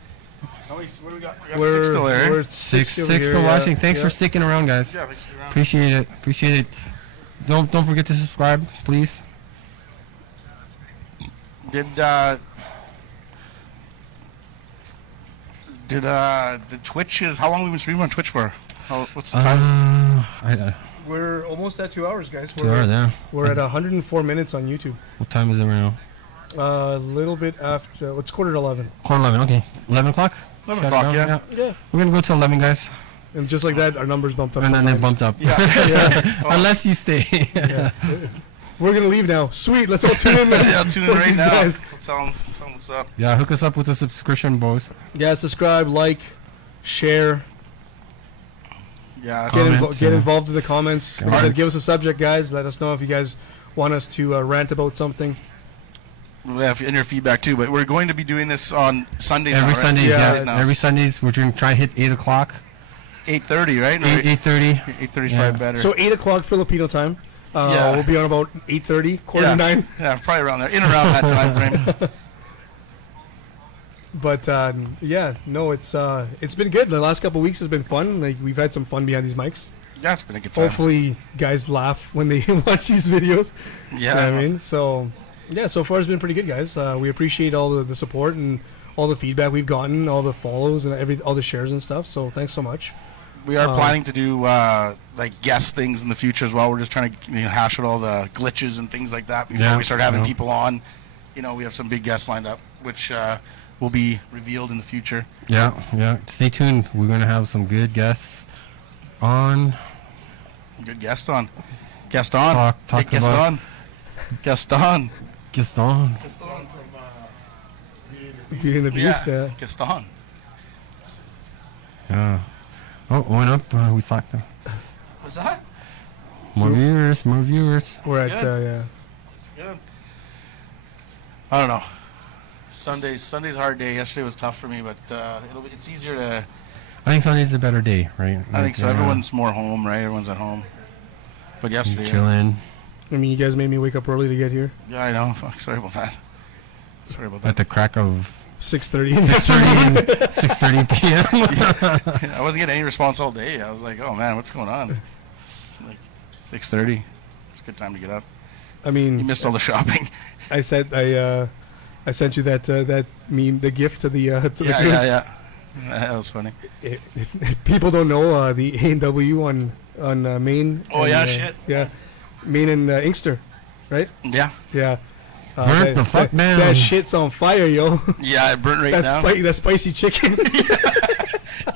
What do we got? We got 6 still there. We're Six over still here, watching. Thanks yeah. for sticking around, guys. Yeah, thanks for around. Appreciate it. Don't forget to subscribe, please. Did Twitch is how long have we been streaming on Twitch for? What's the time? We're almost at 2 hours, guys. 2 hours, yeah. We're at 104 minutes on YouTube. What time is it right now? A little bit after. It's 11:15. Quarter 11. Okay, 11 o'clock. 11 Shut it o'clock, down, Yeah. We're gonna go to 11, guys, And just like that, our numbers bumped up. and to then they 9. bumped up. Yeah. Yeah. Unless you stay. Yeah. We're gonna leave now. Sweet. Let's all tune in. Yeah, tune in For right these now. guys. Tell them what's up. Yeah, hook us up with a subscription, boys. Yeah, subscribe, like, share. Yeah, Get, Comments, get yeah. involved in the comments. Comments. Give us a subject, guys. Let us know if you guys want us to rant about something. in your feedback too. But we're going to be doing this on Sundays. Every now, right? Sundays, Yeah, yeah. now. Every Sundays, we're gonna try to hit 8 o'clock. 8:30, right? 8:30. 8:30 is Yeah. probably better. So 8 o'clock Filipino time. Yeah. We'll be on about 8:30, quarter yeah. to 9. Yeah, probably around there, in around that time frame. But yeah, no, it's been good. The last couple of weeks has been fun. Like we've had some fun behind these mics. Yeah, it's been a good time. Hopefully, guys laugh when they watch these videos. Yeah, You know what I mean, so yeah, so far it's been pretty good, guys. We appreciate all the support and all the feedback we've gotten, all the follows and all the shares and stuff. So thanks so much. we are planning to do like guest things in the future as well. We're just trying to hash out all the glitches and things like that before Yeah, we start having yeah. people on. We have some big guests lined up, which will be revealed in the future. Yeah. Stay tuned. We're gonna have some good guests on. Good guest on. Guest on. Talk Hey, guest about- on. Guest on. Guest on. Guest on. Being the beast. Yeah, guest on. Yeah. Oh, went up. We talked. What's that? More viewers. We're That's at good. yeah. It's good. I don't know. Sunday's a hard day. Yesterday was tough for me, but it's easier to. I think Sunday's a better day, right? I think so. Everyone's more home, right? Everyone's at home. But yesterday, chilling I mean, you guys made me wake up early to get here. yeah, I know. Fuck, sorry about that. Sorry about that. at the crack of 6:30. 6:30 p.m. I wasn't getting any response all day. I was like, oh man, what's going on? It's like 6:30. It's a good time to get up. I mean, You missed all the shopping. I said I sent you that meme, the gift to the Yeah. That was funny. If people don't know, the A&W on Main. Oh, and, yeah, shit. Yeah, Main and Inkster, right? Yeah. Yeah. Burnt the fuck down. That shit's on fire, yo. Yeah, it burnt right now. That spicy chicken.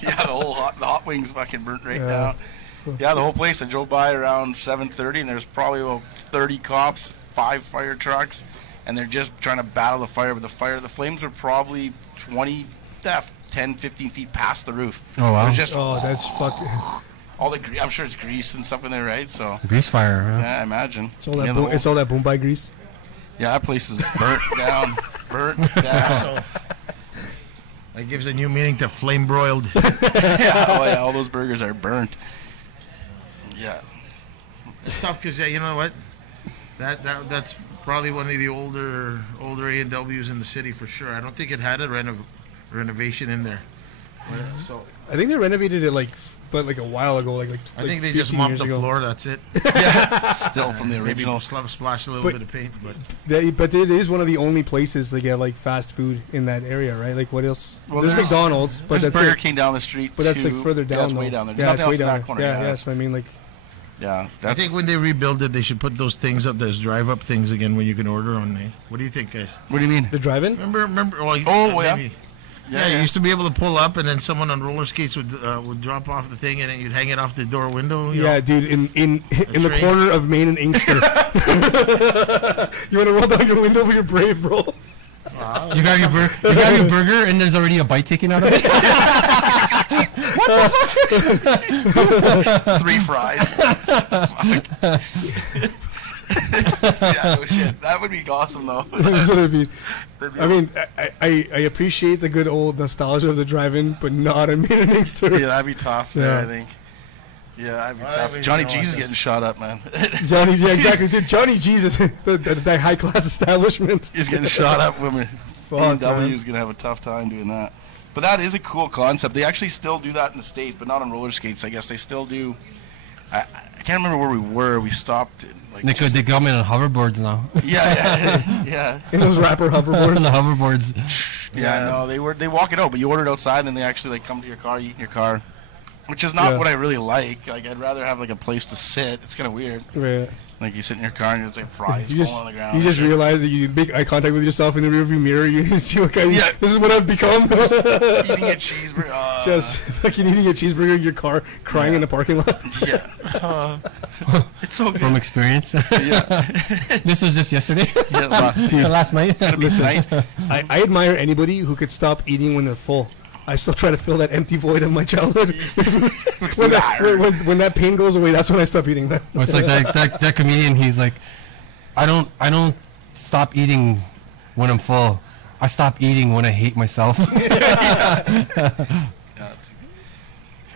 Yeah, the hot wings fucking burnt right now. Yeah, the whole place. I drove by around 7:30, and there's probably about 30 cops, 5 fire trucks, and they're just trying to battle the fire. But the flames were probably 10, 15 feet past the roof. Oh wow. It was just That's fucking. all the I'm sure it's grease and stuff in there, right? So Grease fire. Huh? yeah, I imagine. It's all that. Yeah, It's all that Bombay grease. yeah, that place is burnt down, burnt down. So, that gives a new meaning to flame broiled. Yeah, all those burgers are burnt. Yeah. It's tough because you know what? That's probably one of the older A&Ws in the city for sure. I don't think it had a renovation in there. So I think they renovated it like a while ago, like I think they 15 just mopped years the ago. floor. That's it. Still from the Maybe original. splash a little But- bit of paint, but But it is one of the only places to get like fast food in that area, right? Like what else? Well, there's there's- McDonald's, but There's that's Burger it. King down the street. But that's too. like further down. Yeah, it's though. way down there. There's Yeah, it's nothing way else in down that there. corner. Yeah, Yeah, yeah. So I mean, like, yeah. I think when they rebuild it, they should put those things up, those drive-up things again, when you can order on there. What do you think, guys? What do you mean? the drive-in. Remember? Well, Oh, yeah. maybe. Yeah, you used to be able to pull up, and then someone on roller skates would drop off the thing, and then you'd hang it off the door window. You Yeah, know? dude, in the train. corner of Main and Inkster. You want to roll down your window with your Brave, bro? You got your burger, and there's already a bite taken out of it. 3 fries. Yeah, no shit. That would be awesome, though. That's what I mean. I mean, I appreciate the good old nostalgia of the drive-in, but not in Main and Inkster. Yeah, that'd be tough there, Yeah. I think. Yeah, that'd be Well, tough. we Johnny know G's what getting this- shot up, man. Johnny, yeah, exactly. Dude, Johnny Jesus, that high class establishment. He's getting shot up. Women. Fuck, BMW man. is gonna have a tough time doing that. But that is a cool concept. They actually still do that in the States, but not on roller skates. I guess they still do. I can't remember where we were. We stopped. Like They come in on hoverboards now. yeah. In those rapper On hoverboards. the hoverboards. Yeah, no, they walk it out, but you order it outside, and then they actually like come to your car, eat in your car, which is not what I really like. Like I'd rather have like a place to sit. It's kind of weird. Yeah. Like you sit in your car and it's like fries You falling on the ground. you just realize that you make eye contact with yourself in the rearview mirror. You see what kind of, this is what I've become. eating a cheeseburger. Just fucking eating a cheeseburger in your car, crying in the parking lot. Yeah. It's so good. From experience. Yeah. This was just yesterday. Yeah, Last night. tonight. I admire anybody who could stop eating when they're full. I still try to fill that empty void of my childhood. when that pain goes away, that's when I stop eating. It's like that comedian. He's like, I don't stop eating when I'm full. I stop eating when I hate myself.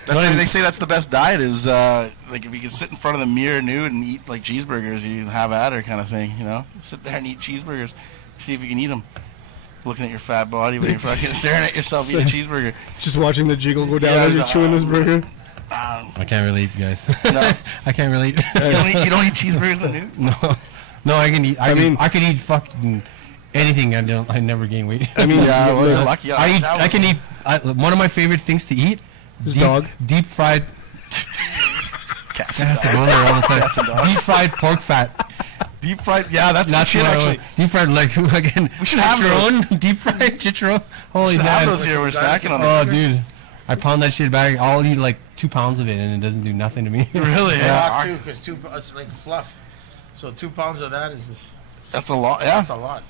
They say that's the best diet is like if you can sit in front of the mirror nude and eat like cheeseburgers, you have at her kind of thing. You know, sit there and eat cheeseburgers, see if you can eat them. Looking at your fat body when you're fucking staring at yourself eating a cheeseburger. Just watching the jiggle go down as you're chewing this burger. I can't relate, you guys. No. I can't relate. You don't eat cheeseburgers in the nude? No, I can eat. I can eat fucking anything. I never gain weight. I mean, Yeah, well, you're lucky. I can eat. One of my favorite things to eat. Deep fried. Cats That's all the time. Cats and dogs. Deep fried pork fat. Deep fried, yeah, that's good shit actually. Deep fried, like again. We should have chicharron. Deep fried chicharron. Holy We should man! have those here. We're snacking on Oh, them. dude, I pound that shit back. I'll eat like 2 pounds of it, and it doesn't do nothing to me. Really? Yeah, too, because it's like fluff. So 2 pounds of that is That's a lot. Yeah, that's a lot.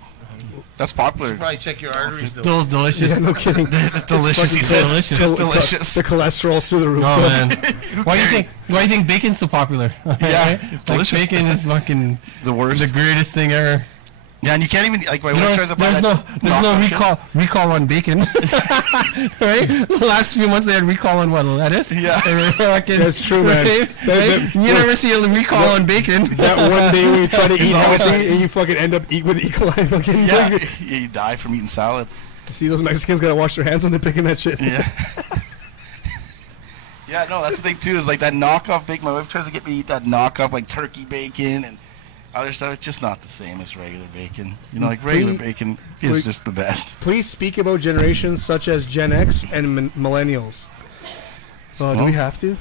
that's You popular. should probably check your arteries though. Still delicious. Yeah, no kidding. It's delicious. He says delicious. just delicious. The cholesterol's through the roof. Oh man, why do you think bacon's so popular? Yeah, it's Like, delicious. bacon is fucking The worst. the greatest thing ever. Yeah, and you can't even like my You know, wife tries to buy there's that. no knockoff shit. recall on bacon, right? The last few months they had recall on what, lettuce? Yeah. That's true, man. Right? You never see a recall on bacon. That one day when you try to eat always healthy and you fucking end up with E. coli. Fucking Yeah, you die from eating salad. See, those Mexicans gotta wash their hands when they're picking that shit. Yeah. Yeah, no, that's the thing too. Is like that knockoff bacon. My wife tries to get me to eat that knockoff like turkey bacon and other stuff. It's just not the same as regular bacon. You know, like regular bacon is just the best. Please speak about generations such as Gen X and millennials. Do we have to?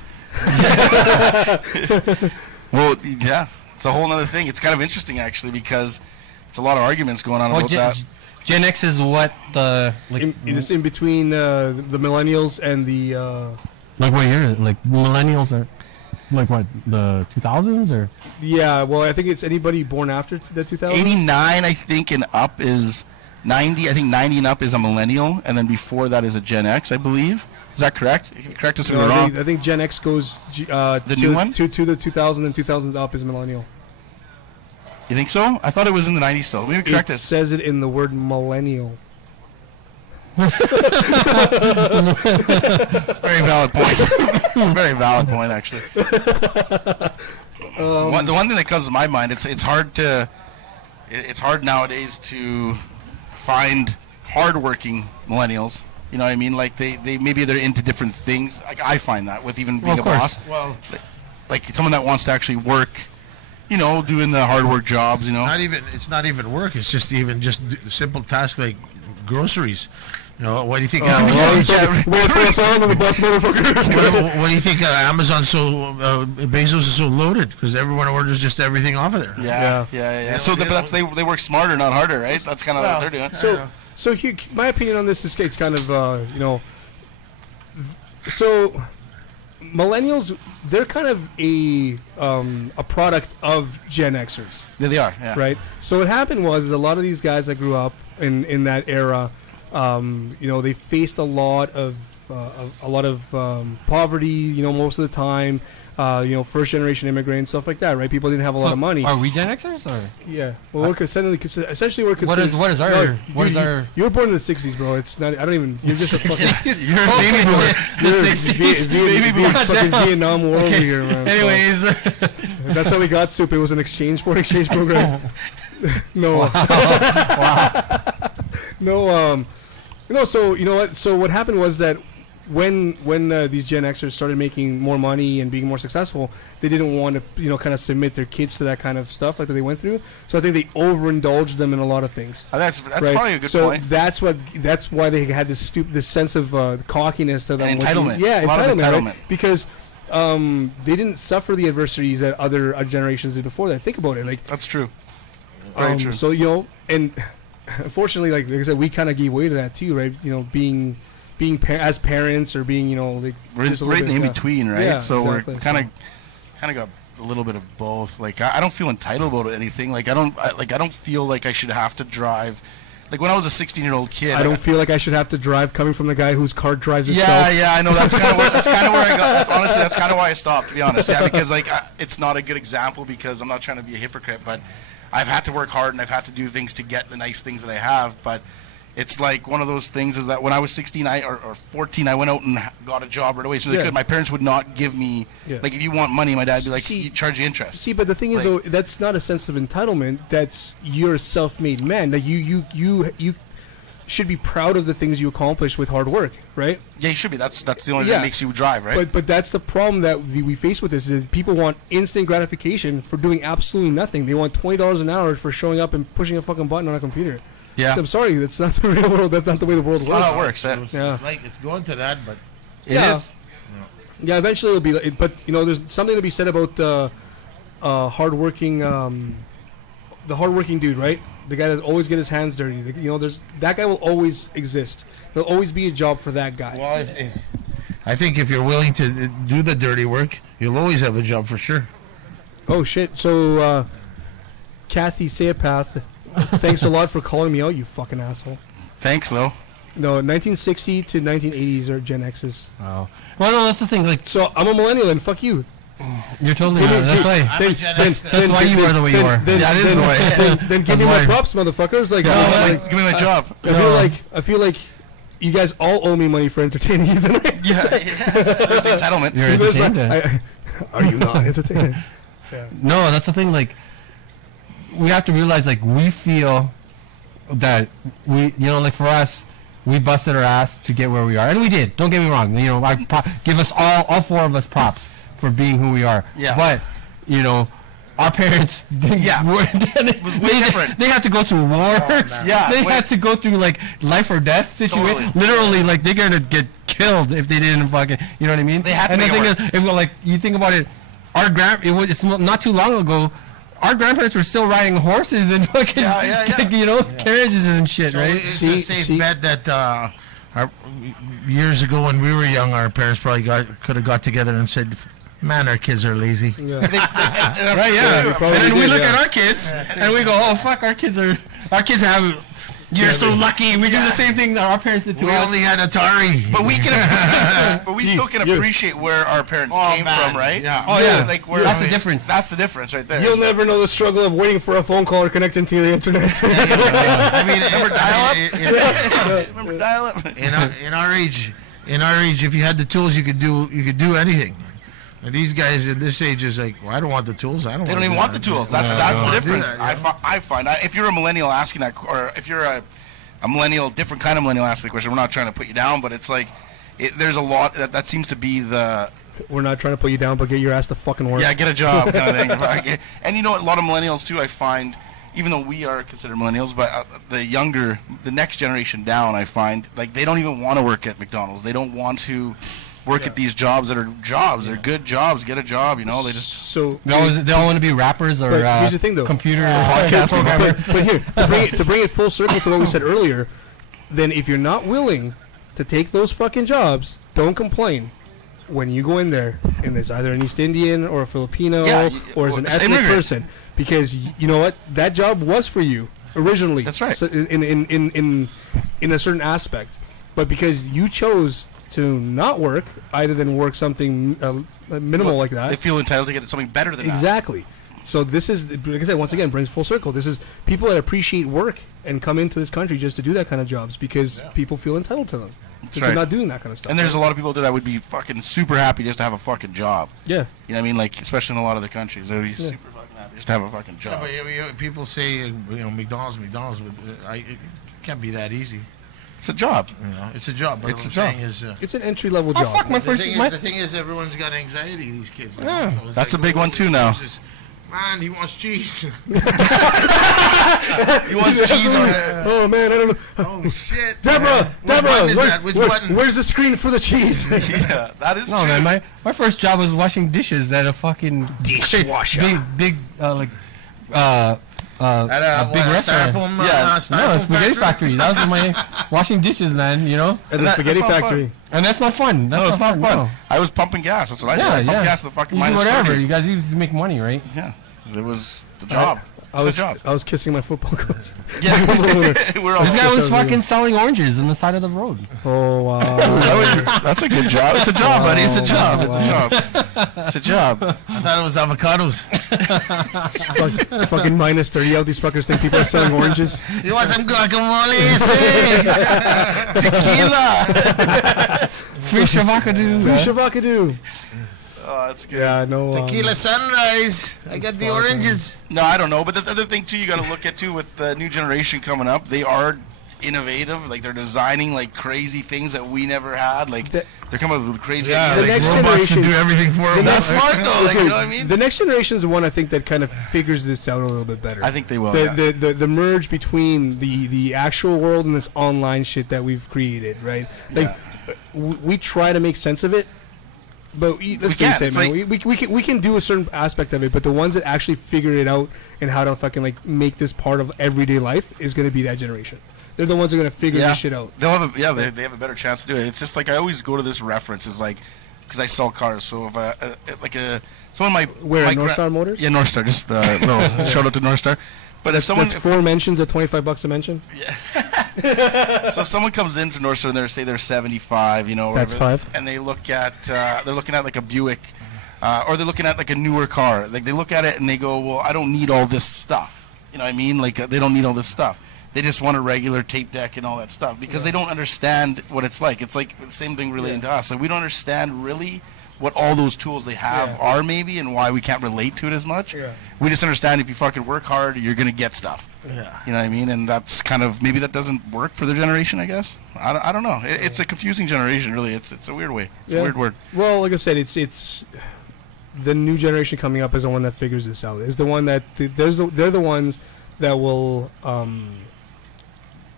Well, yeah, it's a whole other thing. It's kind of interesting actually because it's a lot of arguments going on about that. Gen X is what the like It's in between the millennials and the. like what year? Like millennials are like what, the 2000s or? Yeah, well, I think it's anybody born after the 2000s. 89, I think, and up is 90. I think 90 and up is a millennial, and then before that is a Gen X, I believe. Is that correct? If you correct us if No, we're wrong. I think Gen X goes The new one? to the 2000 and 2000s up is millennial. You think so? I thought it was in the 90s still. Maybe correct It us. says it in the word millennial. Very valid point. Very valid point, actually. The one thing that comes to my mind, it's hard nowadays to find hardworking millennials. You know what I mean? Like they maybe they're into different things. Like I find that with even being Well, a of boss. course. Well, Like someone that wants to actually work, you know, doing the hard work jobs, you know. it's not even work. It's just simple tasks like groceries. You know, what do you think? Wait for us on the bus, motherfucker. What do you think? Amazon's so Bezos is so loaded because everyone orders just everything off of there. Yeah. So they work smarter, not harder, right? That's kind of what they're doing. So my opinion on this is it's kind of so millennials, they're kind of a product of Gen Xers. Yeah, they are. Yeah. Right. So what happened was a lot of these guys that grew up in that era, they faced a lot of poverty. You know, most of the time. You know, first generation immigrants, stuff like that, right? People didn't have a lot of money. Are we Gen Xers or? Yeah. Well, essentially we're considered. What is our? You were born in the '60s, bro. It's not. I don't even. You're just a fucking. You're a baby boomer. The '60s. Baby boomer. Fucking Vietnam War over here, man. Anyways, that's how we got soup. It was an foreign exchange program. No. Wow. No. So you know what? So what happened was that. When these Gen Xers started making more money and being more successful, they didn't want to kind of submit their kids to that kind of stuff like that they went through. So I think they overindulged them in a lot of things. That's right? probably a good point. So that's why they had this sense of cockiness to them. And entitlement. Yeah, a lot of entitlement. right? Because they didn't suffer the adversities that other generations did before that. Think about it. Like that's true. Very true. So and unfortunately, like I said, we kind of gave way to that too, right? You know, being as parents or being like we're right in between, right? Yeah, so exactly. we're kind of got a little bit of both. Like I don't feel entitled about anything. Like I don't feel like I should have to drive. Like when I was a 16-year-old kid, I don't feel like I should have to drive. Coming from the guy whose car drives itself. Yeah, I know. That's kind of where I got. Honestly, that's kind of why I stopped. To be honest, yeah, because like it's not a good example because I'm not trying to be a hypocrite, but I've had to work hard and I've had to do things to get the nice things that I have, but. It's like one of those things is that when I was 16 or 14, I went out and got a job right away. So they could. My parents would not give me, like, if you want money, my dad would be like, you charge you interest. See, but the thing is, though, that's not a sense of entitlement. That's you're a self-made man. That you should be proud of the things you accomplish with hard work, right? Yeah, you should be. That's the only thing that makes you drive, right? But that's the problem that we face with this is people want instant gratification for doing absolutely nothing. They want $20 an hour for showing up and pushing a fucking button on a computer. Yeah. I'm sorry, that's not the real world. That's not the way the world works. That's not how it works. It's like it's going to that, but it is. Yeah, eventually it'll be. But there's something to be said about hardworking, the hardworking dude, right? The guy that always get his hands dirty. There's that guy will always exist. There'll always be a job for that guy. Well, I think if you're willing to do the dirty work, you'll always have a job for sure. Oh shit! So, Kathy Sayapath. Thanks a lot for calling me out, you fucking asshole. Thanks, though. No, 1960 to 1980s are Gen X's. Oh. Well, no, that's the thing. Like, so I'm a millennial, and fuck you. You're totally right. That's why. That's why you are the way you are. That is the way. Then give me my props, motherfuckers. Like, give me my job. I feel like you guys all owe me money for entertaining you tonight. Yeah. There's the entitlement. You're entertained. Are you not entertained? Yeah. No, that's the thing. Like, we have to realize, like, we feel that we, like, for us, we busted our ass to get where we are, and we did. Don't get me wrong. I give us all four of us props for being who we are. Yeah. But our parents, they had to go through wars. They had to go through like life or death situation. Totally. Literally, like they're gonna get killed if they didn't fucking. You know what I mean? They had to. And the thing is, if you think about it, it's not too long ago. Our grandparents were still riding horses and fucking, carriages and shit, right? It's a safe bet that years ago when we were young, our parents probably could have got together and said, "Man, our kids are lazy." Yeah. Right? Yeah. And then we look at our kids and we go, "Oh fuck, our kids have." You're so lucky. We do the same thing that our parents did to us. We only had Atari. But we still can appreciate where our parents came from, right? Yeah. Oh, yeah. Like, that's the difference. That's the difference right there. You'll never know the struggle of waiting for a phone call or connecting to the internet. I mean, remember dial-up? In our age, if you had the tools, you could do anything. And these guys in this age is like, well, I don't want the tools. They don't even want the tools. That's the difference. I find if you're a millennial asking that, or if you're a millennial, different kind of millennial asking the question, we're not trying to put you down, but it's like there's a lot that seems to be the. We're not trying to put you down, but get your ass to fucking work. Yeah, get a job kind of thing. And a lot of millennials too, I find, even though we are considered millennials, but the next generation down, I find, like they don't even want to work at McDonald's. They don't want to work at these jobs that are jobs. They're good jobs. Get a job. They just they all want to be rappers or here's the thing, though. Computer podcast programmers. But here, to bring it full circle to what we said earlier, then if you're not willing to take those fucking jobs, don't complain when you go in there and there's either an East Indian or a Filipino or as an ethnic person, because you know what, that job was for you originally. That's right. So in a certain aspect, but because you chose to not work, either than work something minimal like that. They feel entitled to get something better than that. Exactly. So this is, like I said, once again, brings full circle. This is people that appreciate work and come into this country just to do that kind of jobs because people feel entitled to them. So they're not doing that kind of stuff. And there's a lot of people that would be fucking super happy just to have a fucking job. Yeah. You know what I mean? Like, especially in a lot of other countries. They'd be super fucking happy just to have a fucking job. Yeah, but people say, McDonald's, but it can't be that easy. It's a job. It's a job. But it's a job. It's an entry-level job. Fuck, my first... The thing is, everyone's got anxiety, these kids. Yeah. That's a big one, too, now. Man, he wants cheese. He wants cheese on it. Oh, man, I don't know. Oh, shit. Deborah, Which button? Where's the screen for the cheese? Yeah, that is true. No, man, my first job was washing dishes at a fucking dishwasher. Big At a big restaurant. Yeah. No, spaghetti factory. That was my washing dishes, man. You know. At the spaghetti factory. And that's not fun. That's No, it's not fun. No. I was pumping gas. That's what I did. I pumped gas to the fucking you do minus whatever. 30. You got to do to make money, right? Yeah. It was the job. I was kissing my football coach. Yeah. This guy was fucking selling oranges on the side of the road. Oh, wow. That's a good job. It's a job, buddy. It's a job. It's a job. It's a job. I thought it was avocados. Fucking minus 30 out. These fuckers think people are selling oranges. You want some guacamole? Tequila. Free shavakadu. Free shavakadu. Oh, that's good. Yeah, no. Tequila sunrise. I got the oranges. No, I don't know. But the other thing, too, you got to look at, too, with the new generation coming up, they are innovative. Like, they're designing, like, crazy things that we never had. Like, they're coming up with crazy the ideas. next robots to generation- do everything for them. That's smart, though. Like, you know what I mean? The next generation is the one I think that kind of figures this out a little bit better. I think they will, The merge between the actual world and this online shit that we've created, right? Like, we try to make sense of it. But let's face it, man. Like, we can do a certain aspect of it, but the ones that actually figure it out and how to fucking like make this part of everyday life is going to be that generation. They're the ones that are going to figure this shit out. They'll have they have a better chance to do it. It's just like I always go to this reference is like because I sell cars. So if someone might Where North Star Motors? Yeah, North Star. Just little shout out to North Star. But if someone that's 4 mentions at $25 a mention. Yeah. So if someone comes in to North Star and they're 75, you know, that's whatever, 5, and they look at they're looking at like a Buick, or they're looking at like a newer car. Like they look at it and they go, well, I don't need all this stuff. You know what I mean? Like they don't need all this stuff. They just want a regular tape deck and all that stuff because they don't understand what it's like. It's like the same thing relating to us. Like we don't understand really what all those tools they have are maybe and why we can't relate to it as much. Yeah. We just understand if you fucking work hard, you're going to get stuff. Yeah. You know what I mean? And that's kind of, maybe that doesn't work for their generation, I guess. I don't know. It's a confusing generation, really. It's a weird way. It's a weird word. Well, like I said, it's the new generation coming up is the one that figures this out. Is the one that, they're the ones that will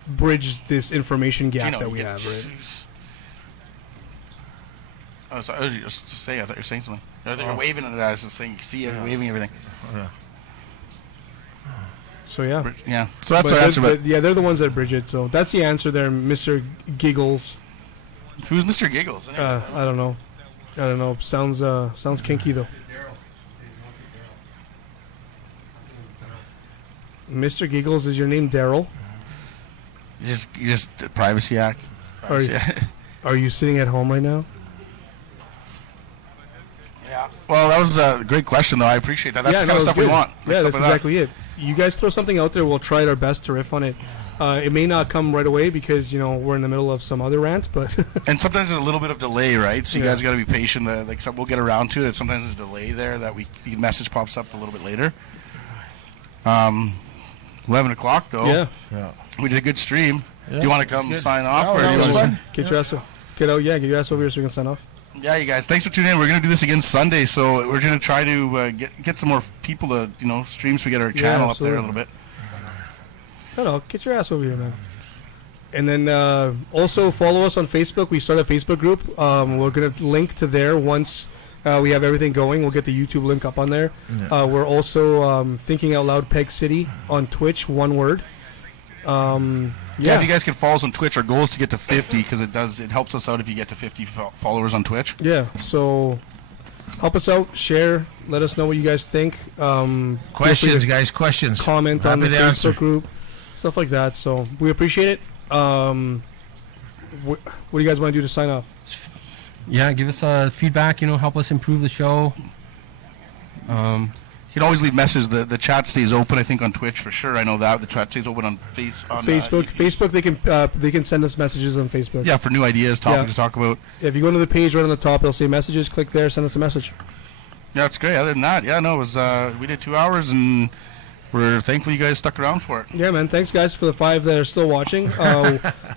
bridge this information gap that we have, right? Oh, sorry, I was just saying. I thought you were saying something. I thought you were waving at that. I was just saying. You see you waving everything. Yeah. So yeah. Yeah. So that's our answer. But they're the ones that bridge it. So that's the answer there, Mr. Giggles. Who's Mr. Giggles? I don't know. Sounds kinky though. Mr. Giggles, is your name Daryl? You just Privacy Act. Are you sitting at home right now? Yeah. Well, that was a great question, though. I appreciate that. That's the kind of stuff we want. Yeah, that's exactly it. You guys throw something out there, we'll try our best to riff on it. It may not come right away because, we're in the middle of some other rant, but... And sometimes there's a little bit of delay, right? So you guys got to be patient. We'll get around to it. Sometimes there's a delay there that the message pops up a little bit later. 11 o'clock, though. Yeah. We did a good stream. Yeah, do you want to come sign off? Or do you want to get your ass over here so we can sign off. Yeah, you guys. Thanks for tuning in. We're going to do this again Sunday, so we're going to try to get some more people to, stream so we get our channel up there a little bit. No, get your ass over here, man. And then also follow us on Facebook. We started a Facebook group. We're going to link to there once we have everything going. We'll get the YouTube link up on there. Yeah. We're also Thinking Out Loud Peg City on Twitch, one word. If you guys can follow us on Twitch, our goal is to get to 50 because it helps us out if you get to 50 followers on Twitch. Yeah, so help us out, share, let us know what you guys think. Questions, guys, questions. Comment on the Facebook group, stuff like that. So we appreciate it. What do you guys want to do to sign off? Yeah, give us feedback. Help us improve the show. You can always leave messages. The chat stays open, I think, on Twitch for sure. I know that the chat stays open on Facebook. Facebook, they can send us messages on Facebook. Yeah, for new ideas, topics to talk about. Yeah, if you go to the page right on the top, it'll say messages. Click there, send us a message. Yeah, that's great. Other than that, it was we did 2 hours, and we're thankful you guys stuck around for it. Yeah, man. Thanks, guys, for the 5 that are still watching.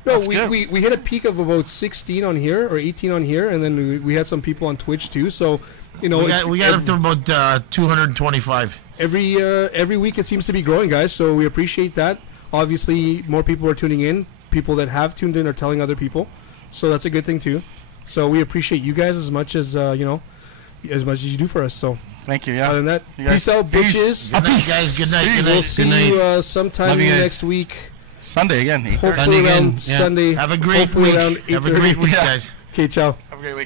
We hit a peak of about 16 on here or 18 on here, and then we had some people on Twitch too. So. We got up to about 225. Every week it seems to be growing, guys. So we appreciate that. Obviously, more people are tuning in. People that have tuned in are telling other people, so that's a good thing too. So we appreciate you guys as much as as much as you do for us. So thank you. Yeah. Other than that, peace out, bitches. Good night, guys. Good night. We'll see you sometime next week. Sunday again. Hopefully around Sunday. Have a great week. Have a great week, guys. Okay, ciao. Have a great week.